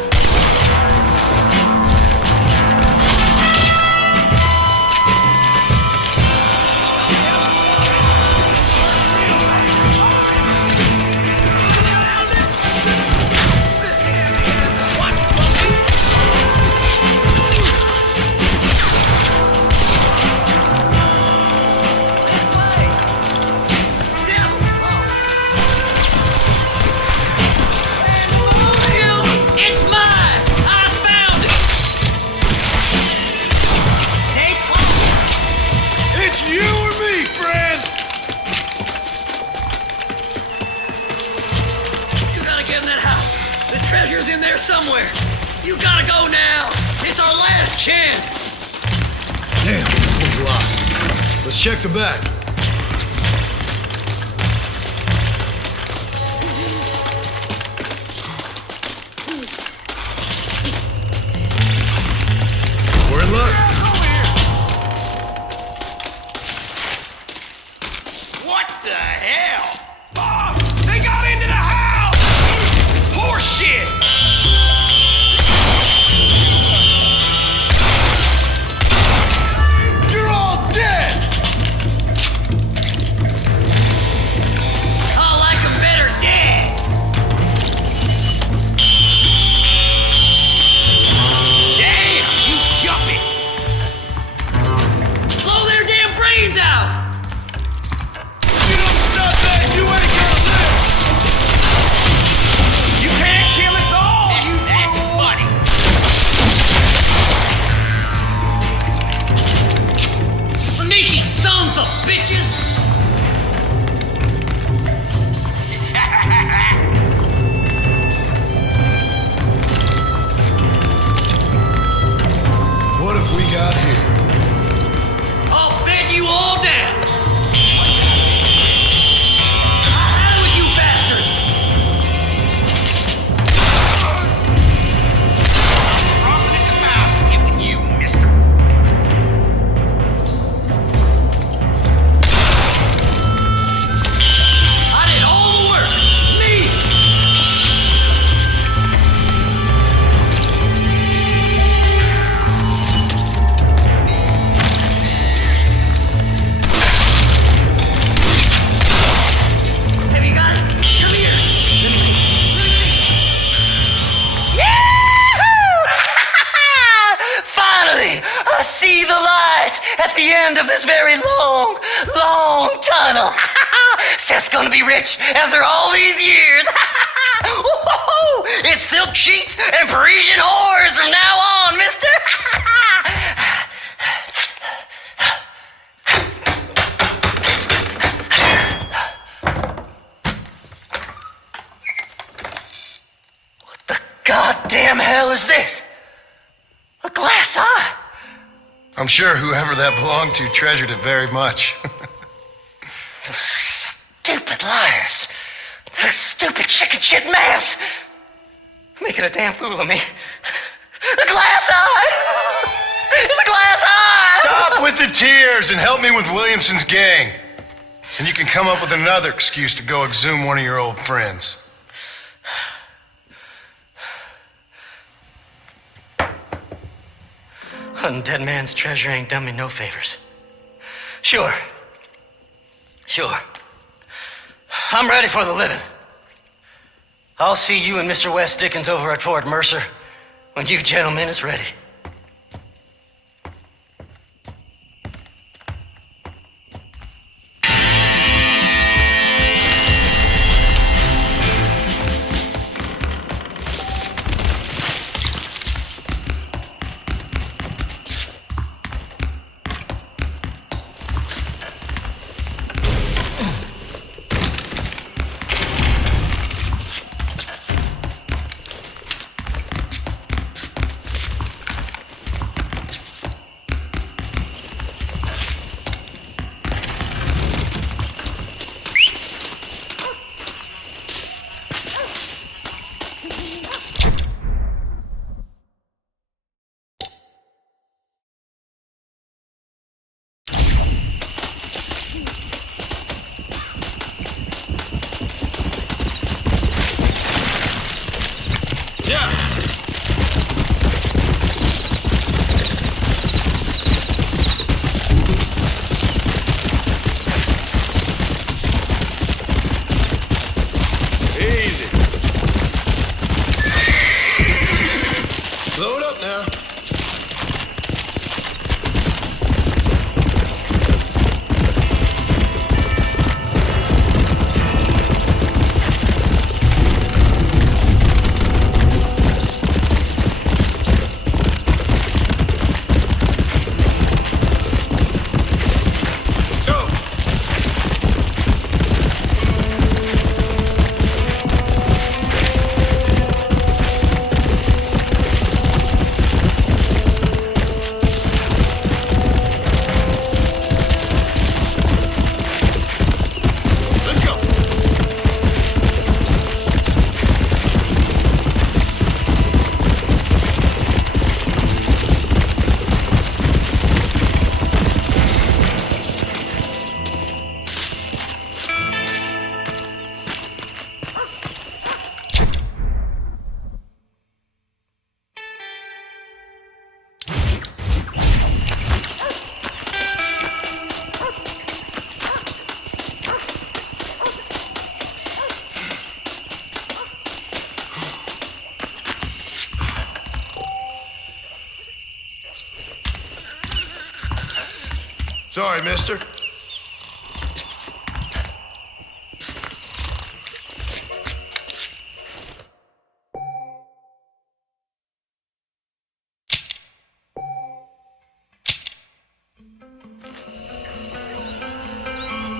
Treasure's in there somewhere. You gotta go now. It's our last chance. Damn, this one's locked. Let's check the back. We're in luck. What the hell? Oh, they got into the house! Horseshit! You're all dead! I like 'em better dead. Damn, you jumpy. Blow their damn brains out. You don't stop that, you ain't gonna live! You can't kill us all! That's funny! Sneaky sons of bitches. What have we got here? I'll bed you all down. Out with you bastards. at the end of this very long, long tunnel. Seth's gonna be rich after all these years. It's silk sheets and Parisian whores from now on, mister. What the goddamn hell is this? A glass eye? I'm sure whoever that belonged to treasured it very much. Stupid liars. Those stupid chicken shit maps. Making a damn fool of me. A glass eye! It's a glass eye! Stop with the tears and help me with Williamson's gang. And you can come up with another excuse to go exhume one of your old friends. Hunting dead man's treasure ain't done me no favors. Sure. I'm ready for the living. I'll see you and Mr. West Dickens over at Fort Mercer when you gentlemen is ready. Sorry, mister.